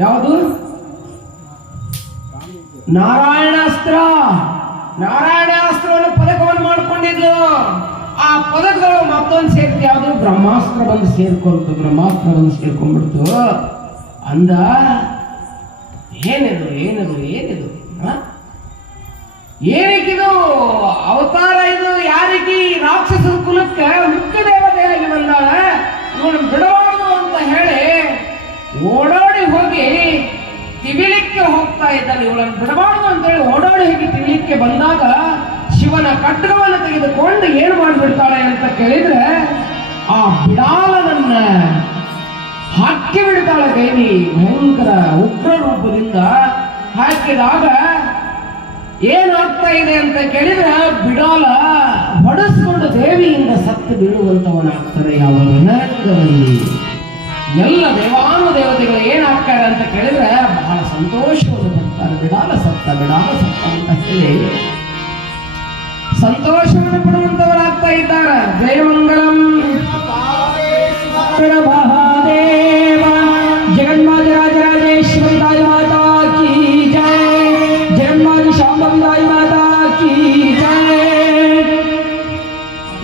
ಯಾವುದು? ನಾರಾಯಣಾಸ್ತ್ರವನ್ನು ಪದಕವನ್ನು ಮಾಡ್ಕೊಂಡಿದ್ಲು. ಆ ಪದಕಗಳು ಮತ್ತೊಂದು ಸೇರ್ತಿ ಯಾವುದು? ಬ್ರಹ್ಮಾಸ್ತ್ರ ಬಂದು ಸೇರ್ಕೊಂಡ್ಬಿಡ್ತು. ಅಂದ ಏನಿದು ಏನಕ್ಕಿದು ಅವತಾರ? ಇದು ಯಾರಿಗೆ? ರಾಕ್ಷಸ ಕುಲಕ್ಕೆ ಮುಖ್ಯ ದೇವತೆಯಾಗಿ ಬಂದಾಳ. ಇವನು ಬಿಡಬಾರದು ಅಂತ ಹೇಳಿ ಓಡೋಡಿ ಹೋಗಿ ತಿವಿಲಿಕ್ಕೆ ಹೋಗ್ತಾ ಇದ್ದಾನೆ. ಇವಳನ್ನು ಬಿಡಬಾರದು ಅಂತ ಹೇಳಿ ಓಡೋಡಿ ಹೋಗಿ ತಿವಿಲಿಕ್ಕೆ ಬಂದಾಗ ಶಿವನ ಕಟ್ಟಡವನ್ನು ತೆಗೆದುಕೊಂಡು ಏನು ಮಾಡಿಬಿಡ್ತಾಳೆ ಅಂತ ಕೇಳಿದ್ರೆ, ಆ ಬಿಡಾಲನನ್ನ ಹಾಕಿ ಬಿಡ್ತಾಳೆ ದೇವಿ ಭಯಂಕರ ಉಗ್ರ ರೂಪದಿಂದ. ಹಾಕಿದಾಗ ಏನಾಗ್ತಾ ಇದೆ ಅಂತ ಕೇಳಿದ್ರೆ ಬಿಡಾಲ ಹೊಡೆಸ್ಕೊಂಡು ದೇವಿಯಿಂದ ಸತ್ತು ಬೀಳುವಂತವನಾಗ್ತಾರೆ ಯಾವ ನರಕದಲ್ಲಿ. ಎಲ್ಲ ದೇವಾನುದೇವತೆಗಳು ಏನಾಗ್ತಾರೆ ಅಂತ ಕೇಳಿದ್ರೆ ಬಹಳ ಸಂತೋಷವನ್ನು ಪಡ್ತಾರೆ. ಬಿಡಾಲ ಸತ್ತ ಅಂತ ಹೇಳಿ ಸಂತೋಷವನ್ನು ಪಡುವಂತವರಾಗ್ತಾ ಇದ್ದಾರೆ. ಜಯಮಂಗಲಂ ಮಹಾದೇವ ಜಗನ್ಮಾತೆ ರಾಜರಾಜೇಶ್ವರಿ ತಾಯಿ ಮಾತಾ ಕಿ ಜಯ. ಜಗನ್ಮಾತೆ ಶಾಂಭವಿ ತಾಯಿ ಮಾತಾ ಕಿ ಜಯ.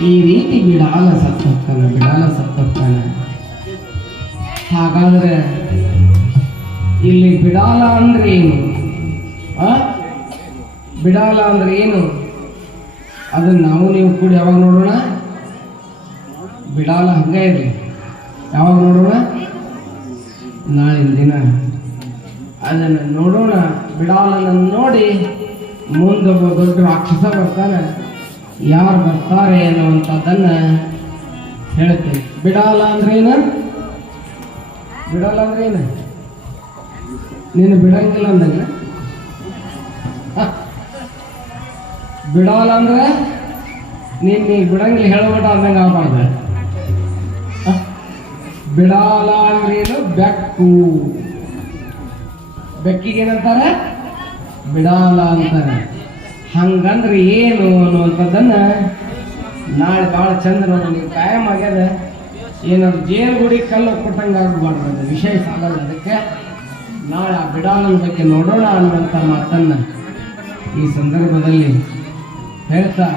ಈ ರೀತಿ ಬಿಡಾಲ ಸತ್ತೋಗ್ತಾನೆ. ಹಾಗಾದ್ರೆ ಇಲ್ಲಿ ಬಿಡಾಲ ಅಂದ್ರೆ ಏನು? ಬಿಡಾಲ ಅಂದ್ರೆ ಏನು ಅದನ್ನ ನಾವು ನೀವು ಕೂಡಿ ಯಾವಾಗ ನೋಡೋಣ? ಬಿಡಾಲ ಹಂಗೆ ಇರಲಿ, ಯಾವಾಗ ನೋಡೋಣ? ನಾಳಿನ ದಿನ ಅದನ್ನು ನೋಡೋಣ. ಬಿಡಾಲನನ್ನು ನೋಡಿ ಮುಂದೊಬ್ಬ ದೊಡ್ಡ ರಾಕ್ಷಸ ಬರ್ತಾನೆ. ಯಾರು ಬರ್ತಾರೆ ಅನ್ನುವಂಥದ್ದನ್ನ ಹೇಳ್ತೇನೆ. ಬಿಡಾಲ ಅಂದ್ರೆ ಏನು? ನೀನು ಬಿಡಂಗಿಲ್ಲ ಅಂದಂಗ. ಬಿಡಾಲ ಅಂದ್ರೆ ನೀನು ಬಿಡಂಗಿಲ್ಲ ಹೇಳಬಿಟ್ಟ ಅಂದಂಗ ಆಗ್ಬಾರ್ದು. ಬಿಡಾಲ ಅಂದ್ರೇನು? ಬೆಕ್ಕು. ಬೆಕ್ಕಿಗೇನಂತಾರೆ? ಬಿಡಾಲ ಅಂತಾರೆ. ಹಂಗಂದ್ರೆ ಏನು ಅನ್ನುವಂಥದ್ದನ್ನ ನಾಳೆ ಭಾಳ ಚಂದ ನೋಡಿ. ನೀವು ಕಾಯಂ ಆಗ್ಯದ ಏನಾದ್ರು ಜೇನು ಗುಡಿ ಕಲ್ಲು ಕೊಟ್ಟಂಗೆ ಆಗ್ಬಾರ್ದು. ಅದು ವಿಷಯ ಸಾಗಲ್ಲ. ಅದಕ್ಕೆ ನಾಳೆ ಆ ಬಿಡಾಲನ ಬಗ್ಗೆ ನೋಡೋಣ ಅನ್ನುವಂಥ ಮಾತನ್ನ ಈ ಸಂದರ್ಭದಲ್ಲಿ ಹೇಳ್ತಾ